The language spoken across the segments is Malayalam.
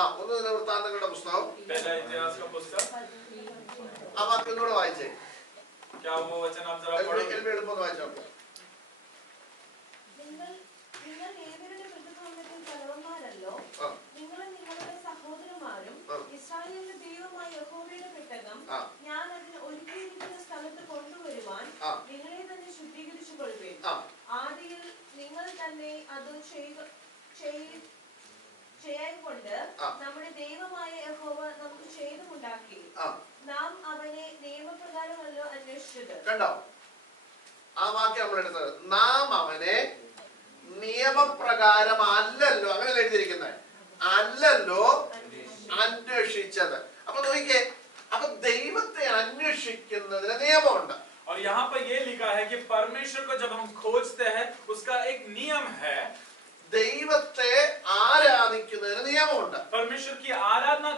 ഒന്ന് വൃത്താന്തങ്ങളുടെ പുസ്തകം पहला इतिहास का पुस्तक ആ വാക്യം ഒന്നുകൂടെ വായിച്ചേ. क्या वो वचन आप जरा पढ़ोगे എളുപ്പം വായിച്ചോ. നിങ്ങൾ ഏവരുടെ പ്രതിഭവനത്തിൽ തലവന്മാരല്ലോ. നിങ്ങളും നിങ്ങളുടെ സഹോദരന്മാരും ഇസ്രായേലിന്റെ ദൈവമായ യഹോവയുടെ പെട്ടകം ഞാൻ അതിന് ഒരുക്കിയിരിക്കുന്ന സ്ഥലത്ത് കൊണ്ടുവരുവാൻ നിങ്ങളെ തന്നെ ശുദ്ധീകരിച്ചു കൊള്ളുവേൻ. ആദിയിൽ നിങ്ങൾ തന്നെ അത് ചെയ്യാൻകൊണ്ട് നമ്മുടെ ദൈവമായ യഹോവ നമുക്ക് ചെയ്തുമുണ്ടാക്കി. നാം അവനെ നിയമപ്രകാരമല്ലോ അന്വേഷിച്ചത്. കണ്ടോ ആ വാക്യം നമ്മൾ എടുത്തത്? നാം അവനെ നിയമപ്രകാരം അല്ലല്ലോ, അങ്ങനെ എഴുതിയിരിക്കുന്നത് അല്ലല്ലോ അന്വേഷിച്ചത്. അപ്പൊ നോക്കിക്കേ, അപ്പൊ ദൈവത്തെ അന്വേഷിക്കുന്നതിന് നിയമമുണ്ട്. और यहाँ पर ये लिखा है कि परमेश्वर को जब हम खोजते हैं उसका एक नियम है. ദൈവത്തെ ആരാധിക്കുന്നതിന് നിയമമുണ്ട്. परमेश्वर की आराधना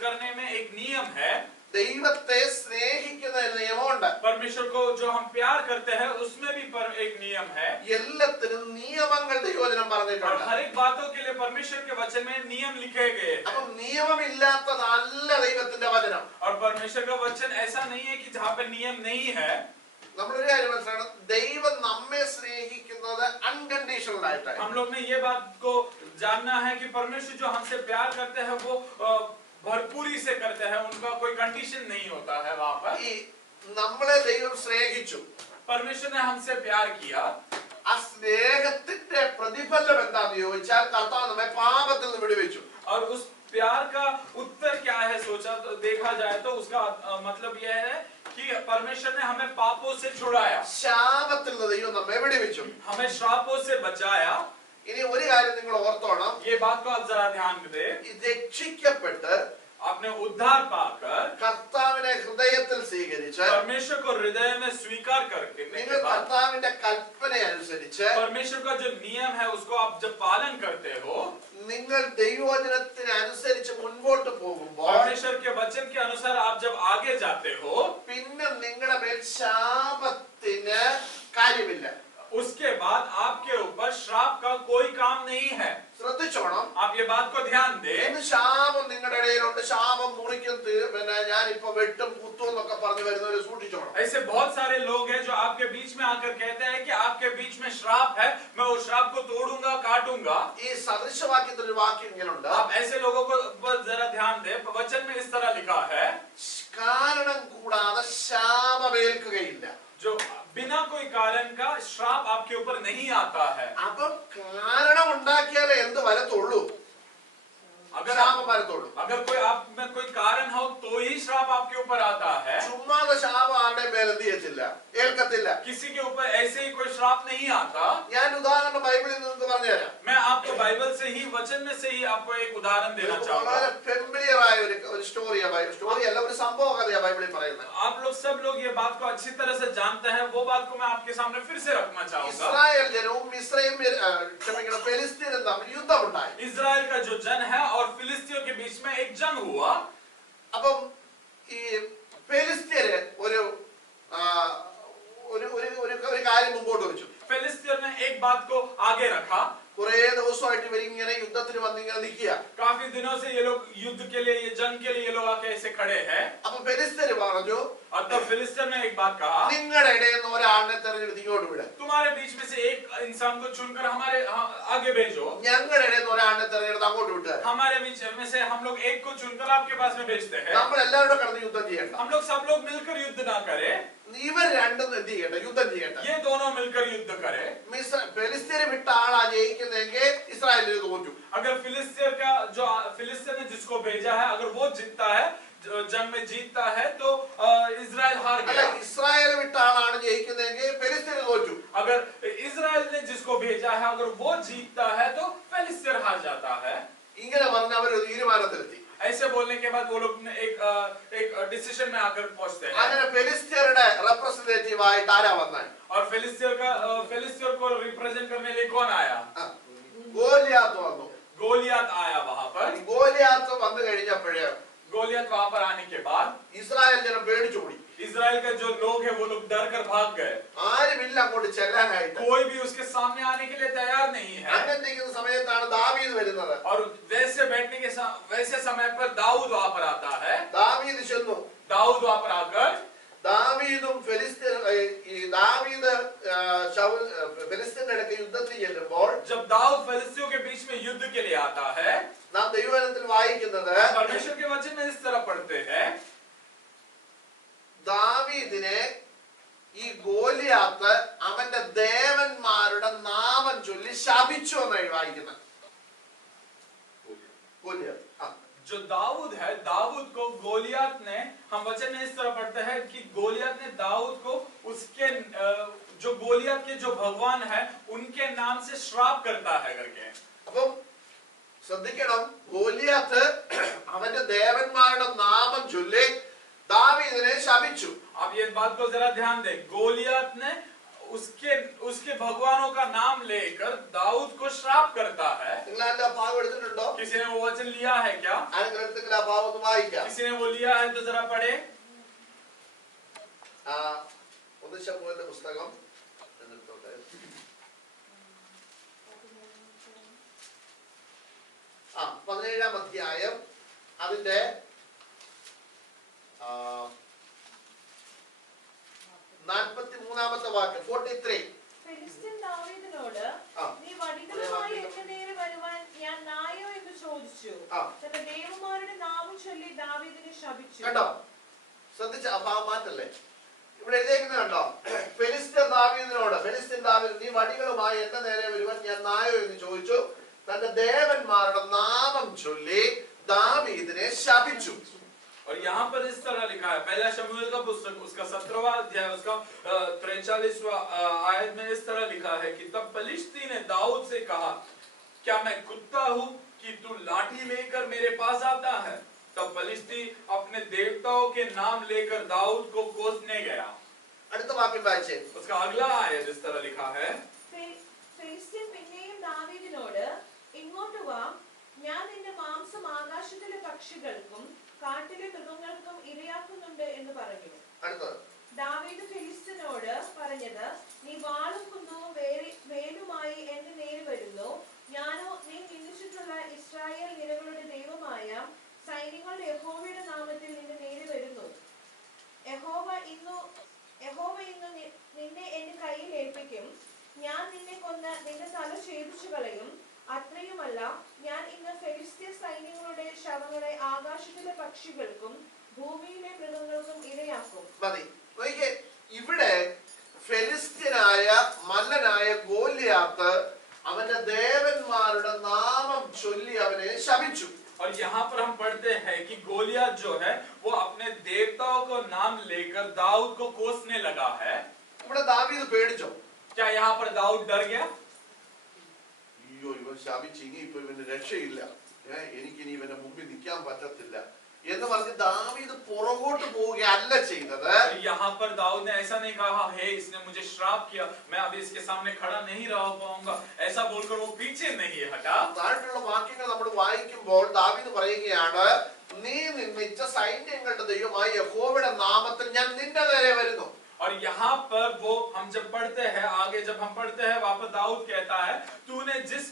करने में एक नियम है. ദൈവത്തെ സ്നേഹിക്കുന്നതിന് നിയമമുണ്ട്. परमेश्वर को जो हम प्यार करते हैं उसमें भी एक नियम है. എല്ലാത്തിനും നിയമങ്ങൾ ദൈവവചനം പറഞ്ഞിട്ടുണ്ട്. हर एक बातों के लिए परमेश्वर के वचन में नियम लिखे गए हैं. അപ്പൊ നിയമമില്ലാത്തതല്ല ദൈവത്തിന്റെ വചനം. और परमेश्वर का वचन ऐसा नहीं है कि जहाँ पे नियम नहीं है. നമ്മളൊരു കാര്യം മനസ്സിലാണ്, ദൈവം നമ്മെ സ്നേഹിക്കുന്നത് അൺകണ്ടീഷണൽ ആയിട്ടാണ്. हम लोग ने ये बात को जानना है कि परमेश्वर जो हमसे प्यार करते हैं वो भरपूरी से करते हैं, उनका कोई कंडीशन नहीं होता है वहाँ पर. ഈ നമ്മളെ ദൈവം സ്നേഹിച്ചു, परमेश्वर ने हमसे प्यार किया. ആ സ്നേഹത്തിന്റെ പ്രതിഫലം എന്താണെന്ന് ചോദിച്ചാൽ കർത്താവ് നമ്മെ പാപത്തിൽ നിന്ന് വിടുവിച്ചു. और उस प्यार का उत्तर क्या है सोचा तो देखा जाए तो उसका मतलब यह है कि परमेश्वर ने हमें पापों से छुड़ाया, ശാപത്തിൽ നിന്ന് ദൈവം നമ്മെ വിടുവിച്ചു, हमें श्रापों से बचाया. ഇനി ഒരു കാര്യം നിങ്ങൾ ഓർത്തോണം, ये बात को आप जरा ध्यान दें. രക്ഷിക്കപ്പെട്ട് आपने उद्धार पाकर കർത്താവിനെ ഹൃദയത്തിൽ സ്വീകരിച്ച് परमेश्वर को हृदय में स्वीकार करके നിങ്ങൾ കർത്താവിന്റെ കൽപ്പന അനുസരിച്ച് परमेश्वर का जो नियम है उसको आप जब पालन करते हो, നിങ്ങൾ ദൈവവചനത്തിന് അനുസരിച്ച് മുൻപോട്ട് പോകുമ്പോൾ परमेश्वर के वचन के अनुसार आप जब आगे जाते हो, പിന്നെ നിങ്ങളുടെ മേൽ ശാപത്തിന് കാര്യമില്ല. उसके बाद आपके ऊपर श्राप का कोई काम नहीं है. ശ്രദ്ധിച്ചോണം, आप ये बात को ध्यान दें. ഇന്ന് ശാപം നിങ്ങളുടെ ഇടയിലുണ്ട്. ശാപം മുറിക്കും, പിന്നെ ഞാനിപ്പോ വെട്ടും കുത്തും എന്നൊക്കെ പറഞ്ഞു വരുന്നവരെ സൂക്ഷിച്ചോണം. ऐसे बहुत सारे लोग हैं जो आपके बीच में आकर कहते हैं कि आपके बीच में श्राप है, मैं उस श्राप को तोड़ूंगा, काटूंगा. ഈ സദൃശവാക്യത്തിൽ ഒരു വാക്യം ഇങ്ങനെയുണ്ട്, आप ऐसे लोगों को जरा ध्यान दें. वचन में इस तरह लिखा है, കാരണം കൂടാതെ ശാപമേൽക്കുകയില്ല. जो बिना कोई कारण का श्राप आपके ऊपर नहीं आता है. അപ്പൊ കാരണം ഉണ്ടാക്കിയാലേ എന്ത് വരത്തുള്ളൂ? ശാപം വരത്തുള്ളൂ. अगर कोई आप में कोई कारण हो तो ही श्राप आपके ऊपर आता है. ചുമ്മാതെ ശാപം ആരുടെ മേൽ എന്ത് ചെയ്യത്തില്ല, ഏൽക്കത്തില്ല. किसी के ऊपर ऐसे ही कोई श्राप नहीं आता. ഞാൻ ഉദാഹരണം ബൈബിളിൽ നിന്ന് പറഞ്ഞുതരാം. मैं आपको बाइबल से ही, वचन में से ही आपको एक उदाहरण देना चाहूंगा. വളരെ ഫെമിലിയർ ആയ ഒരു സ്റ്റോറിയാ, സ്റ്റോറി അല്ല, ഒരു സംഭവ കഥയാ ബൈബിളിൽ പറയുന്നത്. आप लोग सब लोग ये बात को अच्छी तरह से जानते हैं. वो बात को मैं आपके सामने फिर से रखना चाहूंगा. ഇസ്രായേൽ ജനവും ഫെലിസ്തീനും തമ്മിൽ യുദ്ധമുണ്ടായി. इजराइल का जो जन है और फिलिस्तियों के बीच में एक जंग हुआ. അപ്പം ഈ ഫെലിസ്തീന് ഒരു കാര്യം മുമ്പോട്ട് വെച്ചു. फिलिस्तियों ने एक बात को आगे रखा. കുറെ ദിവസമായിട്ട് ഇവരിങ്ങനെ യുദ്ധത്തിന് വന്നിങ്ങനെ നിൽക്കുക. काफी दिनों से ये लोग युद्ध के लिए, ये जंग के लिए ये लोग आके ऐसे खड़े हैं. അപ്പൊ ഫെലിസ്തീന് പറഞ്ഞു, और तब फिलिस्तीन ने एक बात कहा, നിങ്ങളുടെ ഇടയിൽ നിന്ന് ഒരാളിനെ തെരഞ്ഞെടുത്ത് ഇങ്ങോട്ട് വിട്. तुम्हारे बीच में से एक इंसान को चुनकर हमारे आगे भेजो. ഞങ്ങളുടെ ഇടയിൽ നിന്ന് ഒരാളിനെ തെരഞ്ഞെടുത്ത് അങ്ങോട്ട് വിട്ട്. हमारे बीच में से हम लोग एक को चुनकर आपके पास में भेजते हैं. നമ്മൾ എല്ലാവരും കടന്ന് യുദ്ധം ചെയ്യണ്ട. हम लोग सब लोग मिलकर युद्ध ना करें, ഇവർ രണ്ടും എന്ത് ചെയ്യട്ടെ, യുദ്ധം ചെയ്യട്ടെ. ये दोनों मिलकर युद्ध करें. ഫെലിസ്തീനെ വിട്ട ആളാ ജയിക്കുന്നെങ്കിൽ ഇസ്രായേലിന് തോറ്റു. अगर फिलिस्तीन ने जिसको भेजा है, अगर वो जीतता है, जंग में जीतता है, तो इजराइल हार गया. ഇസ്രായേൽ വിട്ട ആളാണ് ജയിക്കുന്നെങ്കിൽ ഫെലിസ്തീന് തോറ്റു. अगर इजराइल ने जिसको भेजा है, अगर वो जीतता है तो फिलिस्तीन हार जाता है. ഇങ്ങനെ പറഞ്ഞ അവർ ഒരു തീരുമാനത്തിലെത്തി. ऐसे बोलने के बाद वो लोग एक डिसीजन में आकर पहुंचते हैं. അങ്ങനെ ഫെലിസ്തീനയുടെ റെപ്രസെന്റേറ്റീവ് ആയിട്ട് ആരാ വന്നത്? और फिलिस्तीन को रिप्रेजेंट करने लिए कौन आया? ഗോലിയാത്ത് വന്നു. गोलियत आया वहां पर. ഗോലിയാത്ത് വന്നു കഴിഞ്ഞപ്പോഴേ गोलियत वहां पर आने के बाद ഇസ്രായേൽ ജനം പേടിച്ചോടി. इजराइल का जो लोग है वो लोग डर कर भाग गए. ആരുമില്ല അങ്ങോട്ട് ചെല്ലാനായിട്ട്. कोई भी उसके सामने आने के लिए तैयार नहीं है. അങ്ങനെ ഇരിക്കുന്ന സമയത്താണ് ദാവീദ് വരുന്നത്. और वैसे बैठे बैठने के वैसे समय पर दाऊद वहां पर आता है। ദാവീദ് ചെന്നു. दाऊद वहां पर आकर ദാവീദും ദാവീദ് ഫെലിസ്ത്യരുടെ ഇടയ്ക്ക് യുദ്ധത്തിൽ ചെല്ലുമ്പോൾ जब दाऊद फिलिस्तियों के बीच में युद्ध के लिए आता है, നാം ദൈവവചനത്തിൽ വായിക്കുന്നത് परमेश्वर के वचन में इस तरह पढ़ते हैं, ദാവീദിനെ ഈ ഗോലിയാത്ത് അവന്റെ ദേവന്മാരുടെ നാമം ചൊല്ലി ശപിച്ചു എന്നാണ് വായിക്കുന്നത്. ഗോലിയാത്ത് जो दाऊद है, दाऊद को गोलियत ने, हम वचन में इस तरह पढ़ते हैं कि गोलियत ने दाऊद को उसके जो गोलियत के जो भगवान है उनके नाम से श्राप करता है करके। അപ്പം ശ്രദ്ധിക്കണം, ഗോലിയാത്ത് അവന്റെ ദേവന്മാരുടെ നാമം ചൊല്ലി ദാവീദിനെ ശപിച്ചു. आप ये बात को जरा ध्यान दें, गोलियत ने उसके भगवानों का नाम लेकर दाऊद को श्राप करता है। നിങ്ങൾ അതിന്റെ ആ ഭാഗം എടുത്തിട്ടുണ്ടോ? किसी ने वो वचन लिया है क्या? ആരെങ്കിലും എടുത്തെങ്കിൽ ആ ഭാഗം ഒന്ന് വായിക്കാം. किसी ने वो लिया है तो जरा पढ़े। ഒന്ന് ശമൂവേലിന്റെ പുസ്തകം എന്നിട്ടോട്ടെ. 17-ാം അധ്യായം അതിന്റെ 43-ാമത്തെ വാക്യം 43. ഫെലിസ്ത്യൻ ദാവീദിനോട്, നീ വടികളുമായി എന്റെ നേരെ വരുവാൻ ഞാൻ നായോ എന്ന് ചോദിച്ചു. തന്റെ ദേവന്മാരുടെ നാമം ചൊല്ലി ദാവീദിനെ ശപിച്ചു. കണ്ടോ? ശ്രദ്ധിച്ച ആ ഭാഗം മാറ്റല്ലേ? ഇവിടെ എഴുതിയിരിക്കുന്നത് കണ്ടോ? ഫെലിസ്ത്യൻ ദാവീദ് നീ വടികളുമായി എന്റെ നേരെ വരുവാൻ ഞാൻ നായോ എന്ന് ചോദിച്ചു, തന്റെ ദേവന്മാരുടെ നാമം ചൊല്ലി ദാവീദിനെ ശപിച്ചു. और यहाँ पर इस तरह लिखा है, पहला शमूएल का पुस्तक उसका 17वां अध्याय उसका 43वां आयत में इस तरह लिखा है कि तब फिलिस्ती ने दाऊद से कहा, क्या मैं कुत्ता हूँ कि तू लाठी लेकर मेरे पास आता है? तब फिलिस्ती अपने देवताओं के नाम लेकर दाऊद को कोसने गया। അടുത്ത വാക്യം വായിച്ചേ. उसका अगला आयत इस तरह लिखा है, ഫെലിസ്ത്യൻ പിന്നെയും ദാവീദിനോട്, ഇങ്ങോട്ട് വാ, ഞാൻ നിന്റെ മാംസം ആകാശത്തിലെ പക്ഷികൾക്കും കാട്ടിലെ മൃഗങ്ങൾക്കും ഇരയാക്കുന്നുണ്ട് എന്ന് പറഞ്ഞു. ദാവീദ് ഫെലിസ്ത്യനോട് പറഞ്ഞത്, നീ വാളും കുന്തവും വേലുമായി എന്റെ നേരെ വരുന്നു. ഞാനോ നീ നിന്ദിച്ചിട്ടുള്ള ഇസ്രായേൽ നിരകളുടെ ദൈവമായ സൈന്യങ്ങളുടെ യഹോവയുടെ നാമത്തിൽ നിന്റെ നേരെ വരുന്നു. യഹോവ ഇന്ന് നിന്നെ എന്റെ കയ്യിൽ ഏൽപ്പിക്കും. ഞാൻ നിന്നെ കൊന്ന് നിന്റെ തല ഛേദിച്ചു കളയും. അത്രയുമല്ല, ഞാൻ ഇന്ന് ഫെലിസ്ത്യ സൈന്യങ്ങളുടെ ശവങ്ങളെ ആകാശത്തിലെ പക്ഷികൾക്കും ഭൂമിയിലെ മൃഗങ്ങൾക്കും ഇരയാക്കും. ഇവിടെ ഫെലിസ്ത്യനായ മല്ലനായ ഗോലിയാത്ത് അവന്റെ ദേവന്മാരുടെ നാമം ചൊല്ലി അവനെ ശപിച്ചു. और यहाँ पर हम पढ़ते हैं कि गोलियत जो है वो अपने देवताओं को नाम लेकर दाऊद को कोसने लगा है। ഇവിടെ ദാവീദ് പേടിച്ചോ? क्या यहाँ पर दाऊद डर गया? അയ്യോ, ഇവൻ ശപിച്ച് ഇനി ഇപ്പൊ ഇവന് രക്ഷയില്ല, എനിക്കിനി ഇവന്റെ മുമ്പിൽ നിൽക്കാൻ പറ്റത്തില്ല എന്ന് പറഞ്ഞ് ദാവീദ് പുറകോട്ട് പോവുകയല്ല ചെയ്തത്. यहाँ पर दाऊद ने ऐसा नहीं कहा, हे इसने मुझे श्राप किया, मैं अभी इसके सामने खड़ा नहीं रह पाऊंगा, ऐसा बोलकर वो पीछे नहीं हटा। താഴെയുള്ള വാക്യങ്ങൾ നമ്മൾ വായിക്കുമ്പോൾ ദാവീദ് പറയുകയാണ്, നീ നിന്ദിച്ച സൈന്യങ്ങളുടെ ദൈവമായ യഹോവയുടെ നാമത്തിൽ ഞാൻ നിന്റെ നേരെ വരുന്നു. और यहाँ पर वो हम जब पढ़ते हैं, आगे जब हम पढ़ते हैं, वहां पर दाऊद कहता है, तूने जिस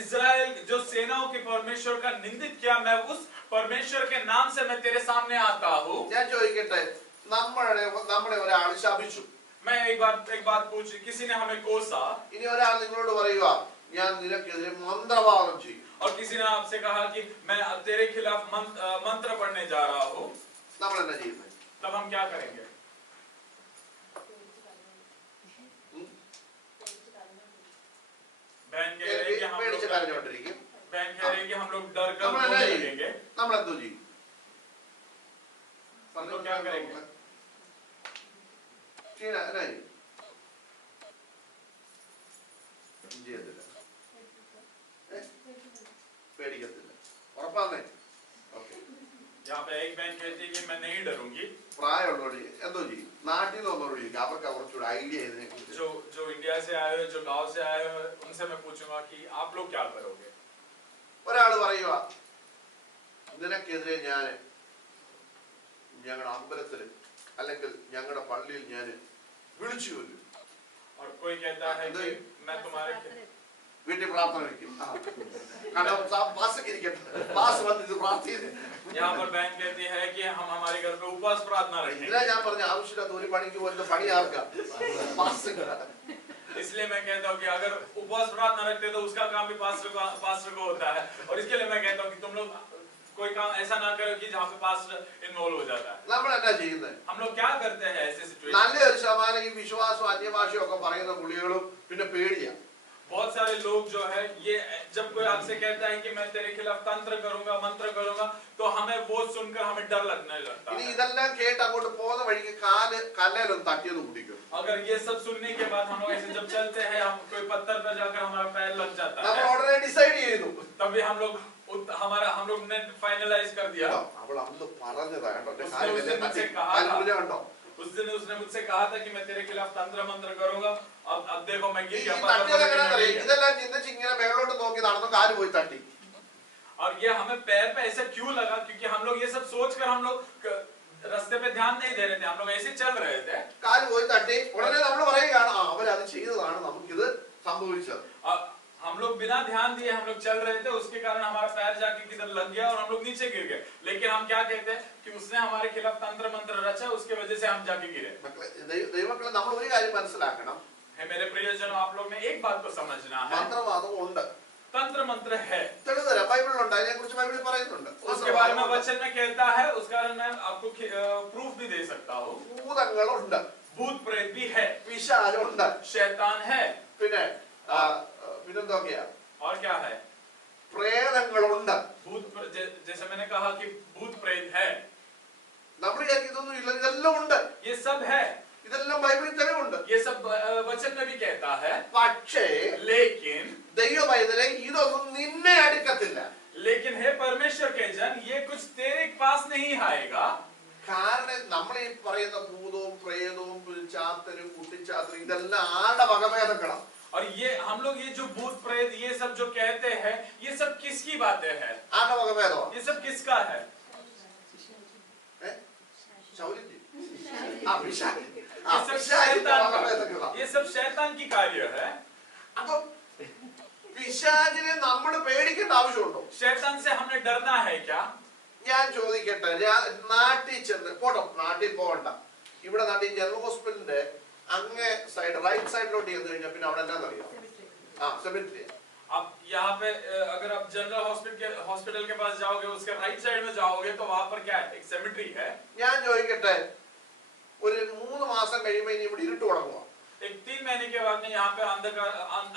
इस्राएल जो सेनाओं के परमेश्वर का निंदित किया, मैं उस परमेश्वर के नाम से मैं तेरे सामने आता हूँ। ഞാൻ ചോദിക്കട്ടെ, നമ്മളെ ഒരാൾ ശപിച്ചു, मैं एक बात पूछ, किसी ने हमें कोसा, ഇനി ഒരാൾ നിങ്ങളോട് പറയുക, ഞാൻ നിനക്കെതിരെ മന്ത്രവാദം ചെയ്യും, और किसी ने आपसे कहा कि मैं तेरे खिलाफ मंत्र पढ़ने जा रहा हूँ, നമ്മൾ എന്നാ ചെയ്യുന്നത്? तब हम क्या करेंगे? बहन कह रही है कि हम लोग डर कर रोने लगेंगे। നമ്മൾ എന്തോ ചെയ്യും? तो क्या करेंगे? പേടിക്കത്തില്ല, ഉറപ്പാന്നേ? यहाँ पे एक बहन कहती है कि मैं नहीं डरूंगी। പ്രായമുള്ളവർ എന്തോ ചെയ്യും? നാട്ടിൽ നിന്ന് വന്നവരോട് ചോദിക്കും, അവർക്ക് കുറച്ചുകൂടെ ഐഡിയ ഇതിനെ കുറിച്ച്. जो इंडिया से आए हुए, जो गांव से आए हुए, उनसे मैं पूछूंगा कि आप लोग क्या करोगे? ഒരാൾ പറയുക, നിനക്കെതിരെ ഞാൻ ഞങ്ങളുടെ അമ്പലത്തിൽ അല്ലെങ്കിൽ ഞങ്ങളുടെ പള്ളിയിൽ ഞാൻ വിളിച്ചു കൊല്ലും. और कोई कहता है कि मैं तुम्हारे വീട്ടിൽ പ്രാർത്ഥന വയ്ക്കും. കാരണം പാസ്റ്റൊക്കെ ഇരിക്കട്ടെ, പാസ് വന്ന് ഇത് പ്രാർത്ഥിച്ചത്. यहाँ पर बहन कहती है कि हम हमारे घर पे उपवास प्रार्थना रखें। ഇതിനാ ഞാൻ പറഞ്ഞ ആവശ്യമില്ലാത്ത ഒരു പണിക്ക് പോലും പണി ആർക്കാ? പാസ്റ്റർ. इसलिए मैं कहता हूँ कि अगर उपवास प्रार्थना रखते तो उसका काम भी पास्टर को होता है। और इसके लिए मैं कहता हूँ कि तुम लोग कोई काम ऐसा ना करो कि जहाँ पे पास्टर इन्वॉल्व हो जाता है। നമ്മൾ എന്നാ ചെയ്യുന്നത്? हम लोग क्या करते हैं ऐसे सिचुएशन? നല്ലൊരു ശതമാനം ഈ വിശ്വാസവും അന്യഭാഷയും ഒക്കെ പറയുന്ന പുള്ളികളും പിന്നെ പേടിയാ. बहुत सारे लोग जो है ये जब कोई आपसे कहता है कि मैं तेरे खिलाफ तंत्र करूंगा, मंत्र करूंगा, तो हमें वो सुनकर हमें डर लगने लगता ഇനി है। ഇതെല്ലാം കേട്ട് അങ്ങോട്ട് പോകുന്ന വഴിക്ക് കല്ലേലൊന്ന് തട്ടിയത് കുടിക്കും. अगर ये सब सुनने के बाद हम लोग ऐसे जब चलते हैं, हम कोई पत्थर पर जाकर हमारा पैर लग जाता നമ്മൾ है, ഉടനെ ഡിസൈഡ് ചെയ്തു. तभी हम लोग ने फाइनलाइज कर दिया। അവൾ അന്ന് പറഞ്ഞതാ കേട്ടോ. കണ്ടോ? उस दिन उसने मुझसे कहा था कि मैं तेरे खिलाफ तंत्र मंत्र करूंगा। अब देखो मैं गिर गया। ഇതെല്ലാം ചിന്തിച്ച് ഇങ്ങനെ മേളോട്ട് നോക്കി നടന്നു, കാല് പോയി തട്ടി. और ये हमें पैर पे ऐसा क्यों लगा? क्योंकि हम लोग ये सब सोचकर हम लोग रास्ते पे ध्यान नहीं दे रहे थे, हम लोग ऐसे चल रहे थे। കാല് പോയി തട്ടി. ഉടനെ നമ്മൾ പറയുകയാണ് അവരത് ചെയ്തതാണ് നമുക്കിത് സംഭവിച്ചത്. हम लोग बिना ध्यान दिए हम लोग चल रहे थे, उसके कारण हमारा पैर जाके किधर लग गया और हम लोग नीचे गिर गए। लेकिन हम क्या कहते हैं कि उसने हमारे खिलाफ तंत्र मंत्र रचा, उसके वजह से हम जाके गिरे। ദൈവമക്കളെ നമ്മൾ ഒരു കാര്യം മനസ്സിലാക്കണം. है मेरे प्रियजनों, आप लोग ने एक बात को समझना है, മന്ത്രവാദം ഉണ്ട്, तंत्र मंत्र है। തെളിവുതരാം. ബൈബിളിലുണ്ട്, അതിനെക്കുറിച്ച് ബൈബിളിൽ പറയുന്നുണ്ട്. उसके बारे में वचन में कहता है, उस कारण मैं आपको प्रूफ भी दे सकता हूँ। ഭൂതങ്ങളുണ്ട്, भूत प्रेत भी है, പിശാചുണ്ട്, शैतान है, പിന്നെന്തൊക്കെയാ? और क्या है? പ്രേതങ്ങളുണ്ട്. जैसे मैंने कहा कि भूत प्रेत है। നമ്മൾ ഇതൊന്നും ഇല്ല, ഇതെല്ലാം ഉണ്ട്. ये सब है, ഇതെല്ലാം ബൈബിളിൽ തെളിവുണ്ട്. ये सब वचन में भी कहता है। പക്ഷേ लेकिन ദൈവമൈതലേ ഇതൊന്നും നിന്നെ അടുക്കത്തില്ല. लेकिन हे परमेश्वर के जन, ये कुछ तेरे पास नहीं आएगा। കാരണം നമ്മൾ ഈ പറയുന്ന ഭൂതവും പ്രേതവും ചാത്തനും കുട്ടിച്ചാത്തനും ഇതെല്ലാം ആരുടെ വകഭേദങ്ങളാണ്? और ये हम लोग ये जो भूत प्रेत ये सब जो कहते हैं, ये सब किसकी बातें हैं? ആരുടെ വകഭേദമാണ്? ये सब किसका है? ये सब शैतान की कार्य है। അപ്പൊ പിശാചിനെ നമ്മൾ പേടിക്കേണ്ട ആവശ്യമുണ്ടോ? शैतान से हमें डरना है क्या? ഞാൻ ചോദിക്കട്ടെ, നാട്ടിൽ ചെന്ന് പോട്ടോ, നാട്ടിൽ പോകണ്ട, ഇവിടെ നാട്ടിൽ ജനറൽ ഹോസ്പിറ്റലിന്റെ അങ്ങേ സൈഡ് റൈറ്റ് സൈഡിലോട്ട് ചെന്ന് കഴിഞ്ഞാൽ പിന്നെ അവിടെ എന്താണെന്നറിയാം? സെമിട്രി. अब यहाँ पे अगर आप जनरल हॉस्पिटल के पास जाओगे, उसके राइट साइड में जाओगे तो वहाँ पर क्या है? एक सेमेट्री है। ഞാൻ ചോദിക്കട്ടെ, ഒരു 3 മാസം കഴിയുമ്പോൾ ഇനി ഇവിടെ ഇരുട്ട് തുടങ്ങുക. एक 3 महीने के बाद में यहाँ पे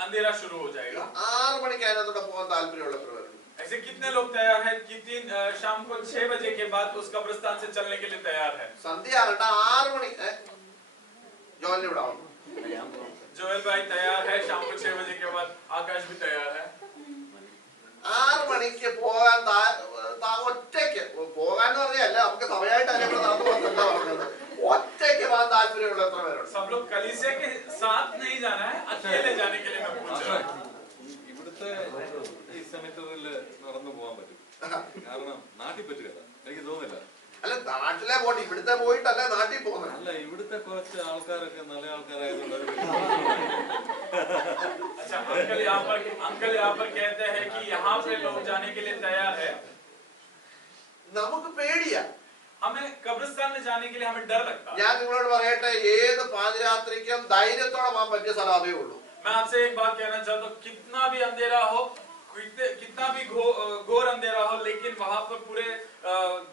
अंधेरा शुरू हो जाएगा। 6 മണിക്ക് അതിനകത്തോടെ പോകാൻ താല്പര്യമുള്ളവരുണ്ട്. ऐसे कितने लोग तैयार हैं कि शाम को 6 बजे के बाद उस कब्रिस्तान से चलने के लिए तैयार है? സന്ധ്യ ആകണ്ട, 6 മണി. ജോലി ഇവിടെ ആവും. जोएल भाई तैयार है, शाम को 6 बजे के बाद आकाश भी तैयार है। 6 മണിക്ക് പോകാൻ ഒറ്റയ്ക്ക് പോകാന്ന് പറഞ്ഞല്ല, നമുക്ക് സമയമായിട്ട് അതിനെ നടന്നു പോകാൻ പറഞ്ഞത്. ഒറ്റയ്ക്ക് പോകാൻ താല്പര്യമുള്ള എത്ര പേരുണ്ട്? सब लोग कलीसिया के साथ नहीं जाना है, अकेले जाने के लिए मैं पूछ रहा हूँ। ഇവിടുത്തെ ഈ സെമിറ്ററിൽ നടന്നു പോകാൻ പറ്റും, കാരണം നാട്ടിൽ പറ്റുകയല്ല, എനിക്ക് തോന്നുന്നില്ല. അല്ല, നാട്ടിലെ പോട്ടെ, ഇവിടുത്തെ പോയിട്ടല്ലേ നാട്ടിൽ പോകുന്നത്. അല്ല, ഇവിടുത്തെ കുറച്ച് ആൾക്കാരൊക്കെ നല്ല ആൾക്കാരായതുകൊണ്ട് अच्छा, अंकल यहाँ पर कहते हैं कि यहाँ पे लोग जाने के लिए तैयार है। നമുക്ക് പേടിയാ. हमें कब्रिस्तान में जाने के लिए हमें डर लगता है। ഞാൻ നിങ്ങളോട് പറയട്ടെ, ഏത് പാതിരാത്രിക്കും ധൈര്യത്തോടെ പോകാൻ പറ്റിയ സ്ഥലം അതേ ഉള്ളൂ. मैं आपसे एक बात कहना चाहता हूँ, कितना भी अंधेरा हो, कितना भी घोर अंधेरा हो, लेकिन वहाँ पर पूरे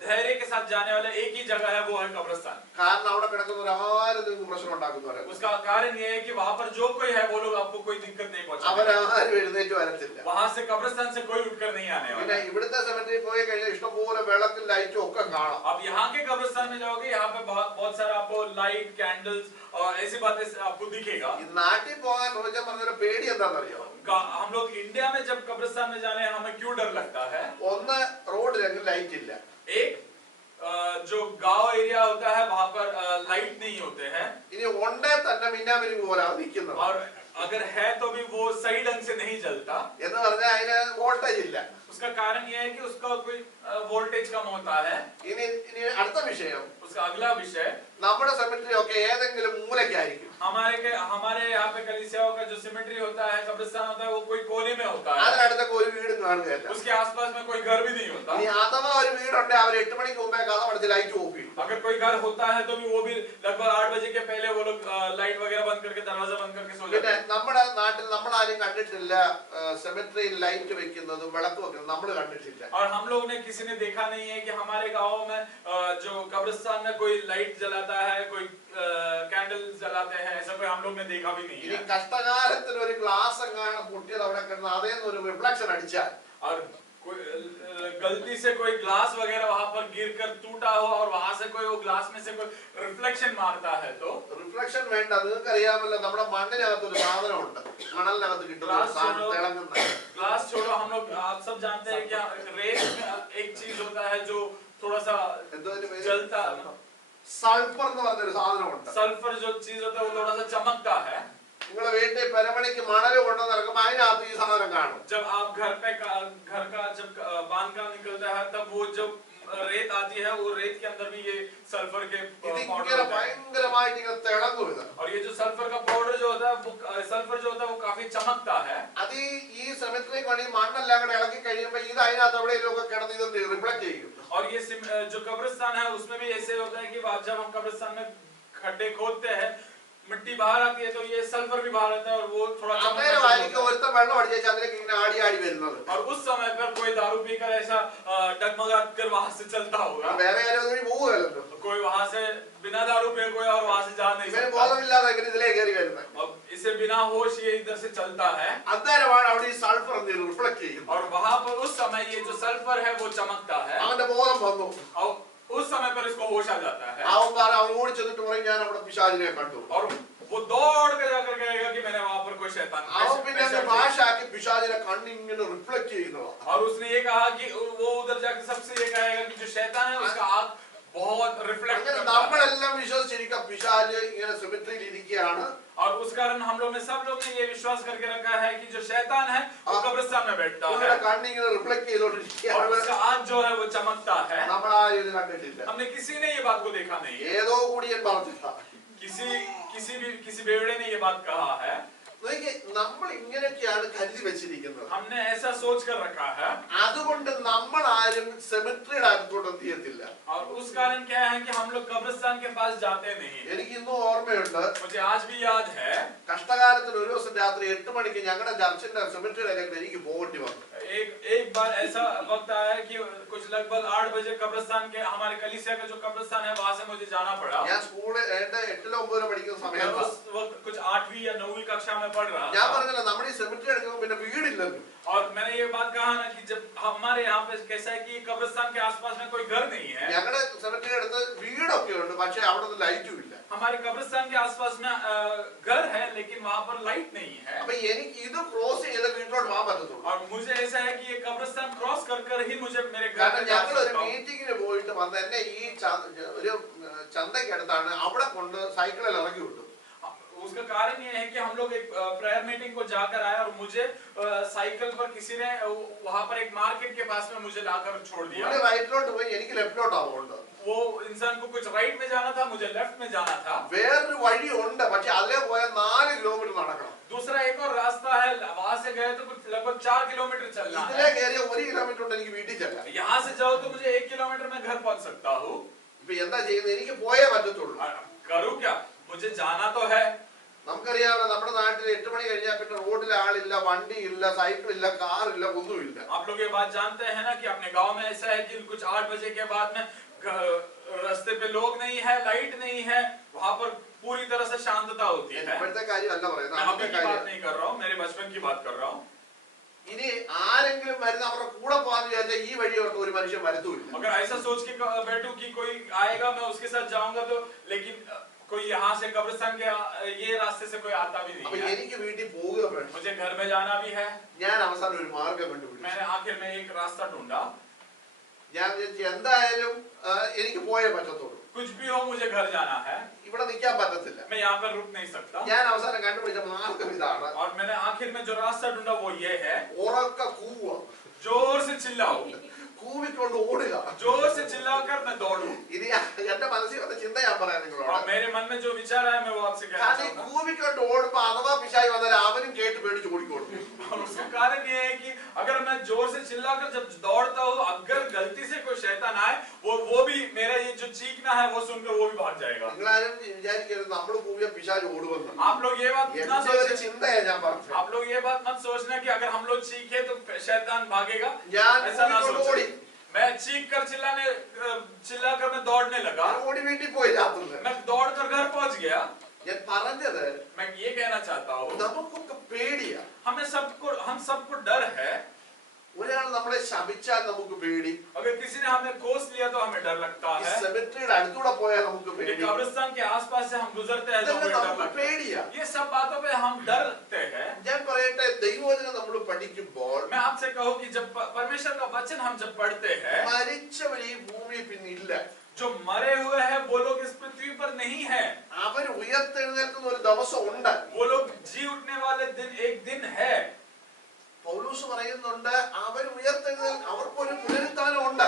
धैर्य के साथ जाने वाला एक ही जगह है, वो है कब्रिस्तान। കാരണം അവിടെ കിടക്കുന്നവരാരും നിങ്ങൾക്ക് പ്രശ്നം ഉണ്ടാക്കുന്നവരെ. उसका कारण ये है कि वहाँ पर जो कोई है वो लोग आपको कोई दिक्कत नहीं पहुँचाएंगे। അവരാരും എഴുന്നേറ്റ് വരത്തില്ല. वहाँ से कब्रिस्तान से कोई उठकर नहीं आने പിന്നെ वाला। ഇവിടുത്തെ സെമിറ്ററി പോയി കഴിഞ്ഞാൽ ഇഷ്ടംപോലെ വെള്ളത്തിൽ ലൈറ്റും ഒക്കെ കാണാം. अब यहाँ के कब्रिस्तान में जाओगे, यहाँ पे बहुत सारा आपको लाइट, कैंडल्स और ऐसी बातें आपको दिखेगा। ഈ നാട്ടിൽ പോകാൻ റോജൻ പറഞ്ഞൊരു പേടി എന്താണെന്നറിയോ? हम लोग इंडिया में जब कब्रिस्तान में जाने हमें क्यों डर लगता है? ഒന്ന്, റോഡിലെങ്കിലും ലൈറ്റ് ഇല്ല. एक जो गांव एरिया होता है वहाँ पर लाइट नहीं होते हैं, ഇനി ഉണ്ടേ തന്നെ മിന്നാമിനി പോലെ നിൽക്കുന്നത്. और अगर है तो भी वो सही ढंग से नहीं जलता। എന്ന് പറഞ്ഞാൽ അതിന് വോൾട്ടേജ് ഇല്ല. उसका कारण यह है कि उसका कोई वोल्टेज कम होता है। ഇനി അടുത്ത വിഷയം, उसका अगला विषय, നമ്മുടെ സെമിട്രി ഒക്കെ ഏതെങ്കിലും മൂലയ്ക്കായിരിക്കും. हमारे यहाँ पे कलीसियाओं का जो सिमेट्री होता है, कब्रिस्तान होता है, वो कोई कोने में होता है। അതിനടുത്തൊക്കെ ഒരു വീടും കാണുകയല്ല. उसके आसपास में कोई घर भी नहीं होता। ഇനി അഥവാ ഒരു വീടുണ്ട്, അവർ 8 മണിക്ക് മുമ്പേ കഥ അടച്ച് ലൈറ്റ് ഓഫ് ചെയ്യും. अगर कोई घर होता है तो भी वो भी लगभग 8 बजे के पहले वो लोग लाइट वगैरह बंद करके दरवाजा बंद करके सो जाते പിന്നെ हैं। നമ്മുടെ നാട്ടിൽ നമ്മളാരും കണ്ടിട്ടില്ല സെമിട്രിയിൽ ലൈറ്റ് വെക്കുന്നതും വിളക്ക് വെക്കുന്നതും നമ്മൾ കണ്ടിട്ടില്ല. और हम लोग ने किसी ने देखा नहीं है कि हमारे गाँव में जो कब्रिस्तान में कोई लाइट जलाता है, कोई कैंडल जलाते हैं, ऐसा कोई हम लोग ने देखा भी नहीं ഇനി है। കഷ്ടകാലത്തിൽ ഒരു ഗ്ലാസ് എങ്ങാനും പൊട്ടിയത് അവിടെ കിടന്ന് അതേന്ന് ഒരു റിഫ്ലക്ഷൻ അടിച്ചാൽ, और कोई गलती से कोई ग्लास वगैरह वहां पर गिरकर टूटा हो और वहां से कोई वो ग्लास में से कोई रिफ्लेक्शन मारता है तो റിഫ്ലക്ഷൻ വേണ്ട. നിങ്ങൾക്ക് അറിയാമല്ലോ, നമ്മുടെ മണ്ണിനകത്ത് ഒരു സാധനമുണ്ട്, മണലിനകത്ത് കിട്ടുന്ന ഒരു സാധനം തിളങ്ങുന്ന. ग्लास छोड़ो, हम लोग आप सब जानते हैं क्या रेत में एक चीज होता है जो थोड़ा सा എന്തോ അതിന്റെ പേര്? जलता, സൾഫർ എന്ന് പറഞ്ഞൊരു സാധനമുണ്ട്. सल्फर जो चीज होता है वो थोड़ा सा चमकता है। നിങ്ങളെ വീട്ടിൽ പെരമണിക്ക് മണല് കൊണ്ടുവന്ന് ഇറക്കുമ്പോൾ അതിനകത്ത് ഈ സാധനം കാണും. जब आप घर का जब बांध का निकलता है तब वो जब रेत आती है, वो रेत के अंदर भी ये सल्फर के पाउडर ഇതിങ്ങനെ होता है। ഭയങ്കരമായിട്ട് ഇങ്ങനെ തിളങ്ങും ഇത്. और ये जो सल्फर का पाउडर जो होता है वो सल्फर जो होता है वो काफी चमकता है। അത് ഈ സെമിട്രിക്ക് വേണ്ടി മണ്ണെല്ലാം കൂടെ ഇളക്കി കഴിയുമ്പോൾ ഇത് അതിനകത്ത് എവിടെയെങ്കിലും ഒക്കെ കിടന്ന് ഇത് റിഫ്ലക്ട് ചെയ്യും. और ये जो कब्रिस्तान है उसमें भी ऐसे होता है कि जब हम कब्रिस्तान में खड्डे खोदते हैं, मिट्टी बाहर आती है तो ये सल्फर भी बाहर आता है और वो थोड़ा അന്നേരമായിരിക്കും ഒരുത്തൻ വെള്ളം അടിച്ചേച്ച് അതിലേക്ക് ഇങ്ങനെ ആടി ആടി വരുന്നത്. और उस समय पर कोई दारू पीकर ऐसा डगमगा कर वहां से चलता होगा। വേറെ ആരും അതുവഴി പോവുകയല്ലോ. कोई वहां से बिना दारू पिए कोई और वहां से जा नहीं ഇവന് सकता। ബോധമില്ലാതെ ഇവന് ഇതിലേക്ക് കയറി വരുന്നത്. अब इसे बिना होश ये इधर से चलता है അന്നേരമാണ് അവിടെ ഈ സൾഫർ റിഫ്ലക്ട് ചെയ്യുന്നത്. और वहां पर उस समय ये जो सल्फर है वो चमकता है അവന്റെ ബോധം വന്നു. और उस समय पर इसको होश आ जाता है അവൻ ഓടി ചെന്നിട്ട് പറയും, ഞാൻ അവിടെ പിശാചിനെ കണ്ടു. और वो दौड़ के जाकर कहेगा कि मैंने वहां पर कोई शैतान അവൻ പിന്നെ ഭാഷയാക്കി പിശാചിനെ കണ്ണിങ്ങനെ റിഫ്ലക്ട് ചെയ്യുന്നതാണ്. और उसने ये कहा कि वो उधर जाकर सबसे ये कहेगा कि जो शैतान है उसका आंख बहुत रिफ्लेक्ट അങ്ങനെ करता है। നമ്മളെല്ലാം വിശ്വസിച്ചിരിക്കുക പിശാച് ഇങ്ങനെ സെമിട്രിയിൽ ഇരിക്കുകയാണ്. और उस कारण हम लोग ने सब लोग ने ये विश्वास करके रखा है कि जो शैतान है वो कब्रिस्तान में बैठता है ഇവരുടെ കണ്ണിങ്ങനെ റിഫ്ലക്ട് और ചെയ്തോണ്ടിരിക്കുകയാണ്. उसका आंख जो है वो चमकता है। നമ്മളാരും ഇത് കണ്ടിട്ടില്ല. हमने किसी ने ये बात को देखा नहीं है। ഏതോ കൂടിയൻ പറഞ്ഞില്ല. किसी बेवड़े ने ये बात कहा है। നമ്മൾ ഇങ്ങനെയൊക്കെയാണ് കരുതി വെച്ചിരിക്കുന്നത്. हमने ऐसा सोच कर रखा है അതുകൊണ്ട് നമ്മൾ ആരും സെമിട്രിയുടെ അടുത്തോട്ട് എത്തിയത്തില്ല. और उस कारण क्या है कि हम लोग कब्रिस्तान के पास जाते नहीं। എനിക്ക് ഇന്നും ഓർമ്മയുണ്ട്, मुझे आज भी याद है കഷ്ടകാലത്തിൽ ഒരു ദിവസം രാത്രി 8 മണിക്ക് ഞങ്ങളുടെ ചർച്ചിന്റെ സെമിട്രിയുടെ എനിക്ക് പോകേണ്ടി വന്നു. एक बार ऐसा वक्त आया कि कुछ लगभग 8 बजे कब्रिस्तान के हमारे कलीसिया का जो कब्रिस्तान है वहां से मुझे जाना पड़ा। ഞാൻ സ്കൂളിൽ 8 9 പഠിക്കുന്ന സമയത്ത് उस वक्त कुछ 8वीं या 9वीं कक्षा में पढ़ रहा ഞാൻ था। പറഞ്ഞില്ല, നമ്മുടെ ഈ സെമിട്രി എടുക്കുമ്പോൾ പിന്നെ വീടില്ലല്ലോ. और मैंने ये बात कहा ना कि जब हमारे यहाँ पे कैसा है कि कब्रिस्तान के आसपास में कोई घर नहीं है। ഞങ്ങളുടെ സെമിട്രി അടുത്ത് വീടൊക്കെ ഉണ്ട്, പക്ഷെ അവിടെ ഒന്നും ലൈറ്റും ഇല്ല. हमारे कब्रिस्तान के आसपास में घर है लेकिन वहाँ पर लाइट नहीं है। അപ്പൊ എനിക്ക് ഇത് ക്രോസ് ചെയ്ത് വീട്ടിലോട്ട് പോകാൻ പറ്റത്തുള്ളൂ. और मुझे ऐसा है कि ये कब्रिस्तान क्रॉस कर ही मुझे मेरे घर കാരണം पे जा ഞങ്ങൾ ഒരു सकता हूँ। മീറ്റിങ്ങിന് പോയിട്ട് വന്ന് എന്നെ ഈ ഒരു ചന്തയ്ക്കടുത്താണ് അവിടെ കൊണ്ട് സൈക്കിളിൽ ഇറക്കി വിട്ടു. उसका कारण ये है कि हम लोग एक प्रेयर मीटिंग को जाकर आए और मुझे साइकिल पर किसी ने वहां पर एक मार्केट के पास में मुझे लाकर छोड़ दिया। പുള്ളി റൈറ്റിലോട്ട് പോയി, എനിക്ക് ലെഫ്റ്റിലോട്ടാണ് പോകേണ്ടത്. वो इंसान को कुछ राइट में जाना था, मुझे लेफ्ट में जाना था। വേറൊരു വഴി ഉണ്ട്, പക്ഷെ അതിലെ പോയാൽ 4 കിലോമീറ്റർ നടക്കണം. दूसरा एक और रास्ता है, वहां से गए तो कुछ लगभग 4 किलोमीटर चलना है। ഇതിലെ കയറിയ 1 കിലോമീറ്റർ ഉണ്ട് എനിക്ക് വീട്ടിൽ ചെല്ലാൻ. यहाँ से जाओ तो मुझे 1 किलोमीटर में घर पहुंच सकता हूँ। ഇപ്പൊ എന്താ ചെയ്യുന്നത്? എനിക്ക് പോയേ പറ്റത്തുള്ളൂ. करूँ क्या, मुझे जाना तो है। നമുക്കറിയാമല്ലോ, നമ്മുടെ നാട്ടിൽ 8 മണി കഴിഞ്ഞാൽ പിന്നെ റോഡിൽ ആളില്ല, വണ്ടിയില്ല, സൈക്കിളില്ല, കാറില്ല, ഒന്നുമില്ല. आप लोग ये बात जानते हैं ना कि अपने गांव में ऐसा है कि कुछ 8 बजे के बाद में रास्ते पे लोग नहीं है, लाइट नहीं है, वहां पर पूरी तरह से शांतता होती है। ഇപ്പോഴത്തെ കാര്യമല്ല പറയുന്നത്, मैं അന്നത്തെ अभी की बात കാര്യം. नहीं कर रहा हूँ, मेरे बचपन की बात कर रहा हूँ। ഇനി ആരെങ്കിലും വരുന്ന അവരുടെ കൂടെ പോകാന്ന് വിചാരിച്ചാൽ ഈ വഴിയോട്ട് ഒരു മനുഷ്യൻ വരത്തുമില്ല. अगर ऐसा सोच के बैठूं कि कोई आएगा मैं उसके साथ जाऊंगा तो, लेकिन कोई यहाँ से कब्रिस्तान के ये रास्ते से कोई आता भी അപ്പൊ नहीं है। എനിക്ക് വീട്ടിൽ പോവുക വേണം. मुझे घर में जाना भी है। ഞാൻ അവസാനം ഒരു മാർഗം കണ്ടുപിടിച്ചു. मैंने आखिर में एक रास्ता ढूंढा। ഞാൻ വിചാരിച്ചു എന്തായാലും എനിക്ക് പോയേ പറ്റത്തുള്ളൂ. कुछ भी हो मुझे घर जाना है, ഇവിടെ നിൽക്കാൻ പറ്റത്തില്ല. मैं यहाँ पर रुक नहीं सकता। ഞാൻ അവസാനം കണ്ടുപിടിച്ച മാർഗം ഇതാണ്. और मैंने आखिर में जो रास्ता ढूंढा वो ये है, ഉറക്ക കൂവ. जोर से चिल्लाओ, കൂവിക്കൊണ്ട് ഓടുക. जोर से चिल्लाकर मैं दौड़ूं। ഇനി എന്റെ മനസ്സിൽ വന്ന ചിന്ത ഞാൻ പറയാം और നിങ്ങളോട്. मेरे मन में जो विचार आया मैं वो आपसे कहना കാരണം ഈ चाहूंगा। കൂവിക്കൊണ്ട് ഓടുമ്പോ അഥവാ പിശാച് വന്നാൽ അവനും കേട്ട് പേടിച്ച് ഓടിക്കോളും. और उसका कारण ये है कि अगर मैं जोर से चिल्लाकर जब दौड़ता हूँ, अगर गलती से कोई शैतान आए, वो भी मेरा ये जो चीखना है वो सुनकर वो भी भाग जाएगा। നിങ്ങളാരും വിചാരിക്കരുത് നമ്മൾ കൂവിയ പിശാച് ഓടുമെന്ന്. आप लोग ये बात ना എന്റെ ഒരു सोचें, ചിന്തയാ ഞാൻ പറഞ്ഞത്. आप लोग ये बात मत सोचना कि अगर हम लोग चीखे तो शैतान भागेगा, ഞാൻ ऐसा ना കൂവിക്കൊണ്ട് ഓടി. सोचें। मैं चीख कर चिल्लाकर मैं दौड़ने लगा, ഞാൻ ഓടി വീട്ടിൽ പോയി രാത്രി. मैं दौड़कर घर पहुंच गया। ഞാൻ പറഞ്ഞത് मैं ये कहना चाहता हूँ, നമുക്കൊക്കെ പേടിയാ. हम सबको डर है। ഒരാൾ നമ്മളെ ശപിച്ചാൽ നമുക്ക് പേടി. अगर किसी ने हमें कोस लिया तो हमें डर लगता ഈ है। സെമിട്രിയുടെ അടുത്തൂടെ പോയാൽ നമുക്ക് ये പേടി. कब्रिस्तान के आसपास से हम गुजरते हैं तो ഇതെല്ലാം हमें डर നമുക്ക് लगता है। പേടിയാ. ये सब बातों पे हम डरते हैं। ഞാൻ പറയട്ടെ, ദൈവവചനം നമ്മൾ പഠിക്കുമ്പോൾ मैं आपसे कहूँ कि जब परमेश्वर का वचन हम जब पढ़ते हैं, മരിച്ചവർ ഈ ഭൂമിയിൽ പിന്നെ ഇല്ല. जो मरे हुए हैं वो लोग इस पृथ्वी पर नहीं है। അവർ ഉയർത്തെഴുന്നേൽക്കുന്ന ഒരു ദിവസം ഉണ്ട്. वो लोग जी उठने वाले दिन एक दिन है। പൗലോസ് പറയുന്നുണ്ട് അവർ അവർക്കൊരു പുനരുത്ഥാനം ഉണ്ട്.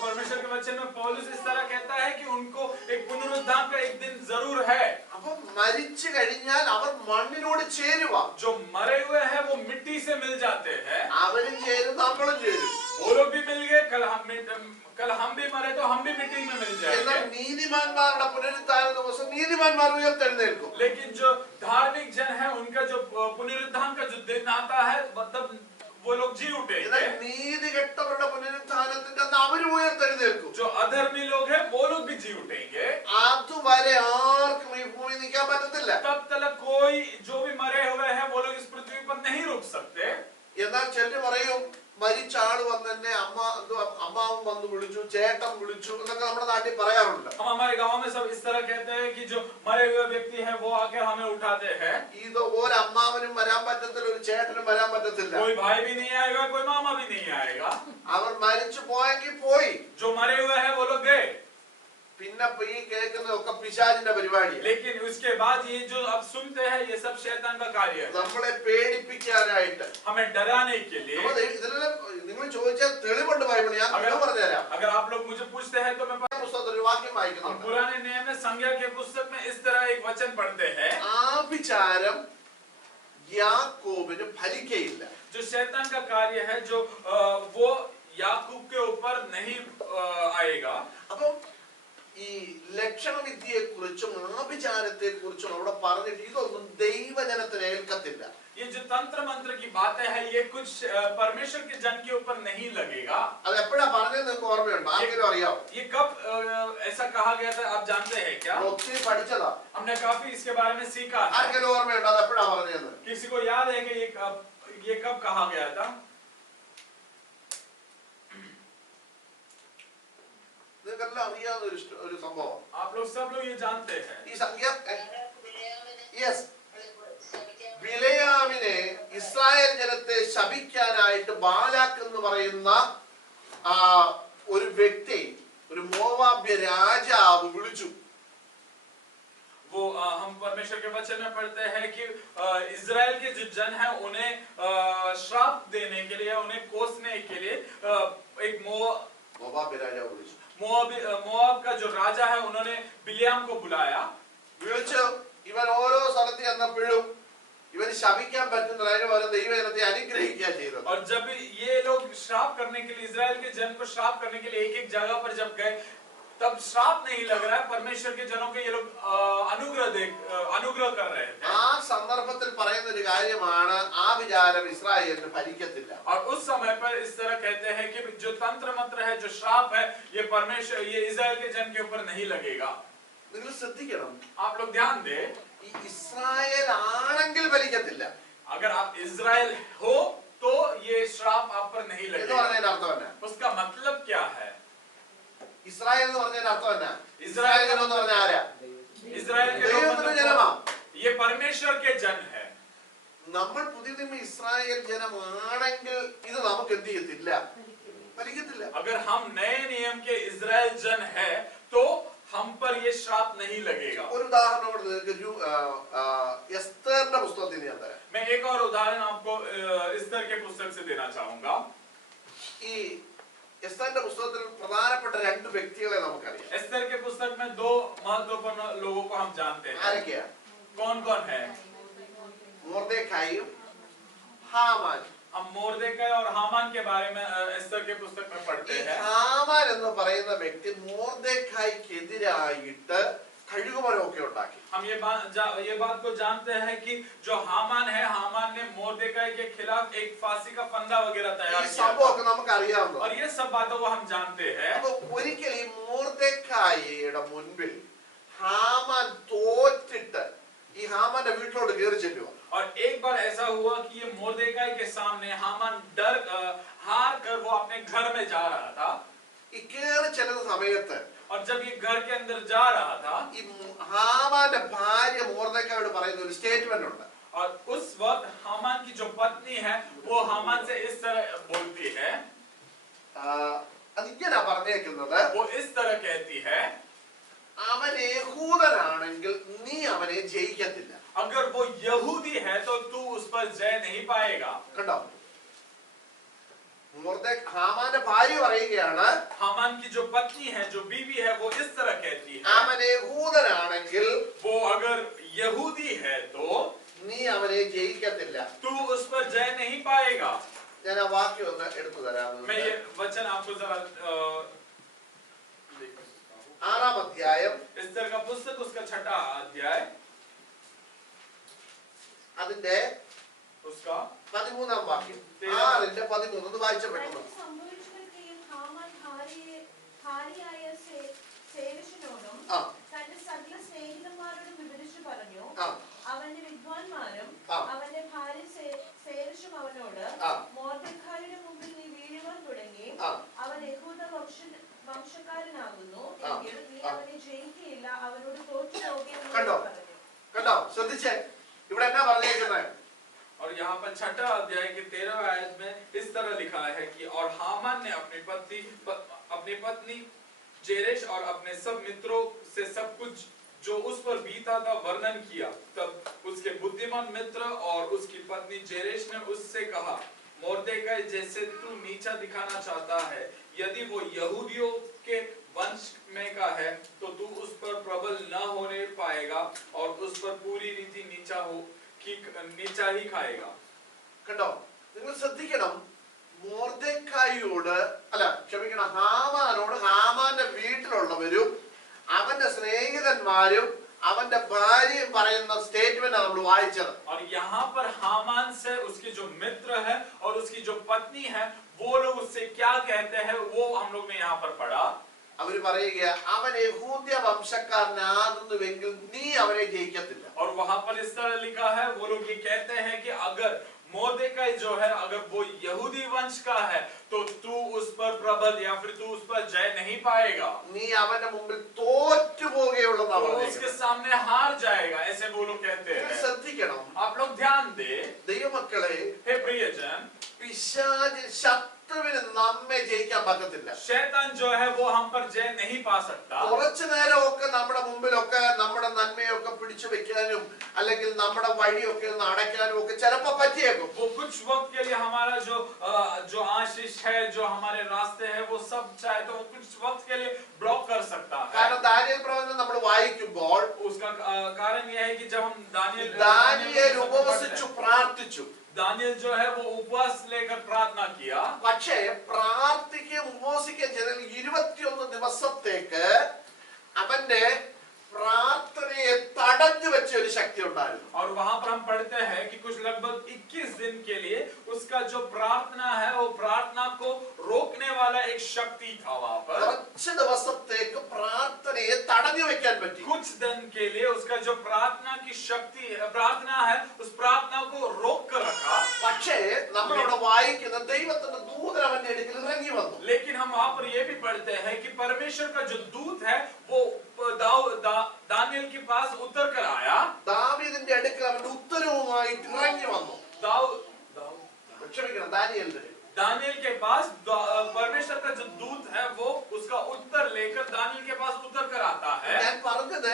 परमेश्वर के वचन में पौलुस इस तरह कहता है कि उनको एक पुनरुत्थान का एक दिन जरूर है। അപ്പൊ മരിച്ചു കഴിഞ്ഞാൽ അവർ മണ്ണിനോട് ചേരുക. जो मरे हुए हैं वो मिट्टी से मिल जाते हैं। അവരും ചേരും നമ്മളും ചേരും. वो लोग भी मिल गए, कल हम भी मरे तो हम भी मिट्टी में मिल എന്നാൽ जाएंगे। നീതിമാന്മാരുടെ പുനരുത്ഥാന ദിവസം നീതിമാന്മാർ ഉയർത്തെഴുന്നേൽക്കും. लेकिन जो धार्मिक जन है उनका जो पुनरुत्थान का जो दिन आता है मतलब वो लोग जी എന്നാൽ उठेंगे। നീതി കെട്ടവരുടെ പുനരുത്ഥാനത്തിന്റെ അന്ന് അവരും ഉയർത്തെഴുന്നേൽക്കും. जो अधर्मी लोग हैं वो लोग भी जी उठेंगे। അതുവരെ ആർക്കും ഈ ഭൂമി നിൽക്കാൻ പറ്റത്തില്ല. तब तक कोई जो भी मरे हुए हैं वो लोग इस पृथ्वी पर नहीं रुक सकते। എന്നാൽ ചിലര് പറയും മരിച്ച ആള് വന്നെന്നെ അമ്മാവും വന്ന് വിളിച്ചു, ചേട്ടൻ വിളിച്ചു എന്നൊക്കെ നമ്മുടെ നാട്ടിൽ പറയാറുണ്ട്. हम हमारे गांव में सब इस तरह कहते हैं कि जो मरे हुए व्यक्ति हैं वो आकर हमें उठाते हैं। ഇത് ഒരു അമ്മാവനും വരാൻ പറ്റത്തില്ല, ഒരു ചേട്ടനും വരാൻ പറ്റത്തില്ല. कोई भाई भी नहीं आएगा, कोई मामा भी नहीं आएगा। അവർ മരിച്ചു പോയെങ്കിൽ പോയി. जो मरे हुए हैं वो लोग गए। പിന്നെ ഈ കേൾക്കുന്നതൊക്കെ പിശാചിന്റെ പരിപാടിയാണ്. लेकिन उसके बाद ये जो अब सुनते हैं ये सब शैतान का कार्य है, നമ്മളെ പേടിപ്പിക്കാനായിട്ട്. हमें डराने के लिए। ഇതിലെല്ലാം നിങ്ങൾ ചോദിച്ചാൽ തെളിവുണ്ട് ബൈബിൾ, ഞാൻ പറഞ്ഞുതരാം. अगर आप लोग मुझे पूछते हैं तो मैं പുസ്തകത്തിൽ ഒരു വാക്യം हम വായിക്കുന്നുണ്ട്. पुराने नियम में संज्ञा के पुस्तक में इस तरह एक वचन पढ़ते हैं, ആഭിചാരം യാക്കോബിന് ഫലിക്കയില്ല. जो शैतान का कार्य है जो वो याकूब के ऊपर नहीं आएगा। അപ്പം ഈ ലക്ഷണവിദ്യയെ കുറിച്ചും ആഭിചാരത്തെ കുറിച്ചും അവിടെ പറഞ്ഞിട്ട് ഇതൊന്നും ദൈവജനത്തിന് ഏൽക്കത്തില്ല. ये जो तंत्र मंत्र की बातें हैं ये कुछ परमेश्वर के जन के ऊपर नहीं लगेगा। അത് എപ്പോഴാ പറഞ്ഞത് നിങ്ങൾക്ക് ഓർമ്മയുണ്ടോ? ആർക്കെങ്കിലും അറിയാമോ? ये कब ऐसा कहा गया था आप जानते हैं क्या? ഒത്തിരി പഠിച്ചതാ. हमने काफी इसके बारे में सीखा है। ആർക്കെങ്കിലും ഓർമ്മയുണ്ടോ അത് എപ്പോഴാ പറഞ്ഞത്? किसी को याद है कि ये कब कहा गया था? നിങ്ങൾക്കെല്ലാം അറിയാവുന്ന ഒരു സംഭവം. आप लोग सब लोग ये जानते हैं। ഈ സംഖ്യ യെസ്, ബിലയാമിനെ ഇസ്രായേൽ ജനത്തെ ശപിക്കാനായിട്ട് ബാലാക്ക് എന്ന് പറയുന്ന ഒരു വ്യക്തി, ഒരു മോവാബ്യ രാജാവ് വിളിച്ചു. वो हम परमेश्वर के वचन में पढ़ते हैं कि इजराइल के जो जन है उन्हें श्राप देने के लिए, उन्हें कोसने के लिए एक മോവാബ്യ രാജാവ് വിളിച്ചു. मोआब का जो राजा है उन्होंने बिलियाम को बुलाया। വിളിച്ചു. ഇവൻ ഓരോ സ്ഥലത്ത് ചെന്നപ്പോഴും ഇവന് ശപിക്കാൻ പറ്റുന്നില്ല, അതിന് പകരം ദൈവജനത്തെ അനുഗ്രഹിക്കുക ചെയ്തത്. और जब ये लोग श्राप करने के लिए, इजराइल के जन को श्राप करने के लिए एक एक जगह पर जब गए तब श्राप नहीं लग रहा है, परमेश्वर के जनों के ये लोग अनुग्रह कर रहे थे। ആ സന്ദർഭത്തിൽ പറയുന്ന ഒരു കാര്യമാണ് ആ വിചാരം ഇസ്രായേലിന് ഫലിക്കത്തില്ല. और उस समय पर इस तरह कहते हैं कि जो तंत्र मंत्र है, जो श्राप है, ये परमेश्वर, ये इजराइल के जन के ऊपर नहीं लगेगा। നിങ്ങൾ ശ്രദ്ധിക്കണം, आप लोग ध्यान दे, ഈ ഇസ്രായേൽ ആണെങ്കിൽ ഫലിക്കത്തില്ല. अगर आप इजराइल हो तो ये श्राप आप पर नहीं എന്ന് लगेगा। പറഞ്ഞതിന്റെ അർത്ഥം എന്നാ? उसका मतलब क्या है? ഇസ്രായേൽ എന്ന് പറഞ്ഞതിന്റെ അർത്ഥം എന്നാ? ഇസ്രായേൽ ജനം എന്ന് പറഞ്ഞ ആരാ? इजराइल के लोग ദൈവത്തിന്റെ मतलब ജനമാ. ये परमेश्वर के जन है। നമ്മൾ പുതിയ നിയമ ഇസ്രായേൽ ജനമാണെങ്കിൽ ഇത് നമുക്ക് എന്ത് ചെയ്യത്തില്ല? ഫലിക്കത്തില്ല. अगर हम नए नियम के इजराइल जन है तो हम पर ये श्राप नहीं लगेगा। ഒരു ഉദാഹരണം കൂടെ നിങ്ങൾക്ക് എസ്തറിന്റെ പുസ്തകത്തിൽ ഞാൻ തരാം. मैं एक और उदाहरण आपको एस्तर के पुस्तक से देना चाहूंगा। ഈ എസ്തറിന്റെ പുസ്തകത്തിൽ പ്രധാനപ്പെട്ട രണ്ട് വ്യക്തികളെ നമുക്കറിയാം. एस्तर के पुस्तक में दो महत्वपूर्ण लोगों को हम जानते हैं. ആരൊക്കെയാ? कौन कौन है? മൊർദെഖായും ഹാമാൻ. हम मोर्देकाई और हामान के बारे में एस्तर के पुस्तक में ഈ पढ़ते हैं. ഹാമാൻ എന്ന് പറയുന്ന വ്യക്തി മൊർദെഖായിക്കെതിരായിട്ട് കഴുകുമരമൊക്കെ ഉണ്ടാക്കി. हम ये बात को जानते हैं कि जो हामान है, हामान ने मोर्देकाई के खिलाफ एक फांसी का फंदा वगैरह ഈ तैयार किया था. സംഭവമൊക്കെ നമുക്ക് അറിയാവുന്നതാണ്. और ये सब बातों को हम जानते हैं. അപ്പൊ ഒരിക്കൽ ഈ മൊർദെഖായിയുടെ മുൻപിൽ ഹാമാൻ തോറ്റിട്ട് ഈ ഹാമാന്റെ വീട്ടിലോട്ട് കയറി ചെല്ലുക. और एक बार ऐसा हुआ कि ये मोर्देकाई के सामने हामान हार कर वो अपने घर में जा रहा था. ഈ കയറി ചെല്ലുന്ന സമയത്ത് और जब ये घर के अंदर जा रहा था, ഈ ഹാമാന്റെ ഭാര്യ മൊർദെഖായിയോട് പറയുന്ന ഒരു സ്റ്റേറ്റ്മെന്റ് ഉണ്ട്. और उस वक्त हामान की जो पत्नी है वो हामान से इस तरह बोलती है. അതിങ്ങനെ പറഞ്ഞേക്കുന്നത്, वो इस तरह कहती है, അവൻ യഹൂദനാണെങ്കിൽ നീ അവനെ ജയിക്കത്തില്ല. अगर वो यहूदी है तो तू उस पर जय नहीं पाएगा. കണ്ടോ? ഹാമാന്റെ ഭാര്യ പറയുകയാണ്, हामान की जो पत्नी है, जो बीवी है, वो इस तरह कहती है, അവൻ യഹൂദനാണെങ്കിൽ वो अगर यहूदी है तो നീ അവനെ ജയിക്കത്തില്ല. तू उस पर जय नहीं पाएगा. ഞാൻ ആ വാക്യം ഒന്ന് എടുത്തു തരാം. मैं ये वचन आपको जरा 6-ാം അധ്യായം एस्तर का पुस्तक उसका 6वां अध्याय അതിന്റെ उसका 13-ാം വാക്യം. 6-ന്റെ 13 ഒന്ന് വായിച്ചപ്പെട്ടു. തനിക്ക് സംഭവിച്ചതൊക്കെയും ഹാമാൻ ഭാര്യയായ സേരശിനോടും തന്റെ സകല സ്നേഹിതന്മാരോടും വിവരിച്ചു പറഞ്ഞു. അവന്റെ വിദ്വാൻമാരും അവന്റെ ഭാര്യ സേരശും അവനോട്, മൊർദെഖായിയുടെ മുമ്പിൽ നീ വീഴുവാൻ തുടങ്ങി. അവൻ യഹൂദ വംശക്കാരനാകുന്നു എങ്കിൽ നീ അവനെ ജയിക്കുകയില്ല, അവനോട് തോറ്റുപോകുകയും കണ്ടോ? പറഞ്ഞു. കണ്ടോ? ശ്രദ്ധിച്ചേ, ഇവിടെ എന്നാ പറഞ്ഞേക്കുന്നത്? और यहाँ पर 6वां अध्याय के 13वें आयत में इस तरह लिखा है कि और हामान ने अपनी पत्नी जेरेश और अपने सब मित्रों से सब कुछ जो उस पर बीता था वर्णन किया. तब उसके बुद्धिमान मित्र और उसकी पत्नी जेरेश ने उससे कहा, मोर्देकाई जैसे तू नीचा दिखाना चाहता है, यदि वो यहूदियों के वंश में का है तो तू उस पर प्रबल न होने पाएगा और उस पर पूरी रीति नीचा ही खाएगा. കണ്ടോ? നിങ്ങൾ ശ്രദ്ധിക്കണം, മൊർദെഖായിയോട് അല്ല ക്ഷമിക്കണം, ഹാമാനോട് ഹാമാന്റെ വീട്ടിലുള്ളവരും അവന്റെ സ്നേഹിതന്മാരും അവന്റെ ഭാര്യയും പറയുന്ന സ്റ്റേറ്റ്മെന്റ് നമ്മൾ വായിച്ചത്. और यहाँ पर हामान से उसके जो मित्र है और उसकी जो पत्नी है वो लोग उससे क्या कहते हैं वो हम लोग ने यहाँ पर पढ़ा. അവര് പറയുക, അവൻ യഹൂദ്യ വംശക്കാരനാകുന്നുവെങ്കിൽ നീ അവനെ ജയിക്കത്തില്ല. और वहां पर इस तरह लिखा है, वो लोग ये कहते हैं कि अगर मोर्देकाई जो है अगर वो यहूदी वंश का है तो तू उस पर प्रबल या फिर तू उस पर जय नहीं पाएगा. നീ അവന്റെ മുമ്പിൽ തോറ്റുപോകുകയുള്ളതാണ്. तो उसके सामने हार जाएगा, ऐसे वो लोग कहते हैं. ശ്രദ്ധിക്കണം, आप लोग ध्यान दे ദൈവമക്കളെ, हे प्रियजन, പിശാച് ശത്രുവിന് നമ്മെ ജയിക്കാൻ പറ്റത്തില്ല. शैतान जो है वो हम पर जय नहीं पा सकता. കുറച്ചു നേരമൊക്കെ നമ്മുടെ മുമ്പിലൊക്കെ നമ്മുടെ നന്മയൊക്കെ പിടിച്ചു വെക്കാനും അല്ലെങ്കിൽ നമ്മുടെ വഴിയൊക്കെ ഒന്ന് അടയ്ക്കാനും ഒക്കെ ചിലപ്പോ പറ്റിയേക്കും. वो कुछ वक्त के लिए हमारा जो आशीष है, जो हमारे रास्ते हैं, वो सब चाहे तो वो कुछ वक्त के लिए ब्लॉक कर सकता है. കാരണം ദാനിയേൽ പ്രവചനം നമ്മൾ വായിക്കുമ്പോൾ उसका कारण यह है कि जब हम ദാനിയേൽ ഉപവസിച്ചു പ്രാർത്ഥിച്ചു. दानियल जो है वो उपवास लेकर प्रार्थना किया. പക്ഷേ പ്രാർത്ഥിക്കുകയും ഉപവസിക്കുകയും ചെയ്തതിൽ 21 ദിവസത്തേക്ക് അവന്റെ പ്രാർത്ഥനയെ തടഞ്ഞു വെച്ച ഒരു ശക്തി ഉണ്ടായിരുന്നു. और वहां पर हम पढ़ते हैं कि कुछ लगभग 21 दिन के लिए उसका जो प्रार्थना है वो प्रार्थना को रोकने वाला एक शक्ति था वहां पर. കുറച്ച് ദിവസത്തേക്ക് പ്രാർത്ഥനയെ തടഞ്ഞു വെക്കാൻ പറ്റി. कुछ दिन के लिए उसका जो प्रार्थना की शक्ति प्रार्थना है उस प्रार्थना को रोक कर रखा. പക്ഷേ നമ്മളവിടെ വായിക്കുന്ന ദൈവത്തിന്റെ ദൂതൻ അവന്റെ അടുക്കൽ ഇറങ്ങി വന്നു. लेकिन हम वहां पर ये भी पढ़ते हैं कि परमेश्वर का जो दूत है वो दानियल के पास उतर कर आया. ദാവീദിന്റെ അടുക്കൽ അവന്റെ ഉത്തരവുമായിട്ട് ഇറങ്ങി വന്നു. ക്ഷമിക്കണം, दानियल के पास परमेश्वर का जो दूत है वो उसका उत्तर लेकर दानियल के पास उतर कर आता है. ഞാൻ പറഞ്ഞത്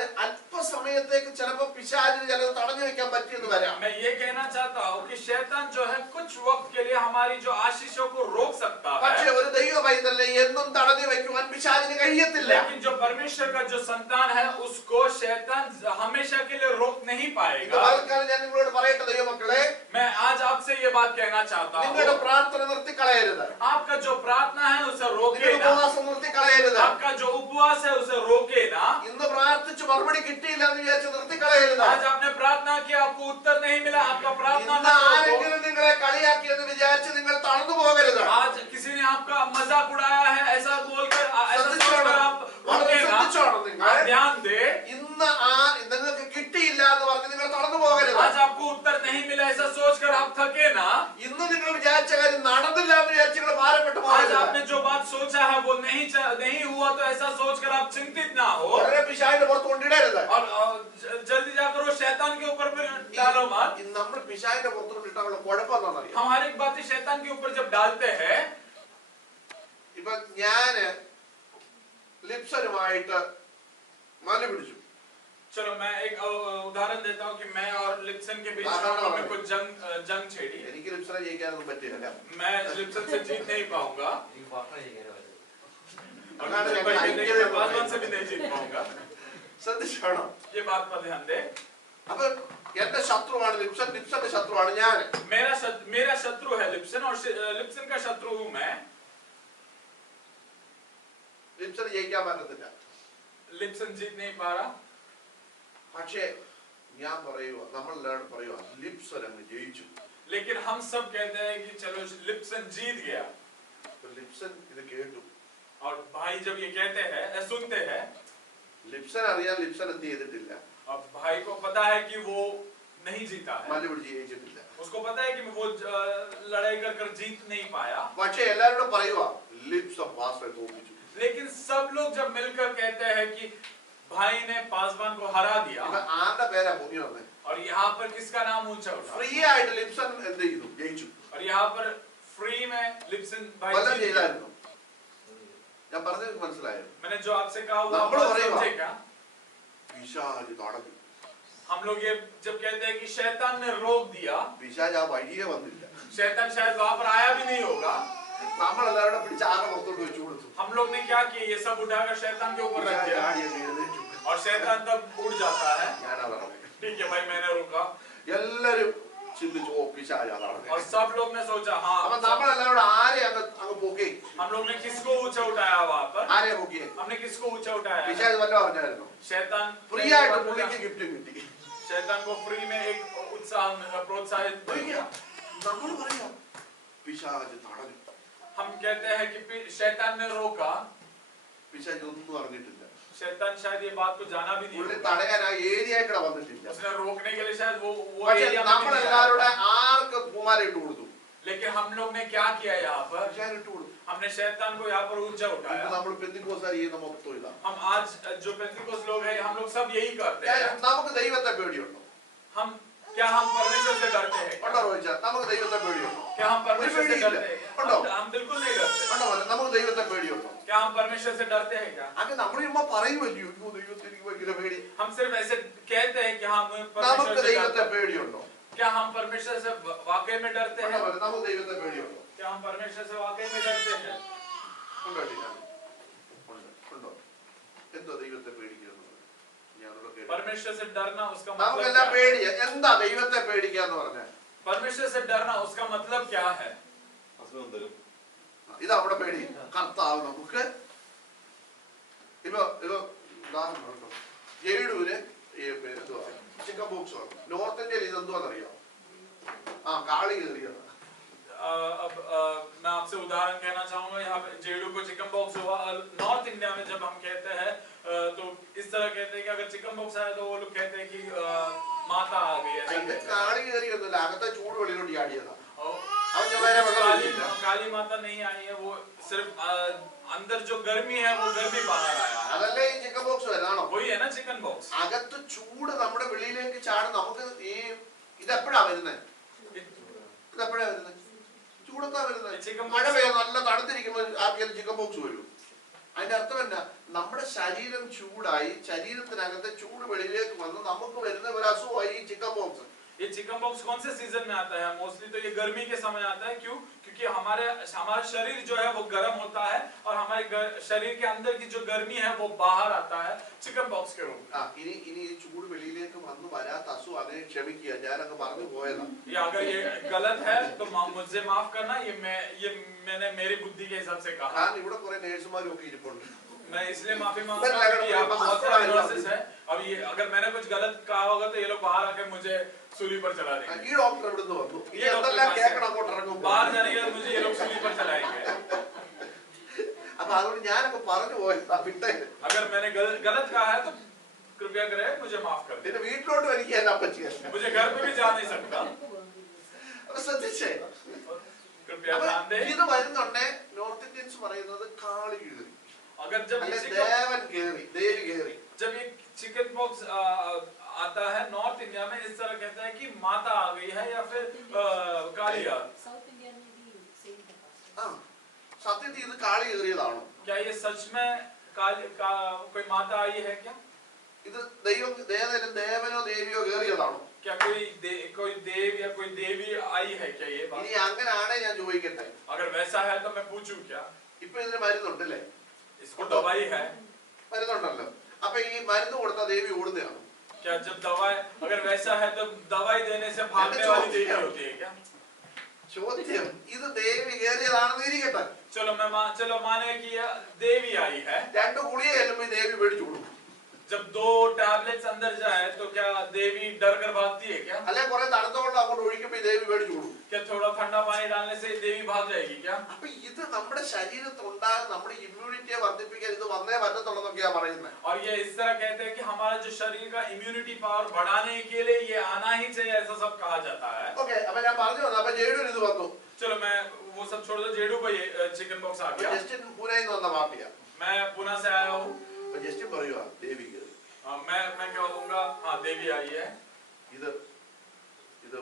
സമയത്തേക്ക് ചിലപ്പോൾ പിശാചിന് ചിലത് തടഞ്ഞു വെക്കാൻ പറ്റിയെന്ന് വരാം. मैं ये कहना चाहता हूँ कि शैतान जो है कुछ वक्त के लिए हमारी जो आशीषों को रोक सकता പക്ഷേ है, ഒരു ദൈവ പൈതലിനെ എന്നും തടഞ്ഞു വെക്കുവാൻ പിശാചിന് കഴിയത്തില്ല. लेकिन जो परमेश्वर का जो संतान है उसको शैतान हमेशा के लिए रोक नहीं ഇത് पाएगा। പകൽക്കാലം ഞാൻ നിങ്ങളോട് പറയട്ടെ ദൈവമക്കളെ, मैं आज आपसे ये बात कहना चाहता നിങ്ങളുടെ हूँ, പ്രാർത്ഥന നിർത്തിക്കളയരുത്. आपका जो प्रार्थना है उसे रोके നിങ്ങളുടെ ना, ഉപവാസം നിർത്തിക്കളയരുത്. आपका जो उपवास है उसे रोके ना। ഇന്ന് പ്രാർത്ഥിച്ച് മറുപടി കിട്ടിയില്ല എന്ന് വിചാരിച്ച് നിർത്തിക്കളയരുത്. आज आपने प्रार्थना किया, आपको उत्तर नहीं मिला, आपका प्रार्थना ഇന്ന് मत रोको। ആരെങ്കിലും നിങ്ങളെ കളിയാക്കിയെന്ന് വിചാരിച്ച് നിങ്ങൾ തളർന്നു പോകരുത്. आज किसी ने आपका मजाक उड़ाया है ऐसा बोलकर ऐसा सोचकर आप വളരെ रुके ना। ശ്രദ്ധിച്ചോണം നിങ്ങൾ. आप ध्यान दे, ഇന്ന് നിങ്ങൾക്ക് കിട്ടിയില്ല എന്ന് പറഞ്ഞ് നിങ്ങൾ തളർന്നു പോകരുത്. आज आपको उत्तर नहीं मिला ऐसा सोचकर आप थके ना। ഇന്ന് നിങ്ങൾ വിചാരിച്ച കാര്യം നടന്നില്ല എന്ന് വിചാരിച്ച് നിങ്ങൾ ഭാരപ്പെട്ടു आज പോകരുത്. आपने जो बात सोचा है वो नहीं हुआ तो ऐसा सोचकर आप चिंतित ना हो। വളരെ പിശാചിന്റെ പുറത്ത് കൊണ്ടിടരുത്. और जल्दी जाकर वो शैतान के ऊपर भी डालो मत। ഇന്ന് നമ്മൾ പിശാചിന്റെ പുറത്ത് കൊണ്ടിട്ടുള്ള കുഴപ്പം എന്താണെന്നറിയാം? हम हर एक बातें शैतान के ऊपर जब डालते हैं, ഇപ്പൊ ഞാന് ലിപ്സനുമായിട്ട് മല പിടിച്ചു. चलो मैं एक उदाहरण देता हूँ कि मैं और लिप्सन के बीच में कुछ जंग छेड़ी। എനിക്ക് ലിപ്സനെ ജയിക്കാനൊന്നും പറ്റില്ല. मैं लिप्सन से जीत नहीं पाऊंगा, അതാണ് और ഞങ്ങൾ बाजवान से भी नहीं जीत पाऊंगा। ശ്രദ്ധിച്ചോണം. ये बात पर ध्यान दे। അപ്പൊ എന്റെ ശത്രുവാണ് ലിപ്സൻ, ലിപ്സന്റെ ശത്രുവാണ് ഞാൻ. मेरा शत्रु है लिप्सन और लिप्सन का शत्रु हूँ मैं। ലിപ്സന് ജയിക്കാൻ പറ്റത്തില്ല. लिप्सन जीत नहीं पा रहा, പക്ഷേ ഞാൻ പറയുക, നമ്മളെല്ലാവരും പറയുക ലിപ്സൻ അങ്ങ് ജയിച്ചു. लेकिन हम सब कहते हैं कि चलो लिप्सन जीत गया। ലിപ്സൻ ഇത് കേട്ടു. और भाई जब ये कहते हैं सुनते हैं, ലിപ്സൻ അറിയാൻ ലിപ്സൻ എന്ത് ചെയ്തിട്ടില്ല, अब भाई को पता है कि वो नहीं जीता है, മല പിടിച്ച് ജയിച്ചിട്ടില്ല. उसको पता है कि वो लड़ाई कर जीत नहीं पाया। പക്ഷേ എല്ലാവരോടും പറയുക ലിപ്സൻ പാസ്റ്ററെ തോൽപ്പിച്ചു. लेकिन सब लोग जब मिलकर कहते हैं कि भाई ने पासवान को हरा दिया, ഇപ്പൊ ആരുടെ പേരാ പൊങ്ങി വന്നേ? और यहाँ पर किसका नाम ऊंचा उठा, ഫ്രീ ആയിട്ട് ലിപ്സൻ എന്ത് ചെയ്തു? ജയിച്ചു. और यहाँ पर फ्री में लिप्सन भाई കൊല്ലം जीत गया। ചെയ്തായിരുന്നു. ഞാൻ പറഞ്ഞത് മനസ്സിലായോ? मैंने जो आपसे कहा वो നമ്മൾ आप പറയുക समझे क्या? പിശാച് തടഞ്ഞു. हम लोग ये जब कहते हैं कि शैतान ने रोक दिया, പിശാച് ആ വഴിയെ വന്നില്ല. शैतान शायद वहां पर आया भी नहीं होगा। നമ്മളെല്ലാവരും പിടിച്ച് ആരുടെ പുറത്തോട്ട് വെച്ചു കൊടുത്തു. हम लोग ने क्या किया, ये सब उठाकर शैतान के ऊपर रख പിശാച് दिया ആടിയൊക്കെ എഴുന്നേറ്റു. और शैतान तब उड़ जाता है। ഞാനാ പറഞ്ഞത്. ठीक है भाई, मैंने रोका എല്ലാരും ചിന്തിച്ചു ഓ പിശാച് അതാണ്. और सब लोग ने सोचा हाँ। അപ്പൊ നമ്മളെല്ലാവരും ആരെ അങ്ങ് പൊക്കി? हम लोग ने किसको ऊंचा उठाया वहां पर? ആരെ പൊക്കി? हमने किसको ऊंचा उठाया? പിശാച് വല്ലതും അറിഞ്ഞായിരുന്നു? शैतान ഫ്രീ ആയിട്ട് പുള്ളിക്ക് ഗിഫ്റ്റും കിട്ടി. शैतान को फ्री में एक उत्साह प्रोत्साहित किया। നമ്മൾ പറയാം പിശാച് തടഞ്ഞു. हम कहते हैं कि शैतान ने रोका, പിശാച് ഒന്നും അറിഞ്ഞിട്ടില്ല. शैतान शायद ये बात को जाना भी नहीं പുള്ളി होगा। തടയാൻ ആ ഏരിയയിൽ വന്നിട്ടില്ല. उसने रोकने के लिए शायद वो പക്ഷെ एरिया में नहीं आया। നമ്മളെല്ലാവരുടെ ആർക്ക് പൂമാല ഇട്ട് കൊടുത്തു? लेकिन हम लोग ने क्या किया यहाँ पर? പിശാച് ഇട്ട് കൊടുത്തു. हमने शैतान को यहाँ पर ऊंचा ഇപ്പൊ उठाया। നമ്മൾ പെന്തിക്കോസ്തുകാർ ചെയ്യുന്ന മൊത്തം ഇതാ. हम आज जो पेंटिकोस लोग हैं हम लोग सब यही करते हैं। നമുക്ക് ദൈവത്തെ പേടിയുണ്ടോ? हम क्या हम परमेश्वर से डरते हैं? ഉണ്ടോ ചോദിച്ചാ? നമുക്ക് ദൈവത്തെ പേടിയുണ്ടോ? क्या हम परमेश्वर से डरते हैं? उठो। हम बिल्कुल नहीं डरते। ഉണ്ടോ മോനെ? നമുക്ക് ദൈവത്തെ പേടിയുണ്ടോ? क्या हम परमेश्वर से डरते हैं क्या? അങ്ങനെ നമ്മൾ ചുമ്മാ പറയുമല്ലോ അയ്യോ ദൈവത്തെ എനിക്ക് ഭയങ്കര പേടി. हम सिर्फ ऐसे कहते हैं कि हम നമുക്ക് परमेश्वर से ദൈവത്തെ डरते हैं। പേടിയുണ്ടോ? क्या हम परमेश्वर से वाकई में डरते ഉണ്ടോ हैं? മോനെ? നമുക്ക് ദൈവത്തെ പേടിയുണ്ടോ? क्या हम परमेश्वर से वाकई में डरते हैं? ഉണ്ടോ ടീച്ചർ? ഉണ്ടോ? എന്തോ ദൈവത്തെ പേടിക്കുന്നത്? ഞാനോട് കേട്ടു. परमेश्वर से डरना उसका मतलब നമുക്കെല്ലാം क्या है? പേടിയാ. എന്താ ദൈവത്തെ പേടിക്കാന്ന് പറഞ്ഞാൽ? परमेश्वर से डरना उसका मतलब क्या है? അസുഖം തരും. ഇത് അവിടെ പേടി. കർത്താവ് നമുക്ക് ഇപ്പൊ ഉദാഹരണം കേട്ടോ. ജെയ്ഡൂര് എന്തുവാ ചിക്കൻ ബോക്സ് വന്നു. നോർത്ത് ഇന്ത്യയിൽ ഇത് എന്തുവാന്നറിയോ? ആ കാളി കയറിയത്. अब मैं आपसे उदाहरण कहना चाहूंगा। यहाँ पे जेडू को चिकन बॉक्स हुआ। नॉर्थ इंडिया में जब हम कहते हैं तो इस तरह कहते हैं कि अगर चिकन बॉक्स आया तो वो लोग कहते हैं कि माता आ गई है। ഇത് കാളി കയറിയൊന്നുമില്ല, അകത്തെ ചൂട് വെളിയിലോട്ട് ചാടിയതാ. അവൻ काली काली माता नहीं आई है, वो सिर्फ अंदर जो गर्मी है वो गर्मी बाहर आया है। അതല്ലേ ഈ ചിക്കൻ ബോക്സ് വരുന്നതാണോ? वही है ना चिकन बॉक्स। അകത്ത് ചൂട് നമ്മുടെ വെളിയിലേക്ക് ചാടും. നമുക്ക് ഈ ഇതെപ്പോഴാ വരുന്നത്? ഇതെപ്പോഴാ വരുന്നത്? ചൂടത്താ വരുന്നത്. മഴ പെയ്യാൻ നല്ല തണുത്തിരിക്കുമ്പോൾ ആർക്കെങ്കിലും ചിക്കൻ ബോക്സ് വരും? അതിന്റെ അർത്ഥം എന്നാ? നമ്മുടെ ശരീരം ചൂടായി, ശരീരത്തിനകത്തെ ചൂട് വെളിയിലേക്ക് വന്ന് നമുക്ക് വരുന്ന ഒരു അസുഖമായി ഈ ചിക്കൻ ബോക്സ്. ये चिकन बॉक्स कौन से सीजन में आता है? मोस्टली तो ये गर्मी के समय आता है। क्यों? क्योंकि हमारा शरीर जो है वो गर्म होता है और हमारे शरीर के अंदर की जो गर्मी है वो बाहर आता है चिकन बॉक्स के रूप में। ഇനി ഈ ചൂട് വെളിയിലേക്ക് വന്ന് വരാത്ത അസുഖം അതിനെ ക്ഷമിക്കുക, ഞാനങ്ങ് പറഞ്ഞു പോയതാ. ये अगर ये गलत है तो मुझे माफ करना, ये मैंने मेरी बुद्धि के हिसाब से कहा। കാരണം ഇവിടെ കുറെ നേഴ്സുമാരും ഒക്കെ ഇരിപ്പുണ്ട്. मैं इसलिए माफी मांगता हूं कि यहाँ पर बहुत सारे नर्सेस हैं। अब ये अगर मैंने कुछ गलत कहा होगा तो ये लोग बाहर आके मुझे सूली पर चला देंगे। ഈ ഡോക്ടർ എവിടുന്ന് വന്നു? ഈ എന്തെല്ലാം കേൾക്കണം അങ്ങോട്ട് ഇറങ്ങും. बाहर जाने के बाद मुझे ये लोग सूली पर चलाएंगे। അപ്പൊ അതുകൊണ്ട് ഞാനൊക്കെ പറഞ്ഞു പോയതാ, വിട്ടേ. अगर मैंने गलत कहा है तो कृपया करें मुझे माफ कर दें। പിന്നെ വീട്ടിലോട്ട് എനിക്ക് എന്നാ പറ്റിയല്ല. मुझे घर पे भी जा नहीं सकता। അപ്പൊ ശ്രദ്ധിച്ചേ, कृपया ध्यान दें। ഇത് വരുന്നുണ്ടേ നോർത്ത് ഇന്ത്യൻസ് പറയുന്നത് കാളി കീറി, अगर जब അല്ലെ ये ദേവൻ കേറി, ദേവി കേറി. जब ये चिकन बॉक्स आता है नॉर्थ इंडिया में, इस तरह कहते हैं कि माता आ गई है या फिर काली आ। साउथ इंडिया में भी सेम है। ആ സത്യത്തിൽ ഇത് കാളി കയറിയതാണോ? क्या ये सच में कोई माता आई है क्या? ഇത് ദേവനോ ദേവിയോ കയറിയതാണോ? क्या कोई देव या कोई देवी आई है क्या ये बात? ഇനി അങ്ങനെയാണെ ഞാൻ ചോദിക്കട്ടെ, अगर वैसा है तो मैं पूछूं क्या? ഇപ്പൊ ഇതിന് മരുന്നുണ്ടല്ലേ? इसको दवाई है മരുന്നുണ്ടല്ലോ. അപ്പൊ ഈ മരുന്ന് കൊടുത്ത ദേവി ഓടുന്നതാണോ? क्या? जब दवाई अगर वैसा है तो दवाई देने से भागने वाली देवी होती है क्या? ചോദ്യം, ഇത് ദേവി കയറിയതാണെന്ന് ഇരിക്കട്ടെ. चलो माने कि ये देवी आई है। രണ്ട് ഗുളിക ചെല്ലുമ്പോ ഈ ദേവി പേടിച്ചു കൊടുക്കും. जब 2 टैबलेट्स अंदर जाए तो क्या देवी डर कर भागती है क्या? അല്ലെ കുറെ തണുത്ത വെള്ളം അങ്ങോട്ട് ഒഴിക്കുമ്പോ ഈ ദേവി പേടിച്ചു കൊടുക്കും. क्या थोड़ा ठंडा पानी डालने से देवी भाग जाएगी क्या? അപ്പൊ ഇത് നമ്മുടെ ശരീരത്തിലുണ്ടാകുന്ന നമ്മുടെ ഇമ്മ്യൂണിറ്റിയെ വർദ്ധിപ്പിക്കാൻ ഇത് വന്നേ പറ്റത്തുള്ളതൊക്കെയാ പറയുന്നത്. और ये इस तरह कहते हैं कि हमारा जो शरीर का इम्यूनिटी पावर बढ़ाने के लिए ये आना ही चाहिए, ऐसा सब कहा जाता है। ഓക്കെ, അപ്പൊ ഞാൻ പറഞ്ഞു വന്നു. അപ്പൊ ജേഡൂന് ഇത് വന്നു. चलो मैं वो सब छोड़ दो, जेडू को ये चिकन बॉक्स आ गया। ജസ്റ്റിൻ പൂനെയിൽ വന്ന പാർട്ടിയാ. मैं पुणे से आया हूँ। അപ്പൊ ജസ്റ്റിൻ പറയുവാ ദേവി കയറി. मैं क्या बोलूंगा? हाँ, देवी आई है। ഇത് ഇത്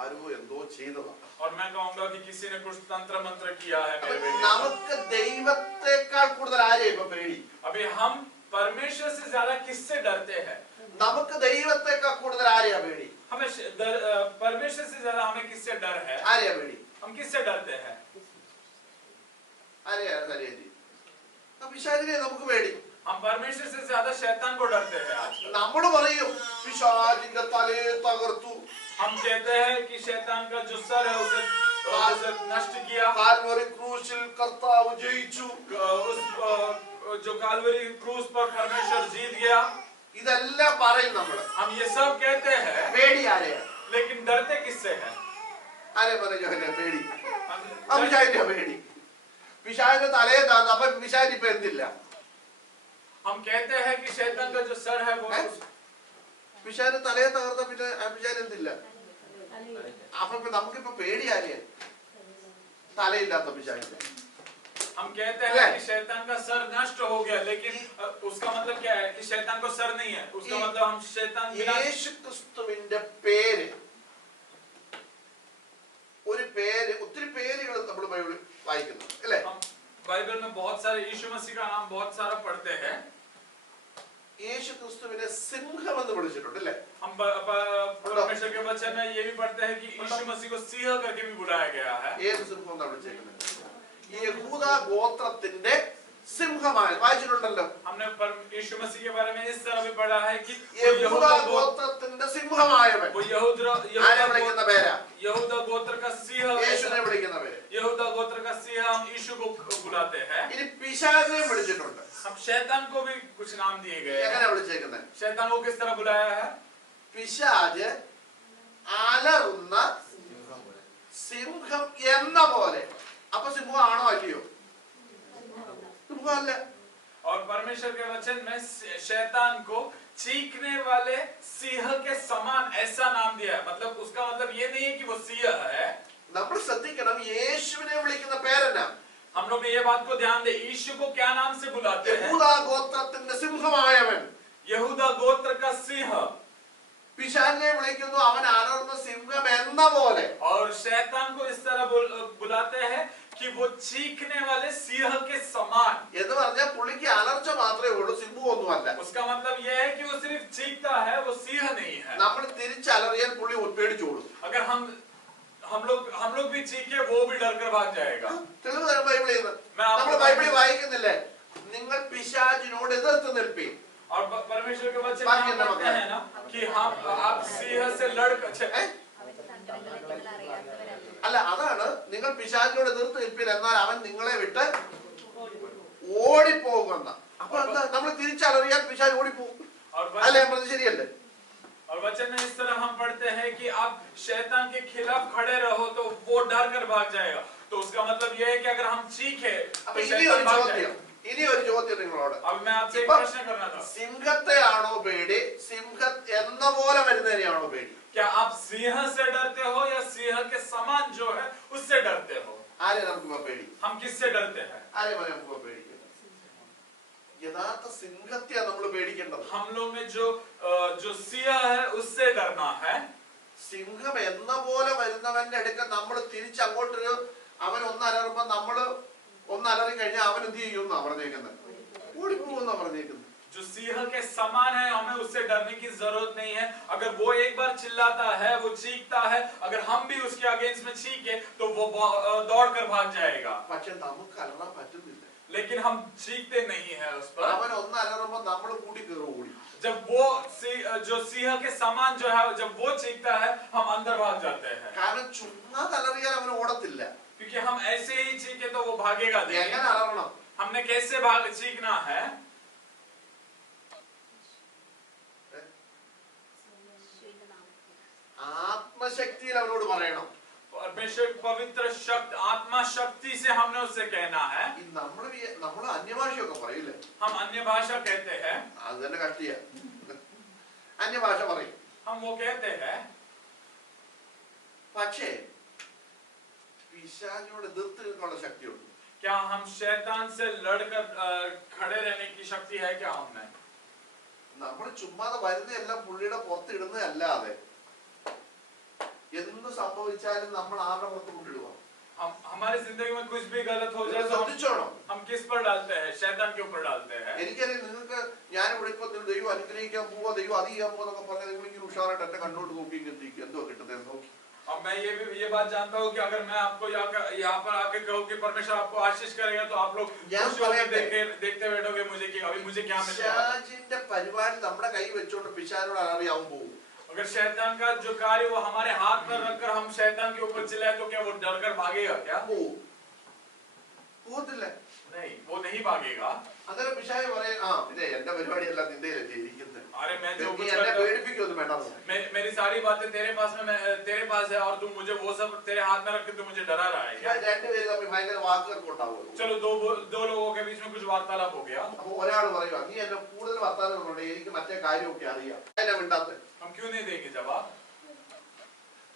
ആരോ എന്തോ ചെയ്തതാ. और मैं कहूंगा कि किसी ने कुछ तंत्र मंत्र किया है അപ്പൊ मेरे बेटे। നമുക്ക് ദൈവത്തെക്കാൾ കൂടുതൽ ആരെയും ഇപ്പൊ പേടി? अभी हम परमेश्वर से ज्यादा किससे डरते हैं? നമുക്ക് ദൈവത്തെക്കാൾ കൂടുതൽ ആരെയാ പേടി? हमें परमेश्वर से ज्यादा हमें किससे डर है? ആരെയാ പേടി? हम किससे डरते हैं? ആരെയാ അറിയാ? പിശാചിനെ നമുക്ക് പേടി. हम परमेश्वर से ज्यादा शैतान को डरते हैं आजकल। നമ്മൾ പറയും പിശാചിന്റെ തലയെ തകർത്തു, हम कहते हैं कि शैतान का जो सर है उसे नष्ट किया। കാൽവറി ക്രൂശിൽ കർത്താവ് ജയിച്ചു. उस जो काल्वरी क्रूस पर परमेश्वर जीत गया। ഇതെല്ലാം പറയും നമ്മൾ. हम ये सब कहते हैं, പേടി ആരെയാ? लेकिन डरते किससे हैं? ആരെ പറഞ്ഞു പേടി? हम പിശാചിന്റെ പേടി. പിശാചിന്റെ തലയെ തകർന്നു. അപ്പൊ പിശാചി ഇപ്പൊ എന്തില്ല? कहते हैं कि शैतान का जो सर है वो പിശാചിന്റെ തലയെ തകർന്ന പിന്നെ പിശാചി എന്തില്ല? അപ്പൊ നമുക്കിപ്പോ പേടി ആരെയാ? തലയില്ലാത്ത പിശാചിന്റെ. हम कहते हैं कि शैतान का सर नष्ट हो गया, लेकिन उसका मतलब क्या है कि शैतान को सर नहीं है। उसका मतलब हम शैतान യേശു ക്രിസ്തുവിന്റെ പേര്, ഒരു പേര്, ഒത്തിരി പേരുകൾ നമ്മൾ ബൈബിളിൽ വായിക്കുന്നു അല്ലേ? बाइबल में बहुत सारे यीशु मसीह का नाम बहुत सारा पढ़ते हैं। യേശു ക്രിസ്തുവിനെ സിംഹം എന്ന് വിളിച്ചിട്ടുണ്ട് അല്ലേ? हम परमेश्वर के वचन में ये भी पढ़ते हैं कि यीशु मसीह को सिंह करके भी बुलाया गया है। ഏത് സിംഹം എന്നാണ് വിളിച്ചേക്കുന്നത്? യഹൂദ ഗോത്രത്തിന്റെ സിംഹമായ വായിച്ചിട്ടുണ്ടല്ലോ. हमने यीशु मसीह के बारे में इस तरह भी पढ़ा है कि യഹൂദ ഗോത്രത്തിന്റെ സിംഹമായവൻ. वो ആരെ വിളിക്കുന്ന പേരാ? यहूदा गोत्र का सिंह, യേശുവിനെ വിളിക്കുന്ന പേര്. यहूदा गोत्र का सिंह हम यीशु को बुलाते हैं। ഇനി പിശാചിനെ വിളിച്ചിട്ടുണ്ട്. हम शैतान को भी कुछ नाम दिए गए हैं। എങ്ങനെ വിളിച്ചേക്കുന്നത്? शैतान को किस तरह बुलाया है? പിശാച് അലറുന്ന സിംഹം എന്ന പോലെ. അപ്പൊ സിംഹം ആണോ അല്ലയോ? സിംഹം അല്ല. और परमेश्वर के वचन में शैतान को चीखने वाले सिंह के समान ऐसा नाम दिया है। मतलब उसका मतलब ये नहीं है कि वो सिंह है। നമ്മൾ ശ്രദ്ധിക്കണം, യേശുവിനെ വിളിക്കുന്ന പേരെന്നാ? हम लोग ये बात को ध्यान दे, यीशु को क्या नाम से बुलाते हैं? യഹൂദ ഗോത്രത്തിന്റെ സിംഹമായവൻ. यहूदा गोत्र का सिंह। പിശാചിനെ വിളിക്കുന്നു അവൻ അലറുന്ന സിംഹം എന്ന പോലെ. और शैतान को इस तरह बुलाते हैं कि वो चीखने वाले सिंह के समान। എന്ന് പറഞ്ഞാൽ പുള്ളിക്ക് അലർച്ച മാത്രമേ ഉള്ളൂ, സിംഹമൊന്നുമല്ല. उसका मतलब यह है कि वो सिर्फ चीखता है, वो सिंह नहीं है। നമ്മൾ തിരിച്ചലറിയാൻ പുള്ളി പേടിച്ചോളും. अगर हम लोग भी चीखे, वो भी डर कर भाग जाएगा। തെളിവ് തരാം ബൈബിളിൽ നിന്ന്. നമ്മൾ ബൈബിളിൽ വായിക്കുന്നില്ലേ, നിങ്ങൾ പിശാചിനോട് എതിർത്ത് നിൽപ്പീൻ. और परमेश्वर के वचन में कहते हैं ना कि आप सिंह से लड़ അല്ല, അതാണ് നിങ്ങൾ പിശാചിനോട് എതിർത്ത് നിൽപ്പീൻ, എന്നാൽ അവൻ നിങ്ങളെ വിട്ട് ഓടിപ്പോകുമെന്ന. അപ്പൊ എന്താ, നമ്മൾ തിരിച്ചലറിയാൻ പിശാച് ഓടിപ്പോകും. അല്ലേ, പറഞ്ഞത് ശരിയല്ലേ? और वचन में इस तरह हम पढ़ते हैं कि आप शैतान के खिलाफ खड़े रहो तो वो डर कर भाग जाएगा। तो उसका मतलब यह है कि अगर हम चीखे അപ്പൊ तो ഇനി शैतान ഒരു भाग ചോദ്യം, जाएगा। ഇനി ഒരു ചോദ്യം നിങ്ങളോട്. अब मैं आपसे एक प्रश्न करना था, സിംഹത്തെയാണോ പേടി, സിംഹ എന്ന പോലെ വരുന്നതിനെയാണോ പേടി? क्या आप सिंह से डरते हो या सिंह के समान जो है उससे डरते हो? ആരെ നമുക്കിപ്പോ പേടി? हम किससे डरते हैं? ആരെ നമുക്കിപ്പോ പേടിക്കുന്നത്? യഥാർത്ഥ സിംഹത്തെയാ നമ്മൾ പേടിക്കേണ്ടത്. हम लोग में जो सिंह है उससे डरना है। സിംഹം എന്ന പോലെ വരുന്നവന്റെ അടുക്ക നമ്മൾ തിരിച്ചങ്ങോട്ടൊരു, അവൻ ഒന്നലറുമ്പോ നമ്മള് ഒന്നലറി കഴിഞ്ഞാൽ അവൻ എന്ത് ചെയ്യുമെന്നാ പറഞ്ഞേക്കുന്നത്? ഓടിപ്പോകുന്നാ പറഞ്ഞേക്കുന്നത്. जो सिंह के समान है, हमें उससे डरने की जरूरत नहीं है। अगर वो एक बार चिल्लाता है, वो चीखता है, अगर हम भी उसके अगेंस्ट में चीखे तो वो दौड़ कर भाग जाएगा। പക്ഷെ നമുക്ക് അലറാൻ പറ്റുന്നില്ല. लेकिन हम चीखते नहीं है उस पर। അവൻ ഒന്നലറുമ്പോ നമ്മൾ കൂടി കയറി ഓടി. जब वो जो सिंह के समान जो है, जब वो चीखता है, हम अंदर भाग जाते हैं। കാരണം ചുമ്മാ തലറിയാൻ അവന് ഓടത്തില്ല. क्योंकि हम ऐसे ही चीखे तो वो भागेगा नहीं। എങ്ങനെ അലറണം? हमने कैसे चीखना है? ആത്മശക്തിയിൽ അവനോട് പറയണം. परमेश्वर पवित्र शक्ति, आत्मा शक्ति से हमने उससे कहना है। നമ്മൾ അന്യഭാഷയൊക്കെ പറയില്ലേ? हम अन्य भाषा कहते हैं, അത് തന്നെ കഷ്ടിയ അന്യഭാഷ പറയും. हम वो कहते हैं। പക്ഷേ പിശാചിനോട് എതിർത്ത് നിൽക്കാനുള്ള ശക്തിയുണ്ട്. क्या हम शैतान से लड़कर खड़े रहने की शक्ति है क्या हमने? നമ്മൾ ചുമ്മാതെ വരുന്നതെല്ലാം പുള്ളിയുടെ പുറത്തിടുന്നതല്ലാതെ എന്ത് സംഭവിച്ചാലും നമ്മൾ ആരുടെ പുറത്ത് കൊണ്ടിടുക? हमारी जिंदगी में कुछ भी गलत हो जाए तो ശ്രദ്ധിച്ചോണം. हम किस पर डालते हैं? शैतान के ऊपर डालते हैं। എനിക്കറിയാം നിങ്ങൾക്ക്, ഞാൻ ഇവിടെ ഇപ്പൊ ദൈവം അനുഗ്രഹിക്കാൻ പോവാ, ദൈവം അത് ചെയ്യാൻ പോവാന്നൊക്കെ പറഞ്ഞാൽ നിങ്ങൾ ഇങ്ങനെ ഉഷാറായിട്ട് എന്നെ കണ്ണോട്ട് നോക്കി ഇങ്ങനെ ഇരിക്കും, എന്തോ കിട്ടുന്നത് നോക്കി. अब मैं ये बात जानता हूँ कि अगर मैं आपको यहाँ पर आके कहूँ कि परमेश्वर आपको आशीष करेगा तो आप लोग देखते बैठोगे मुझे कि अभी मुझे क्या मिलेगा। പിശാചിന്റെ പരിപാടി നമ്മുടെ കൈ വെച്ചോണ്ട് പിശാചിനോട് അറിയാവും പോകും. अगर शैतान का जो कार्य वो हमारे हाथ पर रखकर हम शैतान के ऊपर चिल्लाए तो क्या वो डर कर भागेगा क्या? പോകത്തില്ല. नहीं, वो नहीं भागेगा। അന്നേരം പിശാച് പറയും, ആ പിന്നെ എന്റെ പരിപാടിയല്ല നിന്റെ ഇരിക്കുന്നത്, अरे मैं जो कुछ എന്നെ പേടിപ്പിക്കൊന്നും വേണ്ട. मेरी सारी बातें तेरे पास है और तू मुझे वो सब तेरे हाथ में रख के तू मुझे डरा रहा है क्या? രണ്ടുപേരും തമ്മിൽ ഭയങ്കര വാക്കുകൾക്ക് ഉണ്ടാവുമല്ലോ. चलो दो लोगों के बीच में कुछ वार्तालाप हो गया। അപ്പൊ ഒരാൾ പറയുക, നീ എന്നെ കൂടുതൽ വർത്താനം കൊണ്ട് എനിക്ക് മറ്റേ കാര്യമൊക്കെ അറിയാം, എന്നെ മിണ്ടാത്ത. हम क्यों नहीं देंगे जवाब?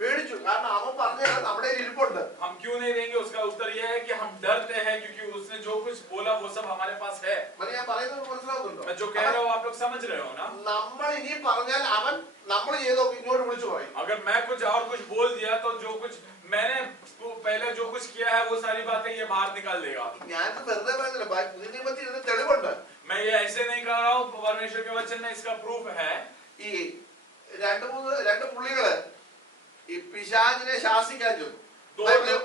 പേടിച്ചു, കാരണം അവൻ പറഞ്ഞത് നമ്മുടെ ഇരിപ്പുണ്ട്. हम क्यों नहीं देंगे? उसका उत्तर यह है कि हम डरते हैं क्योंकि उसने जो कुछ बोला वो सब हमारे पास है। ഞാൻ പറയുന്നത് മനസ്സിലാവുന്നുണ്ടോ? मैं जो कह रहा हूँ आप लोग समझ रहे हो ना? നമ്മൾ ഇനി പറഞ്ഞാൽ അവൻ നമ്മൾ ചെയ്തോ ഇങ്ങോട്ട് വിളിച്ചു പറയും. अगर मैं कुछ और कुछ बोल दिया तो जो कुछ मैंने पहले जो कुछ किया है वो सारी बातें ये बाहर निकाल देगा। ഞാൻ വെറുതെ പറയുന്നില്ല, പുതിയ നിയമത്തിൽ ഇതിന് തെളിവുണ്ട്. मैं ये ऐसे नहीं कर रहा हूँ, परमेश्वर के वचन में इसका प्रूफ है। ഈ രണ്ട് പുള്ളികള് ഈ പിശാചിനെ ശാസിക്കാൻ ചെന്നു.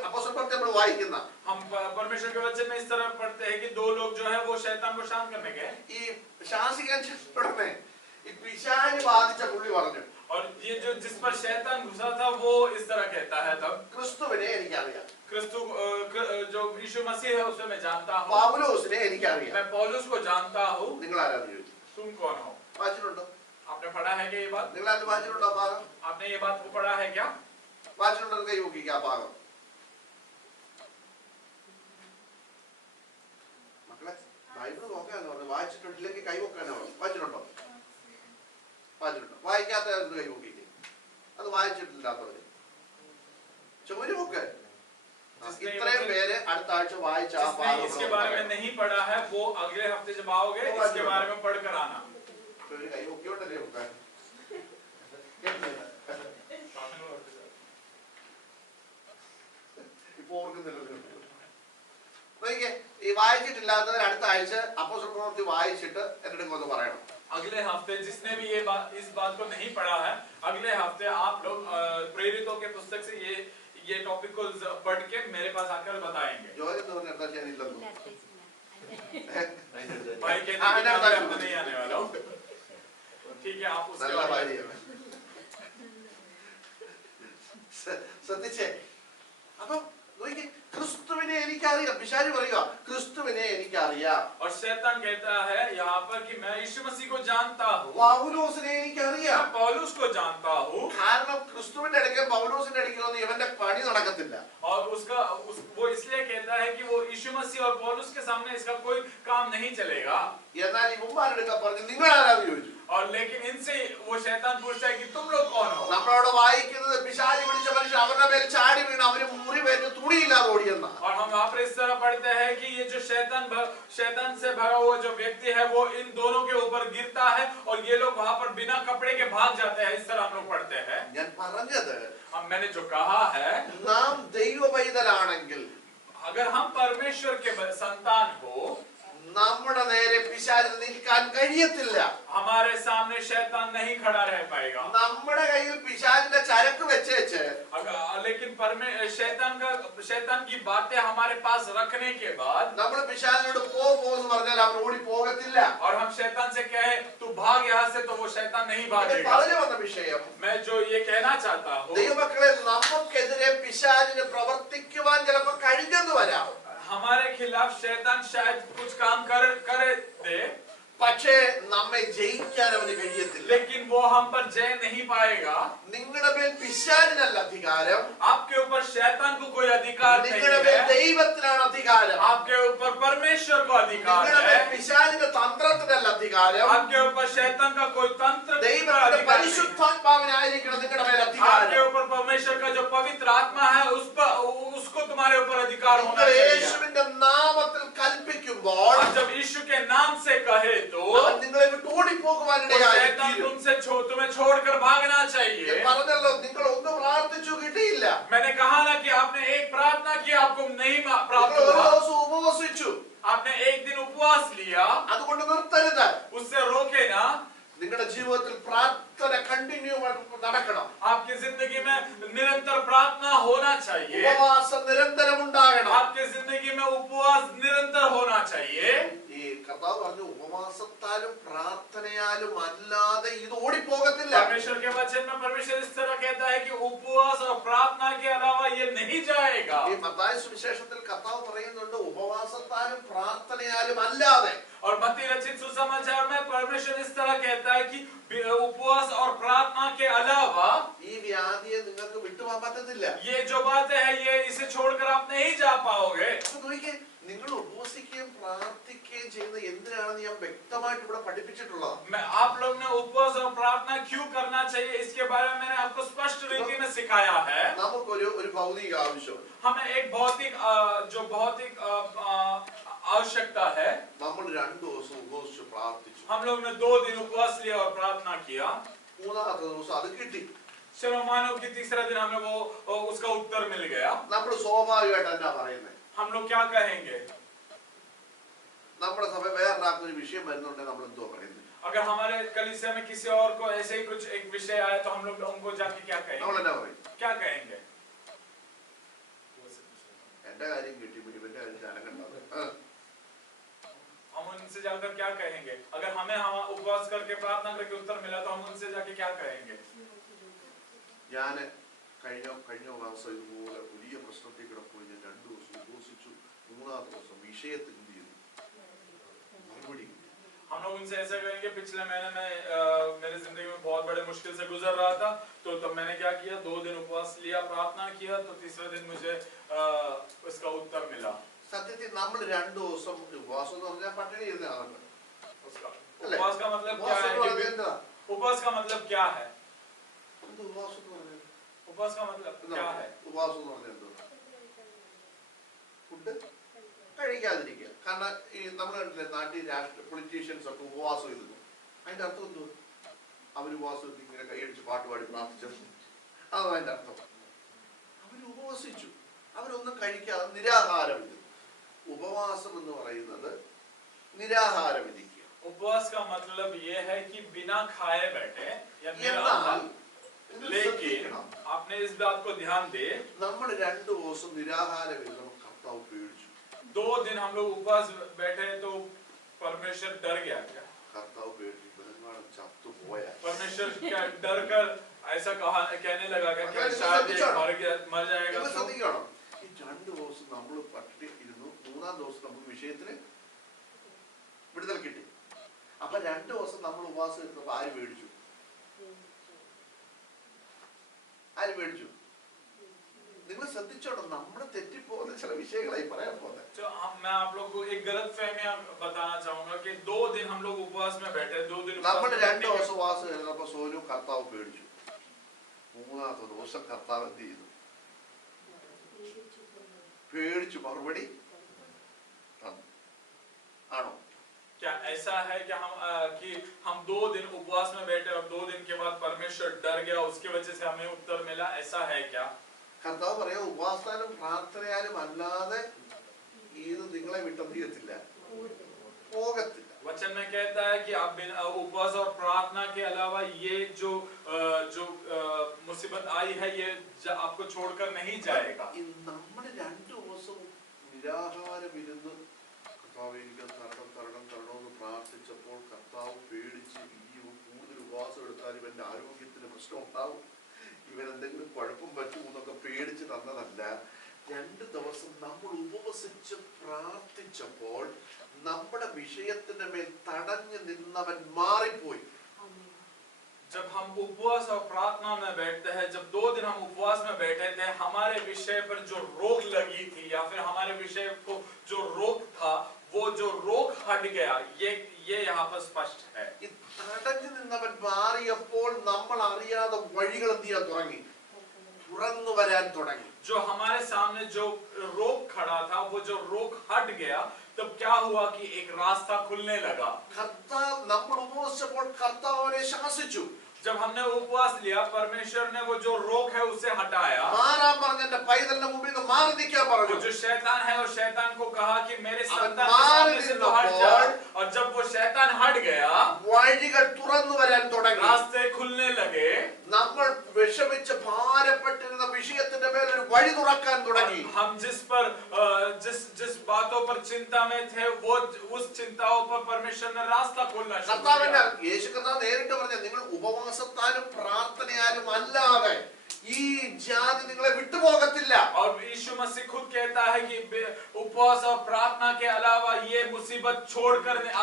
അപ്പോസ്തലപ്രവൃത്തി നമ്മൾ വായിക്കുന്ന हम परमेश्वर के वचन में इस तरह पढ़ते हैं कि दो लोग जो है वो शैतान को शांत करने गए। ഈ ശാസിക്കാൻ ചെന്നപ്പെടുന്നേ ഈ പിശാച് ബാധിച്ച പുള്ളി പറഞ്ഞു, और ये जो जिस पर शैतान घुसा था वो इस तरह कहता है, तब ക്രിസ്തുവിനെ എനിക്കറിയാം, क्रिस्तु जो यीशु मसीह है उसे मैं जानता हूँ, പൗലോസിനെ എനിക്കറിയാം, मैं पौलुस को जानता हूँ, നിങ്ങൾ ആരാന്ന് ചോദിച്ചു. तुम कौन हो? വായിച്ചിട്ടുണ്ടോ? आपने पढ़ा है क्या ये बात? നിങ്ങൾ അത് വായിച്ചിട്ടുണ്ടോ? ആ ഭാഗം आपने ये बात को पढ़ा है क्या? വായിച്ചിട്ടുണ്ടോ? കൈ നോക്കിക്ക ആ ഭാഗം. മക്കളെ ബൈബിൾ നോക്കാന്ന് പറഞ്ഞു, വായിച്ചിട്ടില്ലെങ്കിൽ കൈ വെക്കാനാ പറഞ്ഞു. വായിച്ചിട്ടുണ്ടോ? വായിച്ചിട്ടുണ്ടോ? വായിക്കാത്ത കൈ നോക്കിക്കേ. അത് വായിച്ചിട്ടില്ലാത്തവര് ചുമര് നോക്ക്. ഇത്രയും പേര് അടുത്ത ആഴ്ച വായിച്ച ആ ഭാഗം इसके बारे में नहीं पढ़ा है वो अगले हफ्ते जब आओगे इसके बारे में पढ़ कर आना। ഒരു കൈ നോക്കിയോണ്ടല്ലേ നോക്കാൻ. ഇപ്പൊ ഓർക്കുന്നില്ലല്ലോ. നോക്കിക്കേ, ഈ വായിച്ചിട്ടില്ലാത്തവർ അടുത്ത ആഴ്ച അപ്പോസ്തല പ്രവൃത്തി വായിച്ചിട്ട് എന്റെ അടുത്ത് ഒന്ന് പറയണം. अगले हफ्ते जिसने भी इस बात को नहीं पढ़ा है, अगले हफ्ते आप लोग प्रेरितों के पुस्तक से ये टॉपिक को पढ़ के मेरे पास आकर बताएंगे. ജോലി എന്ന് പറഞ്ഞാൽ എന്താ ചെയ്യാനില്ലെന്ന് भाई कहते हैं कि अगले हफ्ते नहीं आने वाला हूँ. ठीक है, आप उसके നല്ല बाद ഭാര്യയാണ്. ശ്രദ്ധിച്ചേ. അപ്പം നോക്കിക്കേ, ക്രിസ്തുവിനെ എനിക്കറിയാം. പിശാച് പറയുക ക്രിസ്തുവിനെ എനിക്കറിയാം. और शैतान कहता है यहाँ पर कि मैं यीशु मसीह को जानता हूँ, പൗലോസിനെ എനിക്കറിയാം. मैं पौलुस को जानता हूँ. കാരണം ക്രിസ്തുവിന്റെ അടുക്കൽ പൗലോസിന്റെ അടുക്കലൊന്നും ഇവന്റെ പണി നടക്കത്തില്ല. और वो इसलिए कहता है कि वो यीशु मसीह और पौलुस के सामने इसका कोई काम नहीं चलेगा. എന്നാൽ ഇവന്മാരെടുക്കാൻ പറഞ്ഞു നിങ്ങൾ ആരാന്ന് ചോദിച്ചു. और लेकिन इनसे वो शैतान पूछता है कि तुम लोग कौन हो. നമ്മളവിടെ വായിക്കുന്നത് പിശാച് പിടിച്ച മനുഷ്യൻ അവരുടെ മേൽ ചാടി വീണ് അവര് മുറിവേറ്റ് തുണിയില്ലാതെ ഓടിയെന്ന. और हम वहाँ पर इस तरह पढ़ते हैं कि ये जो शैतान से भरा हुआ जो व्यक्ति है वो इन दोनों के ऊपर गिरता है और ये लोग वहाँ पर बिना कपड़े के भाग जाते हैं. इस तरह हम लोग पढ़ते हैं. ഞാൻ പറഞ്ഞത് मैंने जो कहा है, നാം ദൈവ പൈതലാണെങ്കിൽ अगर हम परमेश्वर के संतान हो, നമ്മുടെ നേരെ പിശാചിന് നിൽക്കാൻ കഴിയത്തില്ല. हमारे सामने शैतान नहीं खड़ा रह पाएगा. നമ്മുടെ കയ്യിൽ പിശാചിന്റെ ചരക്ക് വെച്ചേച്ച് लेकिन शैतान की बातें हमारे पास रखने के बाद നമ്മൾ പിശാചിനോട് പോ എന്ന് പറഞ്ഞാൽ അവൻ ഓടി പോകത്തില്ല. और हम शैतान से कहे तू भाग यहाँ से, तो वो शैतान नहीं भागेगा. പറഞ്ഞു വന്ന വിഷയം, मैं जो ये कहना चाहता हूँ, ദൈവമക്കളെ, നമുക്കെതിരെ പിശാചിന് പ്രവർത്തിക്കുവാൻ ചിലപ്പോൾ കഴിഞ്ഞെന്ന് വരാം. हमारे खिलाफ शैतान शायद कुछ काम करे दे, പക്ഷേ നമ്മെ ജയിക്കാൻ അവന് കഴിയത്തില്ല. लेकिन वो हम पर जय नहीं पाएगा. നിങ്ങളുടെ മേൽ പിശാചിനല്ല അധികാരം, आपके ऊपर शैतान को कोई अधिकार नहीं നിങ്ങളുടെ മേൽ है. ദൈവത്തിനാണ് അധികാരം. आपके ऊपर परमेश्वर को अधिकार നിങ്ങളുടെ है. മേൽ പിശാചിന്റെ തന്ത്രത്തിനല്ല അധികാരം. आपके ऊपर शैतान का कोई तंत्र का ദൈവത്തിന്റെ अधिकार नहीं. പരിശുദ്ധാത്മാവിനായിരിക്കണം നിങ്ങളുടെ മേൽ आपके അധികാരം. ऊपर परमेश्वर का जो पवित्र आत्मा है उसको तुम्हारे ऊपर अधिकार होना നിങ്ങൾ चाहिए. യേശുവിന്റെ നാമത്തിൽ കൽപ്പിക്കുമ്പോൾ और जब यीशु के नाम से कहे तो അവൻ നിങ്ങളെ വിട്ട് शैतान ഓടിപ്പോകുവാനിടയായി. तुम्हें छोड़कर भागना चाहिए. പറഞ്ഞല്ലോ, നിങ്ങൾ ഒന്ന് പ്രാർത്ഥിച്ചു കിട്ടിയില്ല. मैंने कहा ना कि आपने एक प्रार्थना की, आपको नहीं प्राप्त നിങ്ങൾ ഒരു हुआ. ദിവസം ഉപവസിച്ചു, आपने एक दिन उपवास लिया, അതുകൊണ്ട് നിർത്തരുത്. उससे रोके ना. നിങ്ങളുടെ ജീവിതത്തിൽ പ്രാർത്ഥന കണ്ടിന്യൂ നടക്കണം. आपकी जिंदगी में निरंतर प्रार्थना होना चाहिए. ഉപവാസം നിരന്തരം ഉണ്ടാകണം. आपकी जिंदगी में उपवास निरंतर होना चाहिए. ഈ കർത്താവ് പറഞ്ഞു, ഉപവാസത്താലും പ്രാർത്ഥനയാലും അല്ലാതെ ഇത് ഓടിപ്പോകത്തില്ല. परमेश्वर के वचन में परमेश्वर इस तरह कहता है कि उपवास और प्रार्थना के अलावा ये नहीं जाएगा. ഈ മത്തായി സുവിശേഷത്തിൽ കർത്താവ് പറയുന്നുണ്ട്, ഉപവാസത്താലും പ്രാർത്ഥനയാലും അല്ലാതെ. और मत्ती रचित सुसमाचार में परमेश्वर इस तरह कहता है कि उपवास और प्रार्थना के अलावा ഈ വ്യാധിയെ നിങ്ങൾക്ക് വിട്ടുപോകാൻ പറ്റത്തില്ല. ये जो बातें है ये इसे छोड़कर आप नहीं जा पाओगे. അപ്പൊ നോക്കിക്കേ, നിങ്ങൾ ഉപവസിക്കുകയും പ്രാർത്ഥിക്കുകയും ചെയ്യുന്നത് എന്തിനാണെന്ന് ഞാൻ വ്യക്തമായിട്ട് ഇവിടെ പഠിപ്പിച്ചിട്ടുള്ളത്. आप लोग ने उपवास और प्रार्थना क्यों करना चाहिए इसके बारे में मैंने आपको स्पष्ट रीति में सिखाया है. നമുക്കൊരു ഭൗതിക ആവശ്യം, हमें एक भौतिक आवश्यकता है. നമ്മൾ 2 ദിവസം ഉപവസിച്ച് പ്രാർത്ഥിച്ചു. हम लोग ने 2 दिन उपवास लिया और प्रार्थना किया. മൂന്നാമത്തെ ദിവസം അത് കിട്ടി. चलो मानो कि तीसरा दिन हमें वो उसका उत्तर मिल गया. നമ്മൾ സ്വാഭാവികമായിട്ട് എന്നാ പറയുന്നത്, हम लोग क्या कहेंगे? നമ്മുടെ സഭ വേറൊരാൾക്കൊരു വിഷയം വരുന്നുണ്ടെങ്കിൽ നമ്മൾ എന്തോ പറയുന്നത്? अगर हमारे कलीसिया में किसी और को ऐसे ही कुछ एक विषय आए तो हम लोग उनको जाके क्या നമ്മൾ कहेंगे? എന്നാ പറയും? क्या कहेंगे? എന്റെ കാര്യം കിട്ടി, ഇവന്റെ കാര്യം ചാനകണ്ടാവും. हम उनसे जाकर क्या कहेंगे? अगर हमें हम उपवास करके प्रार्थना करके उत्तर मिला तो हम उनसे जाके क्या कहेंगे? ഞാൻ കഴിഞ്ഞ മാസം ഇതുപോലെ വലിയ പ്രശ്നത്തിൽ കിടപ്പോയി. ഞാൻ 2 ദിവസം ഉപവസിച്ചു. മൂന്നാമത്തെ ദിവസം വിഷയത്തിൽ എന്ത് ചെയ്തു? മറുപടി. हम लोग उनसे ऐसा कहेंगे, पिछले महीने में मेरी जिंदगी में बहुत बड़े मुश्किल से गुजर रहा था, तो तब मैंने क्या किया, 2 दिन उपवास लिया, प्रार्थना किया, तो तीसरे दिन मुझे इसका उत्तर मिला. സത്യത്തിൽ നമ്മൾ 2 ദിവസം ഉപവാസം എന്ന് പറഞ്ഞാൽ പട്ടിണി ഇരുന്നാണ്. उपवास का मतलब क्या है? उपवास का मतलब क्या है? ഉപവാസം എന്ന് പറഞ്ഞാൽ उपवास का मतलब क्या है? ഉപവാസം എന്ന് പറഞ്ഞാൽ എന്തോ? ഫുഡ് കഴിക്കാതിരിക്കുക. കാരണം ഈ നമ്മുടെ നാട്ടിൽ പൊളിറ്റീഷ്യൻസ് ഒക്കെ ഉപവാസം ഇരുന്നു. അതിന്റെ അർത്ഥം എന്തോ? അവർ ഉപവാസം ഇങ്ങനെ കൈയടിച്ച് പാട്ട് പാടി പ്രാർത്ഥിച്ചത്, അതാണ് അതിന്റെ അർത്ഥം. അവർ ഉപവസിച്ചു, അവരൊന്നും കഴിക്കാതെ നിരാഹാരം ഇരുന്നു. ഉപവാസം എന്ന് പറയുന്നത് നിരാഹാരം ഇരിക്കുക. उपवास का मतलब ये है कि बिना खाए बैठे या എന്നാൽ ഇത് लेकिन ശ്രദ്ധിക്കണം. आपने इस बात को ध्यान दे, നമ്മൾ 2 ദിവസം നിരാഹാരം ഇരുന്നപ്പോൾ കർത്താവ് പേടിച്ചു. 2 दिन हम लोग उपवास बैठे तो परमेश्वर डर गया क्या? കർത്താവ് പേടിച്ചു, ബലങ്ങാനും ചത്തുപോയാൽ. परमेश्वर क्या डर कर ऐसा कहने लगा क्या कि अगर शायद ये ശ്രദ്ധിച്ചോണം. मर जाएगा? നിങ്ങൾ तो ശ്രദ്ധിക്കണം. ഈ 2 ദിവസം നമ്മൾ പട്ടിണി ഇരുന്നു, 3-ാം ദിവസം നമുക്ക് വിഷയത്തിന് വിടുതൽ കിട്ടി. അപ്പൊ 2 ദിവസം നമ്മൾ ഉപവാസം ഇരുന്നപ്പോ ആര് പേടിച്ചു? ആര് പേടിച്ചു? നിങ്ങൾ ശ്രദ്ധിച്ചോണം, നമ്മൾ തെറ്റിപ്പോകുന്ന ചില വിഷയങ്ങളായി പറയാൻ പോകുന്നത്. मैं आप लोग को एक गलत फहमिया बताना चाहूंगा कि 2 दिन हम लोग उपवास में बैठे, 2 दिन നമ്മൾ 2 ദിവസം ഉപവാസം ഇരുന്നപ്പോ സോനു കർത്താവ് പേടിച്ചു. 3-ാമത്തെ ദിവസം കർത്താവ് എന്ത് ചെയ്തു? പേടിച്ചു മറുപടി തന്നു. ആണോ? क्या ऐसा है कि हम 2 दिन उपवास में बैठे और 2 दिन के बाद परमेश्वर डर गया, उसकी वजह से हमें उत्तर मिला? ऐसा है क्या? കർത്താവ് പറയാ, ഉപവാസാലും പ്രാർത്ഥനയാലും അല്ലാതെ ഇത് നിങ്ങളെ വിട്ടെത്തിയത്തില്ല, പോകത്തില്ല. वचन में कहता है कि आप बिना उपवास और प्रार्थना के अलावा ये जो मुसीबत आई है ये आपको छोड़कर नहीं जाएगा. നമ്മൾ 2 ദിവസം നിരാഹാരം ഇരുന്ന് കർത്താവ് എനിക്ക് തരണമെന്ന് പ്രാർത്ഥിച്ചപ്പോൾ കർത്താവ് പേടിച്ച് ഈ കൂടുതൽ ഉപവാസം എടുത്താൽ ഇവന്റെ ആരോഗ്യത്തിന് പ്രശ്നം ഉണ്ടാവും, ഇവൻ എന്തെങ്കിലും കുഴപ്പം പറ്റുമെന്നൊക്കെ പേടിച്ച് തന്നതല്ല. 2 ദിവസം നമ്മൾ ഉപവസിച്ച് പ്രാർത്ഥിച്ചപ്പോൾ നമ്മുടെ വിഷയത്തിന്റെ മേൽ തടഞ്ഞു നിന്നവൻ മാറിപ്പോയി. जब हम उपवास और प्रार्थना में बैठते हैं, जब 2 दिन हम उपवास में बैठे थे, हमारे विषय पर जो रोक लगी थी या फिर हमारे विषय को जो रोक था वो जो रोक हट गया, ये यहाँ पर स्पष्ट है. ഈ തടഞ്ഞു നിന്നവൻ മാറിയപ്പോൾ നമ്മൾ അറിയാതെ വഴികൾ എന്ത് ചെയ്യാൻ തുടങ്ങി? തുറന്നു വരാൻ തുടങ്ങി. जो हमारे सामने जो रोक खड़ा था, वो जो रोक हट गया, तब क्या हुआ कि एक रास्ता खुलने लगा. കർത്താവ് നമ്മൾ ഉപവസിച്ചപ്പോൾ കർത്താവ് അവരെ ശാസിച്ചു. जब हमने उपवास लिया, परमेश्वर ने वो जो रोक है उसे हटाया. മാറാൻ പറഞ്ഞ എന്റെ പൈതലിന്റെ മുമ്പിൽ നിന്ന് മാറി നിൽക്കാൻ പറഞ്ഞു. जो शैतान है और शैतान को कहा कि मेरे अब संतान मार के सामने से तो हट जा. निकलो. और जब वो शैतान हट गया, വഴികൾ തുറന്നു വരാൻ തുടങ്ങി. रास्ते खुलने लगे. നമ്മൾ വിഷമിച്ച് ഭാരപ്പെട്ടിരുന്ന വിഷയത്തിന്റെ മേൽ ഒരു വഴി തുറക്കാൻ തുടങ്ങി. हम जिस बातों पर चिंता में थे, वो उस चिंताओं पर परमेश्वर ने रास्ता खोलना शुरू കർത്താവിന്റെ किया. യേശു കർത്താവ് നേരിട്ട് പറഞ്ഞ, നിങ്ങൾ ഉപവാസത്താലും പ്രാർത്ഥനയാലും അല്ലാതെ ഈ ജാതി നിങ്ങളെ വിട്ടുപോകത്തില്ല. और यीशु मसीह खुद कहता है कि उपवास और प्रार्थना के अलावा ये मुसीबत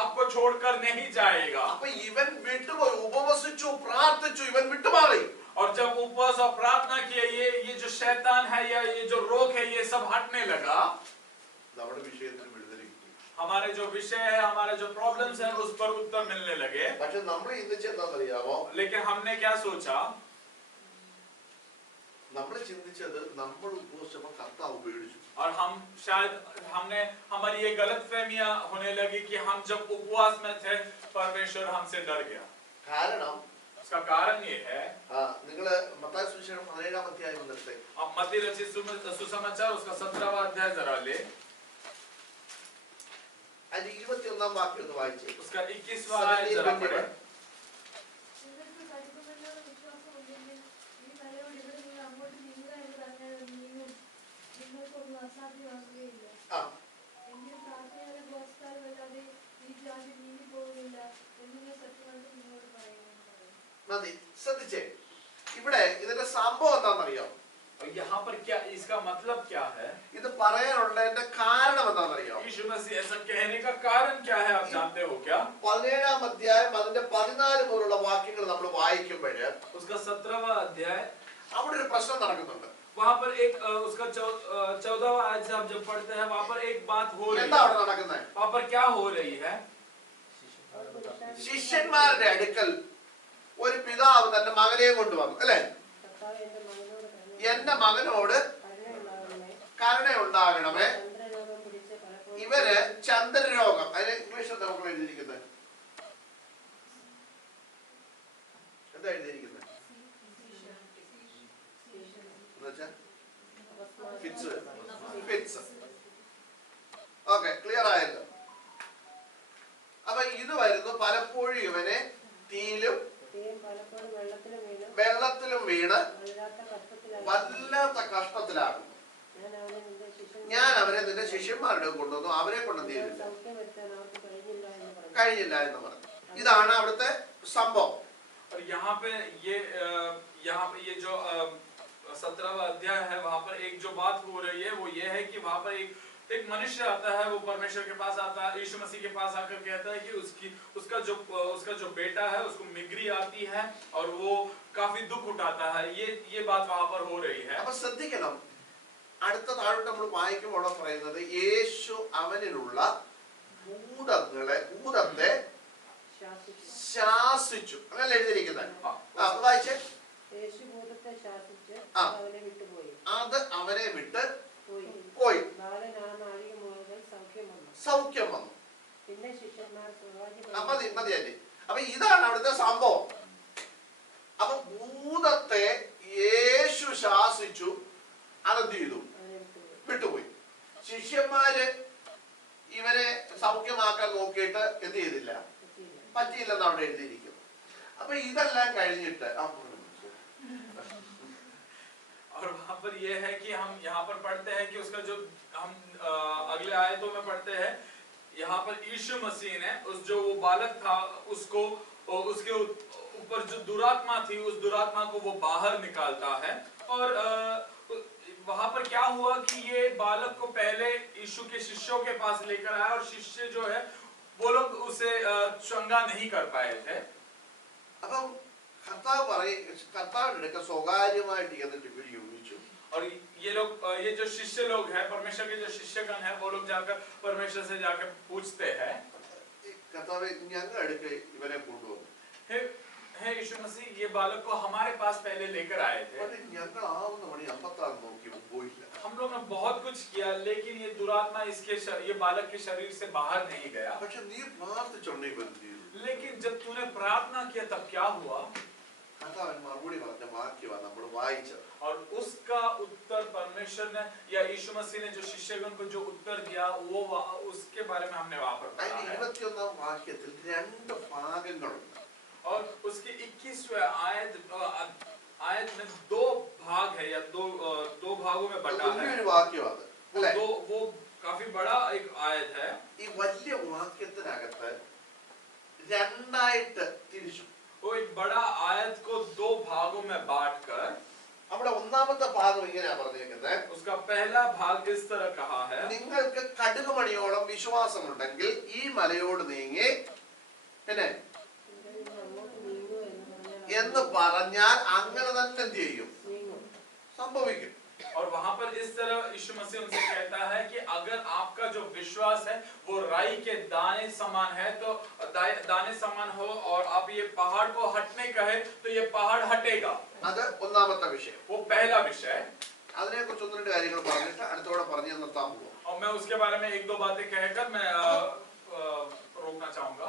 आपको छोड़कर नहीं जाएगा. അപ്പൊ ഇവൻ വിട്ടുപോയി, ഉപവസിച്ചു പ്രാർത്ഥിച്ചു, ഇവൻ വിട്ടുമാറി. और जब उपवास और प्रार्थना किए, ये जो शैतान है या ये जो रोग है, ये सब हटने लगा. നമ്മുടെ വിഷയത്തിന് വിടുതൽ കിട്ടി. हमारे जो विषय है, हमारे जो प्रॉब्लम्स हैं, उस पर उत्तर मिलने लगे. പക്ഷെ നമ്മൾ ചിന്തിച്ച എന്താണെന്നറിയാമോ? लेकिन हमने क्या सोचा? നമ്മൾ ചിന്തിച്ചത് നമ്മൾ ഉപവസിച്ചപ്പോൾ കർത്താവ് പേടിച്ചു. और हमारी ये गलत फहमियां होने लगी कि हम जब उपवास में थे, परमेश्वर हमसे डर गया. കാരണം उसका कारण ये है, നിങ്ങള് മത്തായി സുവിശേഷം 17-ാം അധ്യായം വന്നിട്ട് अब मत्ती रचित सुसमाचार उसका 17वां अध्याय जरा ले. അതിന്റെ 21-ാം വാക്യം ഒന്ന് വായിച്ചേ. उसका 21वां आयत जरा पढ़े. നിങ്ങൾക്ക് കഴിക്കുമെന്നുള്ള വിശ്വാസമുണ്ടെങ്കിൽ ഈ മലയോട് ഇവിടെ നിന്ന് അങ്ങോട്ട് നീങ്ങുക എന്ന് പറഞ്ഞാൽ നീങ്ങും, നിങ്ങൾക്കൊന്നും അസാധ്യമാകുകയില്ല. ആ, എങ്കിലും പ്രാർത്ഥനയുടെ ഉപവാസത്താലും അല്ലാതെ ഈ ജാതി നീങ്ങിപ്പോകുന്നില്ല എന്ന് ഞാൻ സത്യമായിട്ട് നിങ്ങളോട് പറയുന്നു. മതി. ശ്രദ്ധിച്ചേ, ഇവിടെ ഇതിന്റെ സംഭവം എന്താണെന്നറിയോ? और यहाँ पर क्या इसका मतलब क्या है? ഇത് പറയാനുള്ളതിന്റെ കാരണം എന്താണെന്നറിയോ? यीशु मसीह ऐसा कहने का कारण क्या है, आप जानते हो क्या? 17-ാം അധ്യായം അതിന്റെ 14 മുതലുള്ള വാക്യങ്ങൾ നമ്മൾ വായിക്കുമ്പോൾ उसका 17वां अध्याय, അവിടെ ഒരു പ്രശ്നം നടക്കുന്നുണ്ട്. वहाँ पर एक उसका 14वां आयत से आप जब पढ़ते हैं, वहाँ पर एक बात हो रही എന്താ है. അവിടെ നടക്കുന്നത്? वहाँ पर क्या हो रही है? ശിഷ്യന്മാരുടെ അടുക്കൽ ഒരു പിതാവ് തന്റെ മകനെ കൊണ്ടുവന്നു, അല്ലെ? എന്റെ മകനോട് കരുണയുണ്ടാകണമേ, ഇവന് ചന്ദ്രരോഗം. അതിന് ഇംഗ്ലീഷിൽ നമുക്ക് എഴുതിയിരിക്കുന്നത് എന്താ എഴുതിയിരിക്കുന്നത്? ഫിറ്റ്സ്. ഓക്കെ, വീണ് വല്ലാത്ത കഷ്ടത്തിലാകുന്നു. ഞാൻ അവരെ നിന്റെ ശിഷ്യന്മാരുടെ കൊണ്ടുവന്നു, അവരെ കൊണ്ടെന്ത് ചെയ്തില്ല, കഴിഞ്ഞില്ല എന്ന് പറഞ്ഞു. ഇതാണ് അവിടുത്തെ സംഭവം. और यहाँ पे ये जो 17वां अध्याय है, वहाँ पर एक जो बात हो रही है वो ये है कि वहाँ पर एक मनुष्य आता है, वो परमेश्वर के पास आता है, यीशु मसीह के पास आकर कहता है कि उसका जो बेटा है उसको मिग्री आती है और वो काफी दुख उठाता है. ये बात वहाँ पर हो रही है. അപ്പൊ ശ്രദ്ധിക്കണം, അടുത്ത താഴോട്ട് നമ്മൾ വായിക്കുമ്പോൾ പറയുന്നത് യേശു അവനിലുള്ള ഭൂതത്തെ ശാസിച്ചു, അങ്ങനെ എഴുതിയിരിക്കുന്നത്. വായിച്ചേ. അത് അവനെ വിട്ട് പോയി, സൗഖ്യം വന്നു. മതിയല്ലേ? അപ്പൊ ഇതാണ് അവിടുത്തെ സംഭവം. അപ്പൊ ഭൂതത്തെ യേശു ശാസിച്ചു, അതെന്ത് ചെയ്തു, വിട്ടുപോയി. ശിഷ്യന്മാര് ഇവനെ സൗഖ്യമാക്കാൻ നോക്കിയിട്ട് എന്ത് ചെയ്തില്ല, പറ്റിയില്ലെന്ന് അവിടെ എഴുതിയിരിക്കുന്നു. അപ്പൊ ഇതെല്ലാം കഴിഞ്ഞിട്ട് और वहाँ पर ये है कि हम यहाँ पर पढ़ते हैं कि उसका जो हम अगले आयतों में पढ़ते हैं, यहाँ पर यीशु मसीह ने जो वो बालक था उसको, उसके ऊपर जो दुरात्मा थी उस दुरात्मा को वो बाहर निकालता है. और वहाँ पर क्या हुआ कि ये बालक को पहले यीशु के शिष्यों के पास लेकर आया और शिष्य जो है वो लोग उसे चंगा नहीं कर पाए थे. അപ്പം കർത്താവിന്റെ അടുക്ക സ്വകാര്യമായിട്ട് എന്നിട്ട് ഇവർ യോജിച്ചു. और ये जो शिष्य लोग हैं, परमेश्वर के जो शिष्यगण हैं, वो लोग जाकर परमेश्वर से जाकर पूछते हैं, കർത്താവേ ഞങ്ങളുടെ അടുക്ക ഇവനെ കൊണ്ടുവന്നു, हे यीशु मसीह ये बालक को हमारे पास पहले लेकर आए थे. ഞങ്ങൾ ആവുന്ന മണി 56 നോക്കി പോയില്ല. हम लोग ने बहुत कुछ किया लेकिन ये दुरात्मा ये बालक के शरीर से बाहर नहीं गया. പക്ഷെ നീ പ്രാർത്ഥിച്ചോണ്ടേ ബന്ധു. लेकिन जब तूने प्रार्थना किया तब क्या हुआ? കർത്താവൻ മറുപടി പറഞ്ഞ വാക്യമാണ് നമ്മൾ വായിച്ചത്. और उसका उत्तर परमेश्वर ने या यीशु मसीह ने जो शिष्यगण को जो उत्तर दिया वो उसके बारे में हमने वहां पर पढ़ा है. 21ാം വാക്യത്തിൽ രണ്ട് ഭാഗങ്ങളുണ്ട്. और उसके 21वें आयत में दो भाग है या दो भागों में बटा है. ഒരു വാക്യമാണ് അല്ലേ? वो काफी बड़ा एक आयत है. ഈ വലിയ വാക്യത്തിനകത്ത് രണ്ടായിട്ട് തിരിച്ചു. वो एक बड़ा आयत को दो भागों में बांटकर, അവിടെ ഒന്നാമത്തെ ഭാഗം ഇങ്ങനെയാ പറഞ്ഞേക്കുന്നത്. उसका पहला भाग इस तरह कहा है, നിങ്ങൾക്ക് കടുകുമണിയോളം വിശ്വാസമുണ്ടെങ്കിൽ ഈ മലയോട് നീങ്ങി പിന്നെ എന്ന് പറഞ്ഞാൽ അങ്ങനെ തന്നെ എന്ത് ചെയ്യും, സംഭവിക്കും. और वहां पर इस तरह यीशु मसीह उनसे कहता है कि अगर आपका जो विश्वास है वो राई के दाने समान है तो दाने समान हो और आप ये पहाड़ को हटने कहे तो ये पहाड़ हटेगा. അത് ഒന്നാമത്തെ വിഷയം. वो पहला विषय. അതിനെ കുറിച്ച് ഒന്ന് രണ്ട് കാര്യങ്ങൾ പറഞ്ഞിട്ട് അടുത്തോടെ പറഞ്ഞു നിർത്താൻ പോകും. और मैं उसके बारे में एक दो बातें कहकर मैं रोकना चाहूंगा.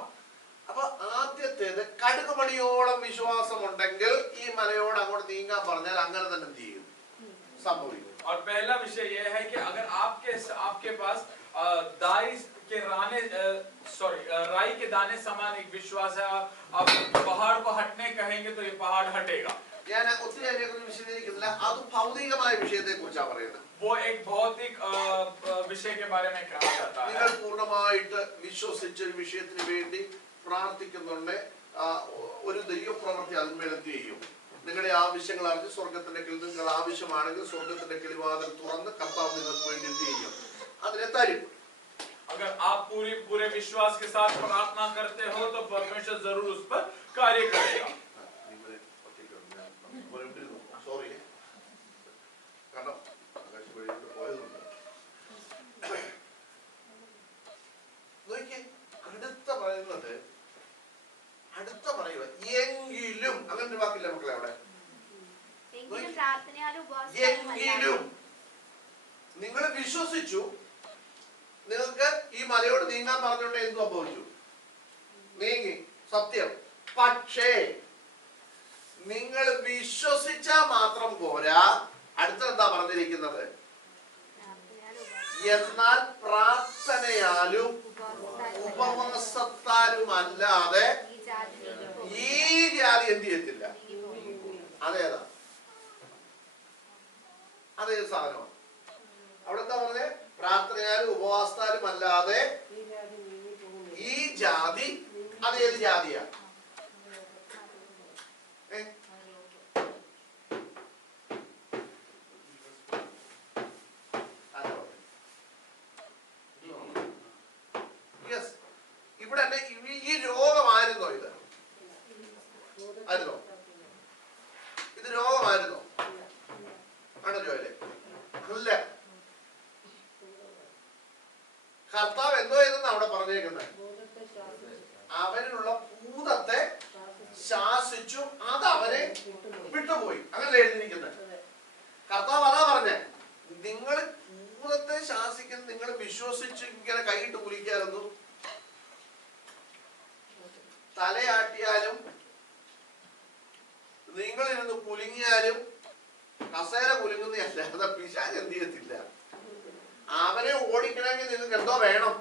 അപ്പൊ ആദ്യത്തേത് കടുകുമണിയോളം വിശ്വാസമുണ്ടെങ്കിൽ ഈ മലയോട് അങ്ങോട്ട് നീങ്ങാൻ പറഞ്ഞാൽ അങ്ങനെ തന്നെ എന്ത് ചെയ്യും, സംഭവിക്കും. और पहला विषय यह है कि अगर आपके पास राई के दाने समान एक विश्वास है, आप पहाड़ को हटने कहेंगे तो ये पहाड़ हटेगा. ഞാൻ ഒത്തിരി അതിനെക്കുറിച്ച് വിശദീകരിക്കുന്നില്ല. അത് ഭൗതികമായ വിഷയത്തെ കുറിച്ചാണ് പറയുന്നത്. वो एक भौतिक विषय के बारे में कहा जाता है. നിങ്ങൾ പൂർണ്ണമായിട്ട് വിശ്വസിച്ച ഒരു വിഷയത്തിന് വേണ്ടി പ്രാർത്ഥിക്കുന്നുണ്ട്, ഒരു ദൈവപ്രവൃത്തി അതിന്മേൽ എന്ത് ചെയ്യും, നിങ്ങളുടെ ആവശ്യങ്ങൾ അറിഞ്ഞ് സ്വർഗത്തിന്റെ നിങ്ങൾ ആവശ്യമാണെങ്കിൽ സ്വർഗത്തിന്റെ കിളിവാതിൽ തുറന്ന് കർത്താവ് നിങ്ങൾക്ക് വേണ്ടി എന്ത് ചെയ്യും, അതിനെ തരും. अगर आप पूरे विश्वास के साथ प्रार्थना करते हो तो परमेश्वर जरूर उस पर कार्य करेगा. സോറി, കാരണം പോയതുണ്ട്. അടുത്ത പറയുക എങ്കിലും, അങ്ങനെ ഒരു വാക്കില്ല മക്കളെ അവിടെ. എങ്കിലും നിങ്ങൾ വിശ്വസിച്ചു, നിങ്ങൾക്ക് ഈ മലയോട് നീങ്ങാൻ പറഞ്ഞുകൊണ്ട് എന്ത് സംഭവിച്ചു, നീങ്ങി, സത്യം. പക്ഷേ നിങ്ങൾ വിശ്വസിച്ചാൽ മാത്രം പോരാ, അടുത്തെന്താ പറഞ്ഞിരിക്കുന്നത്, എന്നാൽ പ്രാർത്ഥനയാലും ഉപവാസത്താലും അല്ലാതെ ഈ ജാതി എന്ത് ചെയ്യത്തില്ല. അതേതാ? അതേത് സാധനമാണ്? അവിടെ എന്താ പറഞ്ഞേ? പ്രാർത്ഥനയാലും ഉപവാസത്താലും അല്ലാതെ ഈ ജാതി. അതേത് ജാതിയാ? യെസ്, ഇവിടെ ഈ രോഗമായിരുന്നോ? ഇത് ആയിരുന്നോ? ഇത് രോഗമായിരുന്നോ? ആണോ ജോയലെ? അല്ല. കർത്താവ് എന്തോ ചെയ്തെന്ന് അവിടെ പറഞ്ഞേക്കുന്നത്? അവനിലുള്ള ഭൂതത്തെ ശാസിച്ചു, അത് അവനെ വിട്ടുപോയി. അങ്ങനെ എഴുതിയിരിക്കുന്നത്. കർത്താവ് അതാ പറഞ്ഞേ, നിങ്ങൾ ഭൂതത്തെ ശാസിക്കുന്ന നിങ്ങൾ വിശ്വസിച്ച് ഇങ്ങനെ കൈയിട്ട് കുലിക്കാതൊന്നും, തലയാട്ടിയാലും നിങ്ങളിരുന്ന് കുലുങ്ങിയാലും കസേര കുലുങ്ങുന്നതല്ല, അത് പിശാച് എന്ത് ചെയ്യത്തില്ല. അവനെ ഓടിക്കണമെങ്കിൽ നിങ്ങൾക്ക് എന്തോ വേണം?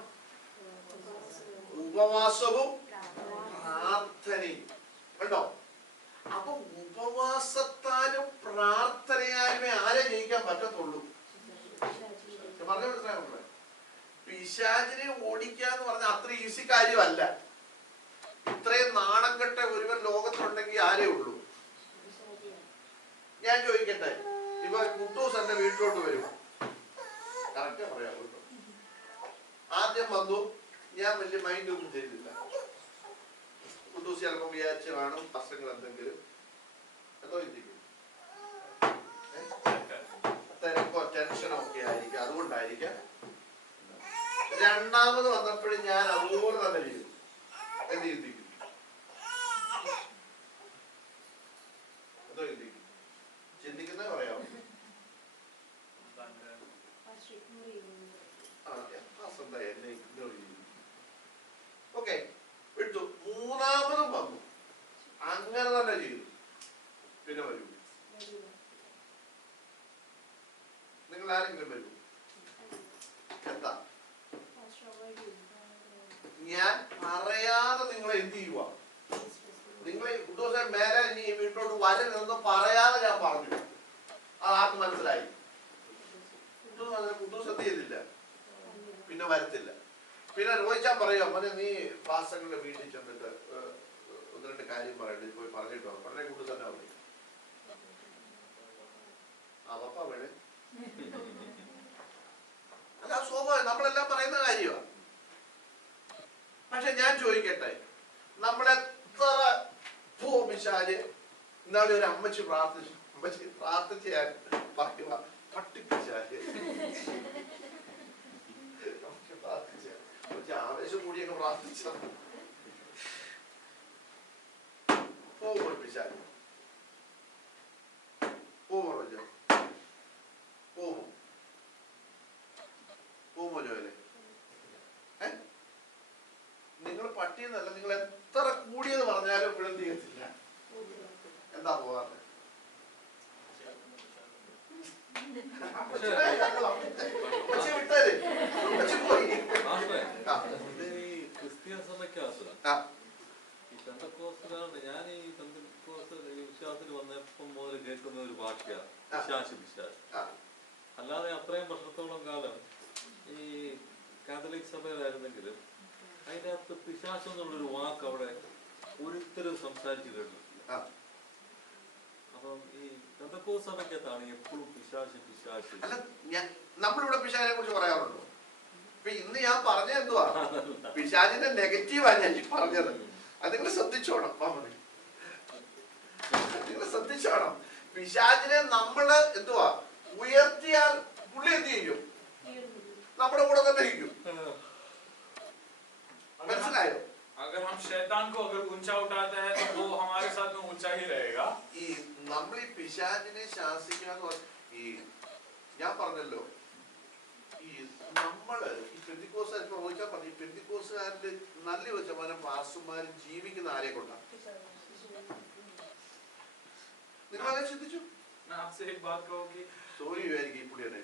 ഉപവാസവും പ്രാർത്ഥനയും. കണ്ടോ? അപ്പൊ ഉപവാസത്താലും പ്രാർത്ഥനയാലുമേ ആരെ ജയിക്കാൻ പറ്റത്തുള്ളൂ. പറഞ്ഞു മനസ്സിലായോ? പിശാചിനെ ഓടിക്കാന്ന് പറഞ്ഞാൽ അത്ര ഈസി കാര്യമല്ല. ഇത്രയും നാണം കെട്ട ഒരുവൻ ലോകത്തുണ്ടെങ്കിൽ ആരേ ഉള്ളൂ? ഞാൻ ചോദിക്കട്ടെ, ഇപ്പൊ കുട്ടൂസ് എന്റെ വീട്ടിലോട്ട് വരും. കറക്റ്റാ പറയാം. ആദ്യം വന്നു, ഞാൻ വലിയ മൈൻഡ് ഒന്നും ചെയ്തില്ല. കുട്ടൂസ് ചിലപ്പോൾ വിചാരിച്ച് കാണും പ്രശ്നങ്ങൾ എന്തെങ്കിലും എന്തോ ചിന്തിക്കും, തിരക്കോ ടെൻഷനോ ഒക്കെ ആയിരിക്കും, അതുകൊണ്ടായിരിക്കാം. രണ്ടാമത് വന്നപ്പോഴും ഞാൻ അതുപോലെ തന്നെ ചെയ്തു. എന്ത് ചിന്തിക്കും? എന്തോ ചിന്തിക്കും? ചിന്തിക്കുന്നത് പറയാമോ? ഓക്കെ, വിട്ടു. മൂന്നാമതും വന്നു, അങ്ങനെ തന്നെ ചെയ്തു. പിന്നെ വരൂ, നിങ്ങൾ ആരെങ്കിലും വരൂ. എന്താ? ഞാൻ പറയാതെ നിങ്ങളെ എന്ത് ചെയ്യുക? നിങ്ങളെ കുട്ടൂസെ മേലെ ഇനി വീട്ടിലോട്ട് വരരുതെന്ന് പറയാതെ ഞാൻ പറഞ്ഞു. അത് ആർക്ക് മനസ്സിലായി? കുട്ടൂസ് എന്ത് ചെയ്തില്ല, പിന്നെ വരത്തില്ല. പിന്നെ രോഹിച്ചാൻ പറയാ, മോനെ നീ പാസ്റ്ററുടെ വീട്ടിൽ ചെന്നിട്ട് ഒന്ന് രണ്ട് കാര്യം പറയണ്ടേ, പോയി പറഞ്ഞിട്ടോ. പറഞ്ഞ കുട്ടൂസ് തന്നെ പറയും. പപ്പ വേണേ, അല്ല സ്വാഭാവികം, നമ്മളെല്ലാം പറയുന്ന കാര്യമാണ്. പക്ഷെ ഞാൻ ചോദിക്കട്ടെ, നമ്മളെത്ര പിശാച് ഇന്നാളെ ഒരു അമ്മച്ചി പ്രാർത്ഥിച്ചു, അമ്മച്ചി പ്രാർത്ഥിച്ച പറയുക പട്ടിപ്പിശാച് പ്രാർത്ഥിച്ച ആവേശം കൂടിയൊക്കെ പ്രാർത്ഥിച്ച പോവോ പിശാച്? പോവോ ജോ? പോവോ? പോവോ ജോയലെ? നിങ്ങൾ പട്ടിയെന്നല്ല, നിങ്ങൾ എത്ര കൂടിയെന്ന് പറഞ്ഞാലും ഇപ്പോഴും തീരത്തില്ല. എന്താ പോവാറ്? ക്രിസ്ത്യൻ സഭയ്ക്കകത്ത് ഞാൻ ഈ വിശ്വാസത്തിൽ വന്നപ്പം മുതൽ കേൾക്കുന്ന ഒരു ഭാഷയാണ് പിശാച്. പിശാച് അല്ലാതെ അത്രയും വർഷത്തോളം കാലം ഈ കാത്തലിക് സഭയിലായിരുന്നെങ്കിലും അതിൻ്റെ അകത്ത് പിശാച് എന്നുള്ളൊരു വാക്ക് അവിടെ ഒരിക്കലും സംസാരിച്ചു കേട്ടിട്ടില്ല. അപ്പം ഈ പെന്തക്കോസ്ത് സഭയ്ക്കകത്താണ് എപ്പോഴും പിശാച് പിശാച്. അല്ല, നമ്മളിവിടെ പിശാചിനെ കുറിച്ച് പറയാറുണ്ടോ? ഇപ്പൊ ഇന്ന് ഞാൻ പറഞ്ഞത് എന്തുവാ? പിശാചിന്റെ നെഗറ്റീവാണ് ഞാൻ പറഞ്ഞത്. അത് നിങ്ങൾ ശ്രദ്ധിച്ചോണം. നിങ്ങൾ ശ്രദ്ധിച്ചോണം. പിശാചിനെ നമ്മള് എന്തുവാ ഉയർത്തിയാൽ പുള്ളി എന്ത് ചെയ്യും? നമ്മുടെ കൂടെ തന്നെ ഇരിക്കും. മനസ്സിലായോ? अगर हम शैतान को अगर ऊंचा उठाते हैं तो वो हमारे साथ में ऊंचा ही रहेगा. ഈ നമ്മൾ ഈ പിശാചിനെ ശാസിക്കാന്ന് ഈ ഞാൻ പറഞ്ഞല്ലോ, ഈ നമ്മള് ഈ പെന്തിക്കോസ്തുകാർ ചോദിച്ചാൽ പറഞ്ഞു, ഈ പെന്തിക്കോസ്തുകാരുടെ നല്ല ശതമാനം പാസ്റ്റർമാരും ജീവിക്കുന്ന ആരെ കൊണ്ടാണ്? നിങ്ങൾ അതേ ചിന്തിച്ചു? मैं आपसे एक बात कहूँ कि സോറി വിചാരിക്കും പുള്ളിയാണ്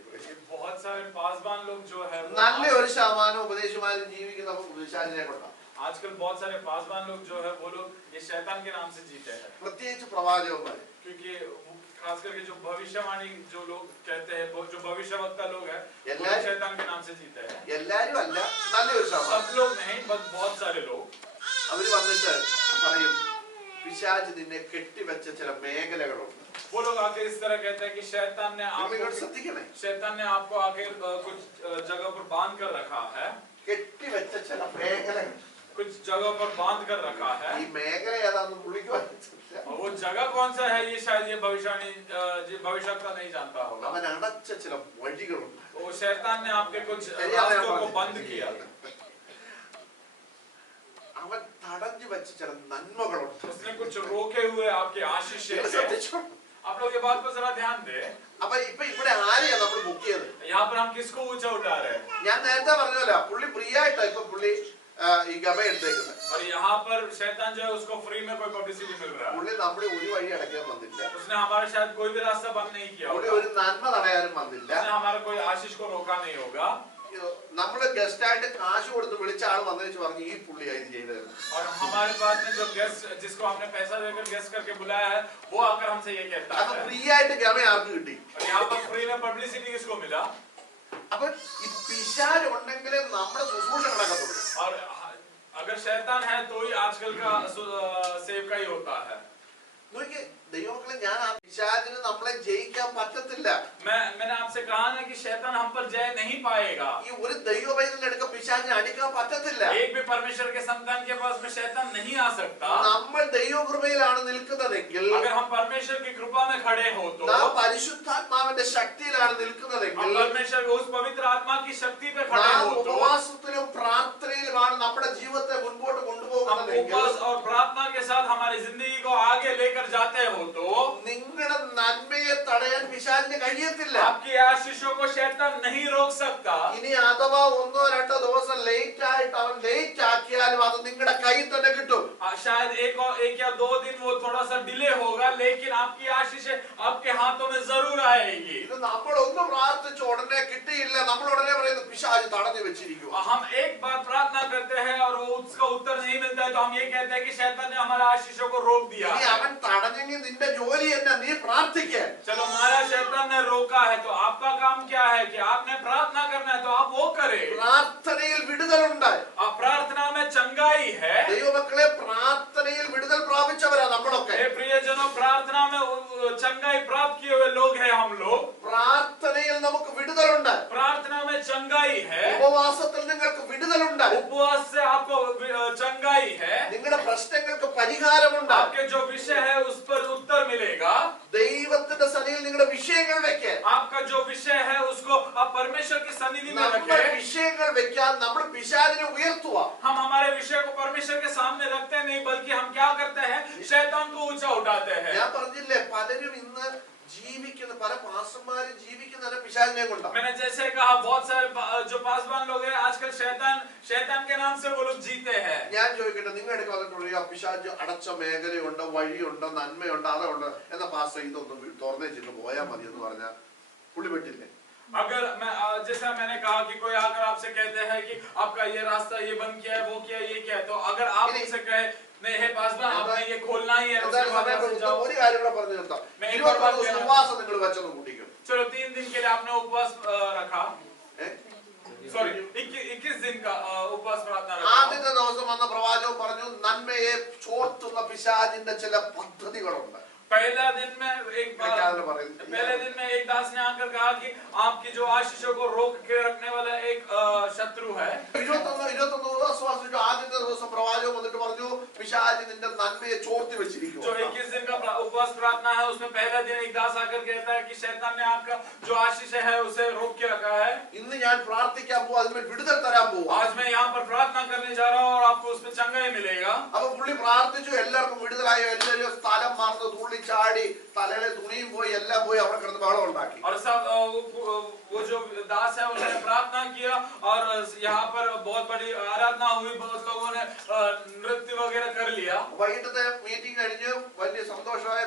बहुत सारे पासवान लोग जो है നല്ല ഒരു ശതമാനം ഉപദേശമാരും ജീവിക്കുന്ന പിശാചിനെ കൊണ്ടാണ്. आजकल बहुत सारे पासवान लोग जो है वो लोग ये शैतान के नाम से जीते हैं. പ്രത്യേകിച്ച് പ്രവാചകന്മാർ. क्योंकि खास करके जो भविष्यवाणी जो लोग कहते हैं, जो भविष्यवक्ता लोग हैं, वो എല്ലാ- लोग शैतान के नाम से जीते हैं। എല്ലാരും അല്ല, നല്ലൊരു ശതമാനം. सब लोग नहीं, बस बहुत सारे लोग। അവര് വന്നിട്ട് പറയും പിശാച് നിന്നെ കെട്ടിവെച്ച ചില മേഖലകളുണ്ട്. वो लोग आके इस तरह कहते हैं कि शैतान ने നിങ്ങളിങ്ങോട്ട് आपको ശ്രദ്ധിക്കണേ, आके कुछ जगह पर बांध कर रखा है, കെട്ടിവെച്ച ചില മേഖലകൾ. कुछ जगह पर बांध कर रखा है। ഈ മേഖല ഏതാണെന്ന് പുള്ളിക്ക് അറിയത്തില്ല. और वो जगह कौन सा है, ये शायद ये भविष्यवक्ता नहीं जानता होगा। അവൻ അടച്ച ചില വഴികളുണ്ട്. वो शैतान ने आपके कुछ ശരിയാണ് ഞാൻ रास्तों को പറഞ്ഞത്. बंद किया, അവൻ തടഞ്ഞു വെച്ച ചില നന്മകളുണ്ട്. उसने कुछ रोके हुए आपके आशीष നിങ്ങൾ है। ശ്രദ്ധിച്ചോ? आप लोग ये बात पर जरा ध्यान दे। അപ്പൊ ഇപ്പൊ ഇവിടെ ആരെയാ നമ്മൾ ബുക്ക് ചെയ്തത്? यहाँ पर हम किसको ऊंचा उठा रहे हैं? ഞാൻ നേരത്തെ പറഞ്ഞല്ലോ, പുള്ളി ഫ്രീ ആയിട്ടാ ഇപ്പൊ പുള്ളി ഈ ഗമ എടുത്തേക്കുന്നത്. और यहाँ पर शैतान जो है उसको फ्री में कोई पब्लिसिटी मिल रहा है। പുള്ളി നമ്മുടെ ഒരു വഴി അടയ്ക്കാൻ വന്നില്ല. उसने हमारे शायद कोई भी रास्ता बंद नहीं किया പുള്ളി होगा। ഒരു നന്മ തടയാനും വന്നില്ല. उसने हमारा कोई आशीष को रोका नहीं होगा। നമ്മള് ഗസ്റ്റ് ആയിട്ട് കാശ് കൊടുത്ത് വിളിച്ച ആൾ വന്നേച്ച് പറഞ്ഞു ഈ പുള്ളിയാ ഇത് ചെയ്തത്. और हमारे पास में जो गेस्ट, जिसको हमने पैसा देकर गेस्ट करके बुलाया है, वो आकर हमसे ये कहता അപ്പൊ है। ഫ്രീ ആയിട്ട് ഗമ ആർക്ക് കിട്ടി? और यहाँ पर फ्री में पब्लिसिटी किसको मिला? അപ്പൊ ഈ പിശാച് ഉണ്ടെങ്കിലേ നമ്മുടെ ശുശ്രൂഷ നടക്കത്തുള്ളൂ. और अगर शैतान है तो ही आजकल का सेव का ही होता है। നോക്കിയേ ദൈവമക്കളെ, ഞാൻ ആ പിശാചിന് നമ്മളെ ജയിക്കാൻ പറ്റത്തില്ല. मैंने आपसे कहा ना कि शैतान हम पर जय नहीं पाएगा। ഈ ഒരു ദൈവവൈദ്യനെടുക്ക പിശാചിനെ അടിക്കാൻ പറ്റത്തില്ല. एक भी परमेश्वर के संतान के पास में शैतान नहीं आ सकता। നമ്മൾ ദൈവകൃപയിലാണ് നിൽക്കുന്നതെങ്കിൽ, अगर हम परमेश्वर की कृपा में खड़े हो तो, നാം പരിശുദ്ധാത്മാവിന്റെ ശക്തിയിലാണ് നിൽക്കുന്നതെങ്കിൽ, हम परमेश्वर उस पवित्र आत्मा की शक्ति पे खड़े നാം हो तो, ഉപവാസത്തിലും പ്രാർത്ഥനയിലുമാണ് നമ്മുടെ ജീവിതത്തെ മുൻപോട്ട് हम കൊണ്ടുപോകുന്നതെങ്കിൽ, उपवास और प्रार्थना के साथ हमारी जिंदगी को आगे लेकर जाते हो तो, നിങ്ങളുടെ നന്മയെ തടയാൻ പിശാചിന് കഴിയത്തില്ല. आपकी आशीषों को शैतान नहीं रोक सकता। ഇനി അഥവാ 1-2 ദിവസം ലേറ്റ് ആയിട്ട് അവൻ ലേറ്റ് ആക്കിയാലും അത് നിങ്ങളുടെ കയ്യിൽ തന്നെ കിട്ടും. शायद एक या 2 दिन वो थोड़ा सा डिले होगा, लेकिन आपकी आशीषें आपके हाथों में जरूर आएगी। ഇത് നമ്മൾ ഒന്ന് പ്രാർത്ഥിച്ച ഉടനെ കിട്ടിയില്ല, നമ്മൾ ഉടനെ പറയുന്നത് പിശാച് തടഞ്ഞു വെച്ചിരിക്കുക. हम एक बार प्रार्थना करते हैं और वो उसका उत्तर नहीं मिलता है तो हम ये कहते हैं कि शैतान ने हमारे आशीषों को रोक दिया। ഇനി അവൻ തടഞ്ഞെങ്കിൽ നിന്റെ ജോലി എന്നാ? നീ പ്രാർത്ഥിക്കാൻ. चलो, हमारा शैतान ने रोका है तो आपका काम क्या है कि आपने प्रार्थना करना है तो आप वो करें। പ്രാർത്ഥനയിൽ വിടുതലുണ്ട്. प्रार्थना में चंगाई है। ദൈവമക്കളെ, പ്രാർത്ഥനയിൽ വിടുതൽ പ്രാപിച്ചവരാ നമ്മളൊക്കെ. हे प्रियजनों, प्रार्थना में चंगाई प्राप्त किए हुए लोग हैं हम लोग। പ്രാർത്ഥനയിൽ നമുക്ക് വിടുതലുണ്ട്. प्रार्थना में चंगाई है। ഉപവാസത്തിൽ നിങ്ങൾക്ക് വിടുതലുണ്ട്. उपवास से आपको चंगाई है। നിങ്ങളുടെ പ്രശ്നങ്ങൾക്ക് പരിഹാരമുണ്ട്. आपके जो विषय है उस पर उत्तर मिलेगा। ദൈവത്തിന്റെ സന്നിധിയിൽ നിങ്ങളുടെ വിഷയങ്ങൾ വെക്കാൻ. आपका जो विषय है उसको आप परमेश्वर की सन्निधि में നമ്മുടെ रखें। വിഷയങ്ങൾ വെക്കാൻ നമ്മൾ പിശാചിനെ ഉയർത്തുക. हम हमारे विषय को परमेश्वर के सामने रखते नहीं, बल्कि हम क्या करते हैं, शैतान को ऊंचा उठाते हैं। ഞാൻ പറഞ്ഞില്ലേ, പലരും ഇന്ന് ജീവിക്കുന്ന, പല പാസ്റ്റർമാരും ജീവിക്കുന്ന പിശാചിനെ കൊണ്ടാണ്. मैंने जैसे कहा, बहुत सारे जो पासवान लोग हैं आजकल शैतान के नाम से वो लोग जीते हैं। ഞാൻ ചോദിക്കട്ടെ, നിങ്ങളുടെ വന്നിട്ടുള്ള പിശാച് അടച്ച മേഖലയുണ്ട്, വഴിയുണ്ട്, നന്മയുണ്ട്, അതുണ്ട് എന്ന പാസ്റ്റർ ഇതൊന്നും തുറന്നേ ചെന്ന് പോയാൽ മതി എന്ന് പറഞ്ഞാൽ പുള്ളി പെട്ടില്ലേ? अगर मैं जैसा मैंने कहा कि कोई आकर आपसे कहते हैं कि आपका ये रास्ता ये बंद किया है, वो किया, ये किया है, तो अगर आप उनसे कहे नहीं है पासवान, आपने ये खोलना ही है, उसके बाद आप जाओ। ഒരു കാര്യം കൂടെ പറഞ്ഞു നിർത്താം. 21 ദിവസം ഉപവാസം നിങ്ങൾ വെച്ചൊന്ന് കൂട്ടിക്കും. चलो, 3 दिन के लिए आपने उपवास रखा, सॉरी 21 दिन का उपवास प्रार्थना रखा। ആദ്യത്തെ ദിവസം വന്ന പ്രവാചകൻ പറഞ്ഞു, നന്മയെ ചോർത്തുന്ന പിശാചിന്റെ ചില പദ്ധതികളുണ്ട്. पहले दिन में एक दास ने आकर कहा कि आपकी जो आशीषों को रोक के रखने वाला एक शत्रु है। 21 ദിവസം ആദ്യത്തെ ദിവസം പ്രവാചകൻ വന്നിട്ട് പറഞ്ഞു, പിശാച് നിന്റെ നന്മയെ ചോർത്തി വെച്ചിരിക്കുന്നു. जो 21 दिन का उपवास प्रार्थना है उसमें पहला दिन एक दास आकर कहता है कि शैतान ने आपका जो आशीष है उसे रोक के रखा है। ഇന്ന് ഞാൻ പ്രാർത്ഥിക്കാൻ പോവാ, അതിന് വിടുതൽ തരാൻ പോവാ. आज मैं यहाँ पर प्रार्थना करने जा रहा हूँ और आपको उसमें चंगाई मिलेगा। അപ്പൊ പുള്ളി പ്രാർത്ഥിച്ചു, എല്ലാവർക്കും വിടുതലായോ, എല്ലാവരും സ്ഥലം മാറുന്നു, തുള്ളിച്ചാടി, തലയിലെ തുണിയും പോയി, എല്ലാം പോയി, അവിടെ കിടന്ന് ബഹളം ഉണ്ടാക്കി. और सब वो जो दास है उन्होंने प्रार्थना किया और यहाँ पर बहुत बड़ी आराधना हुई, बहुत लोगों ने नृत्य वगैरह कर लिया। വൈകിട്ടത്തെ മീറ്റിംഗ് കഴിഞ്ഞ് വലിയ സന്തോഷമായ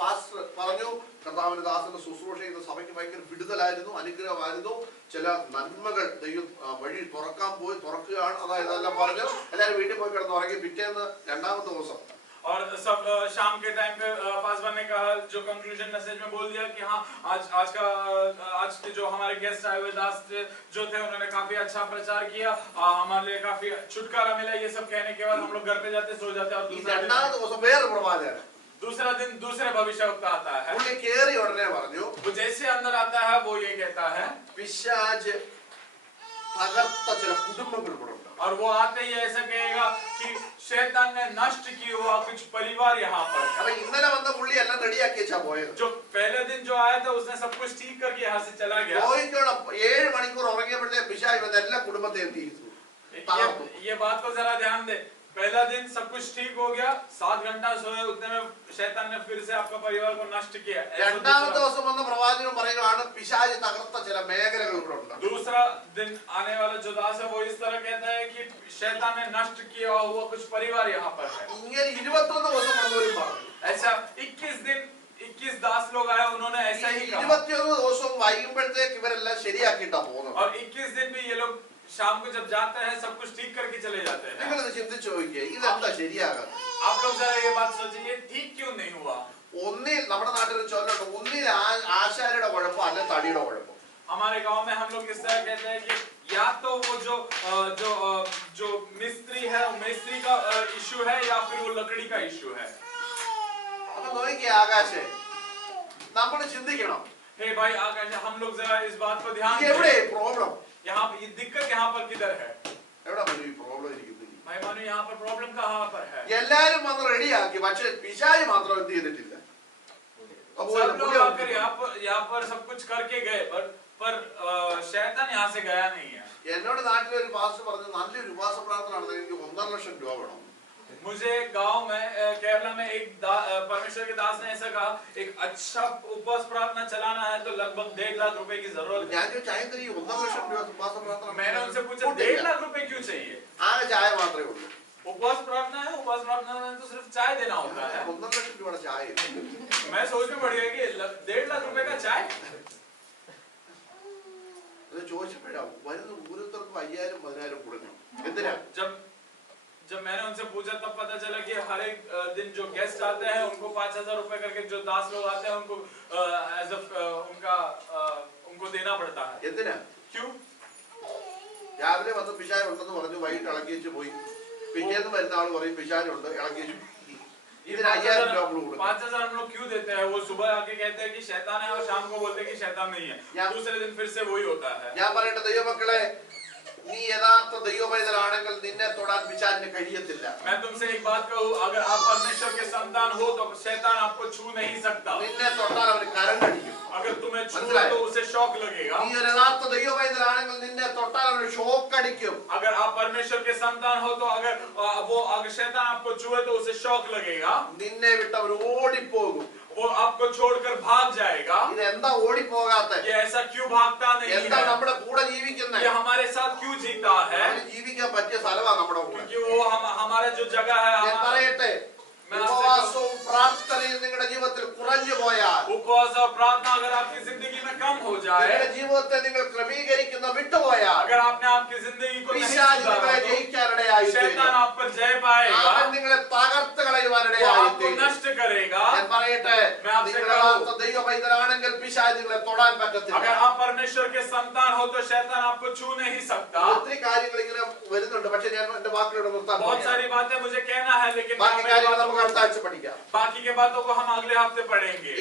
പാസ്റ്റർ പറഞ്ഞു, കർത്താവിന്റെ ദാസന്റെ ശുശ്രൂഷ ചെയ്യുന്ന സഭയ്ക്ക് ഭയങ്കര വിടുതലായിരുന്നു, അനുഗ്രഹമായിരുന്നു, ചില നന്മകൾ ദൈവം വഴി തുറക്കുകയാണ്, അതായത് എല്ലാം പറഞ്ഞു എല്ലാവരും വീട്ടിൽ പോയി കിടന്ന് ഉറങ്ങി. പിറ്റേന്ന് രണ്ടാമത്തെ ദിവസം और सब शाम के टाइम पे पासवान ने कहा, जो कंक्लूजन मैसेज में बोल दिया कि हाँ आज के जो हमारे गेस्ट आए हुए दास जो थे उन्होंने काफी अच्छा प्रचार किया, हमारे लिए काफी छुटकारा मिला। ये सब कहने के बाद हम लोग घर पे जाते, सो जाते और ഈ രണ്ടാമത്തെ ദിവസം വേറെ പ്രവാചകൻ दूसरा दिन दूसरे भविष्यवक्ता आता है। പുള്ളി കേറി ഉടനെ പറഞ്ഞു, वो जैसे अंदर आता है वो ये कहता है, പിശാച് തകർത്ത ചില കുടുംബങ്ങൾ ഇവിടെ ഉണ്ട്. और वो आते ही ऐसा कहेगा कि शैतान ने नष्ट की हुआ कुछ परिवार यहाँ पर है। അപ്പൊ ഇന്നലെ വന്ന പുള്ളി എല്ലാം റെഡിയാക്കി വെച്ചാ പോയത്. जो पहले दिन जो आया था उसने सब कुछ ठीक करके यहाँ से चला गया। പോയിക്കോണം 7 മണിക്കൂർ ഉറങ്ങിയപ്പോഴത്തെ പിശാച് വന്ന് എല്ലാ കുടുംബത്തെയും തീർത്തു. ये बात को जरा ध्यान दे, पहला दिन सब कुछ ठीक हो गया, 7 घंटा सोए, उतने में शैतान ने फिर से आपका परिवार को नष्ट किया। രണ്ടാമത്തെ ദിവസം വന്ന പ്രവാചകൻ പറയുകയാണ്, പിശാച് തകർത്ത ചില മേഖലകൾ ഇവിടെ ഉണ്ട്. दूसरा दिन आने वाला जो दास है वो इस तरह कहता है कि शैतान ने नष्ट किया हुआ कुछ परिवार यहाँ पर है। ഇങ്ങനെ 21 ദിവസം വന്നവരും പറഞ്ഞു. ऐसा 21 दिन 21 दास लोग आए, उन्होंने ऐसा ही कहा। 21 ദിവസവും വൈകുമ്പോഴത്തേക്ക് ഇവരെല്ലാം ശരിയാക്കിയിട്ടാ പോകുന്നത്. और 21 दिन भी ये लोग शाम को जब जाते हैं सब कुछ ठीक करके चले जाते हैं। നിങ്ങളത് ചിന്തിച്ചു നോക്കിയേ, ഇതെന്താ ശരിയാകാൻ? आप लोग जरा ये बात सोचिए, ये ठीक क्यों नहीं हुआ? ഒന്നിൽ നമ്മുടെ നാട്ടിൽ ചൊല്ലുണ്ട്, ഒന്നിൽ ആശാരിയുടെ കുഴപ്പം അല്ലെ തടിയുടെ കുഴപ്പം. हमारे गांव में हम लोग इस तरह कहते हैं कि या तो वो जो मिस्त्री है वो मिस्त्री का इशू है या फिर वो लकड़ी का इशू है। അപ്പൊ നോക്കിയേ ആകാശേ, നമ്മൾ ചിന്തിക്കണം, हे भाई आकाश, हम लोग जरा इस बात को ध्यान എവിടെ दें। പ്രോബ്ലം? यहाँ पर ये दिक्कत यहाँ पर किधर है? എവിടെ ഈ പ്രോബ്ലം ഇരിക്കുന്നത്? भाई मानो यहाँ पर प्रॉब्लम कहाँ पर है? എല്ലാരും വന്ന് റെഡിയാക്കി, പക്ഷെ പിശാച് മാത്രം എന്ത് ചെയ്തിട്ടില്ല. सब लोग आकर यहाँ पर सब कुछ करके गए, पर शैतान यहाँ से गया नहीं है। എന്നോട് നാട്ടിലെ ഒരു പാസ്റ്റർ പറഞ്ഞു, നല്ലൊരു ഉപവാസ പ്രാർത്ഥന നടത്താൻ എനിക്ക് 1.5 ലക്ഷം രൂപ വേണം. मुझे गांव में केरला में एक परमेश्वर के दास ने ऐसा कहा, एक अच्छा उपवास प्रार्थना चलाना है तो लगभग 1.5 लाख रुपए की जरूरत है। ഞാൻ ചായ തരി 1.5 ലക്ഷം രൂപ ഉപവാസ പ്രാർത്ഥന. मैंने उनसे पूछा 1.5 लाख रुपए क्यों चाहिए? ആകെ ചായ മാത്രമേ ഉള്ളൂ. उपवास प्रार्थना है, उपवास प्रार्थना में तो सिर्फ चाय देना होता है। 1.5 ലക്ഷം രൂപയുടെ ചായ. मैं सोच में पड़ गया कि 1.5 लाख रुपए का चाय। അത് ചോദിച്ചപ്പോഴാവും വരുന്ന ഓരോരുത്തർക്കും 5000 10,000 കൊടുക്കണം. എന്തിനാ? जब मैंने उनसे पूछा तब पता चला कि हर एक दिन जो गेस्ट आते हैं उनको 5,000 रुपए करके, जो दास लोग आते हैं उनको उनको देना पड़ता है। എന്തിനാ? क्यों? രാവിലെ വന്ന് പിശാച് ഉണ്ടെന്ന് പറഞ്ഞു, വൈകിട്ട് ഇളക്കി വെച്ച് പോയി. പിറ്റേന്ന് വരുന്ന ആൾ പറയും പിശാച് ഉണ്ട്, ഇളക്കി വെച്ചു. ഇതിന് 5000 രൂപ നമ്മൾ കൊടുക്കും. 5,000 हम लोग क्यों देते हैं? वो सुबह आके कहते हैं कि शैतान है और शाम को बोलते हैं कि शैतान नहीं है। दूसरे दिन फिर से वही होता है। ഞാൻ പറയട്ടെ ദൈവമക്കളെ, നീ യഥാർത്ഥ ദൈവപൈതലാണെങ്കിൽ നിന്നെ തൊടാൻ പിശാചിന് കഴിയത്തില്ല. मैं तुमसे एक बात कहूँ, अगर आप परमेश्वर के संतान हो तो शैतान आपको छू नहीं सकता। നിന്നെ തൊട്ടാൽ അവന് കരം കടിക്കും. अगर तुम्हें छूए तो उसे शौक लगेगा। നീ ഒരു യഥാർത്ഥ ദൈവപൈതലാണെങ്കിൽ നിന്നെ തൊട്ടാൽ അവന് ഷോക്ക് അടിക്കും. अगर आप परमेश्वर के संतान हो तो अगर शैतान आपको छुए तो उसे शौक लगेगा। നിന്നെ വിട്ട് അവൻ ഓടിപ്പോകും. वो आपको छोड़कर भाग जाएगा। ഇതെന്താ ഓടിപ്പോകാത്ത? ये ऐसा क्यों भागता नहीं എന്താ है? നമ്മുടെ കൂടെ ജീവിക്കുന്നത്? ये हमारे साथ क्यों जीता है? അവന് ജീവിക്കാൻ പറ്റിയ സ്ഥലമാണ് നമ്മുടെ കൂടെ. क्योंकि वो हमारा जो जगह है, ഞാൻ പറയട്ടെ, ഉപവാസവും പ്രാർത്ഥനയും നിങ്ങളുടെ ജീവിതത്തിൽ കുറഞ്ഞു പോയാൽ, उपवास और प्रार्थना अगर आपकी जिंदगी में कम हो जाए, നിങ്ങളുടെ ജീവിതത്തെ നിങ്ങൾ ക്രമീകരിക്കുന്ന വിട്ടുപോയാൽ, अगर आपने आपकी जिंदगी को नहीं പിശാച് നിങ്ങളെ सुधारा तो ജയിക്കാനിടയായി शैतान आप पर जय पाएगा, അവൻ നിങ്ങളെ തകർത്ത് वो കളയുവാനിടയായി आपको नष्ट करेगा। ഞാൻ പറയട്ടെ, मैं आपसे നിങ്ങൾ कहूं, യഥാർത്ഥ ദൈവപൈതലാണെങ്കിൽ പിശാച് നിങ്ങളെ തൊടാൻ പറ്റത്തില്ല. अगर आप परमेश्वर के संतान हो तो शैतान आपको छू नहीं सकता। ഒത്തിരി കാര്യങ്ങൾ ഇങ്ങനെ വരുന്നുണ്ട്, പക്ഷെ ഞാൻ എന്റെ വാക്കുകളോട് നിർത്താൻ बहुत പോകുകയാണ്. सारी बातें मुझे कहना है, लेकिन ബാക്കി കാര്യങ്ങൾ നമുക്ക് അടുത്ത ആഴ്ച പഠിക്കാം. बाकी के बातों को हम अगले हफ्ते पढ़ेंगे।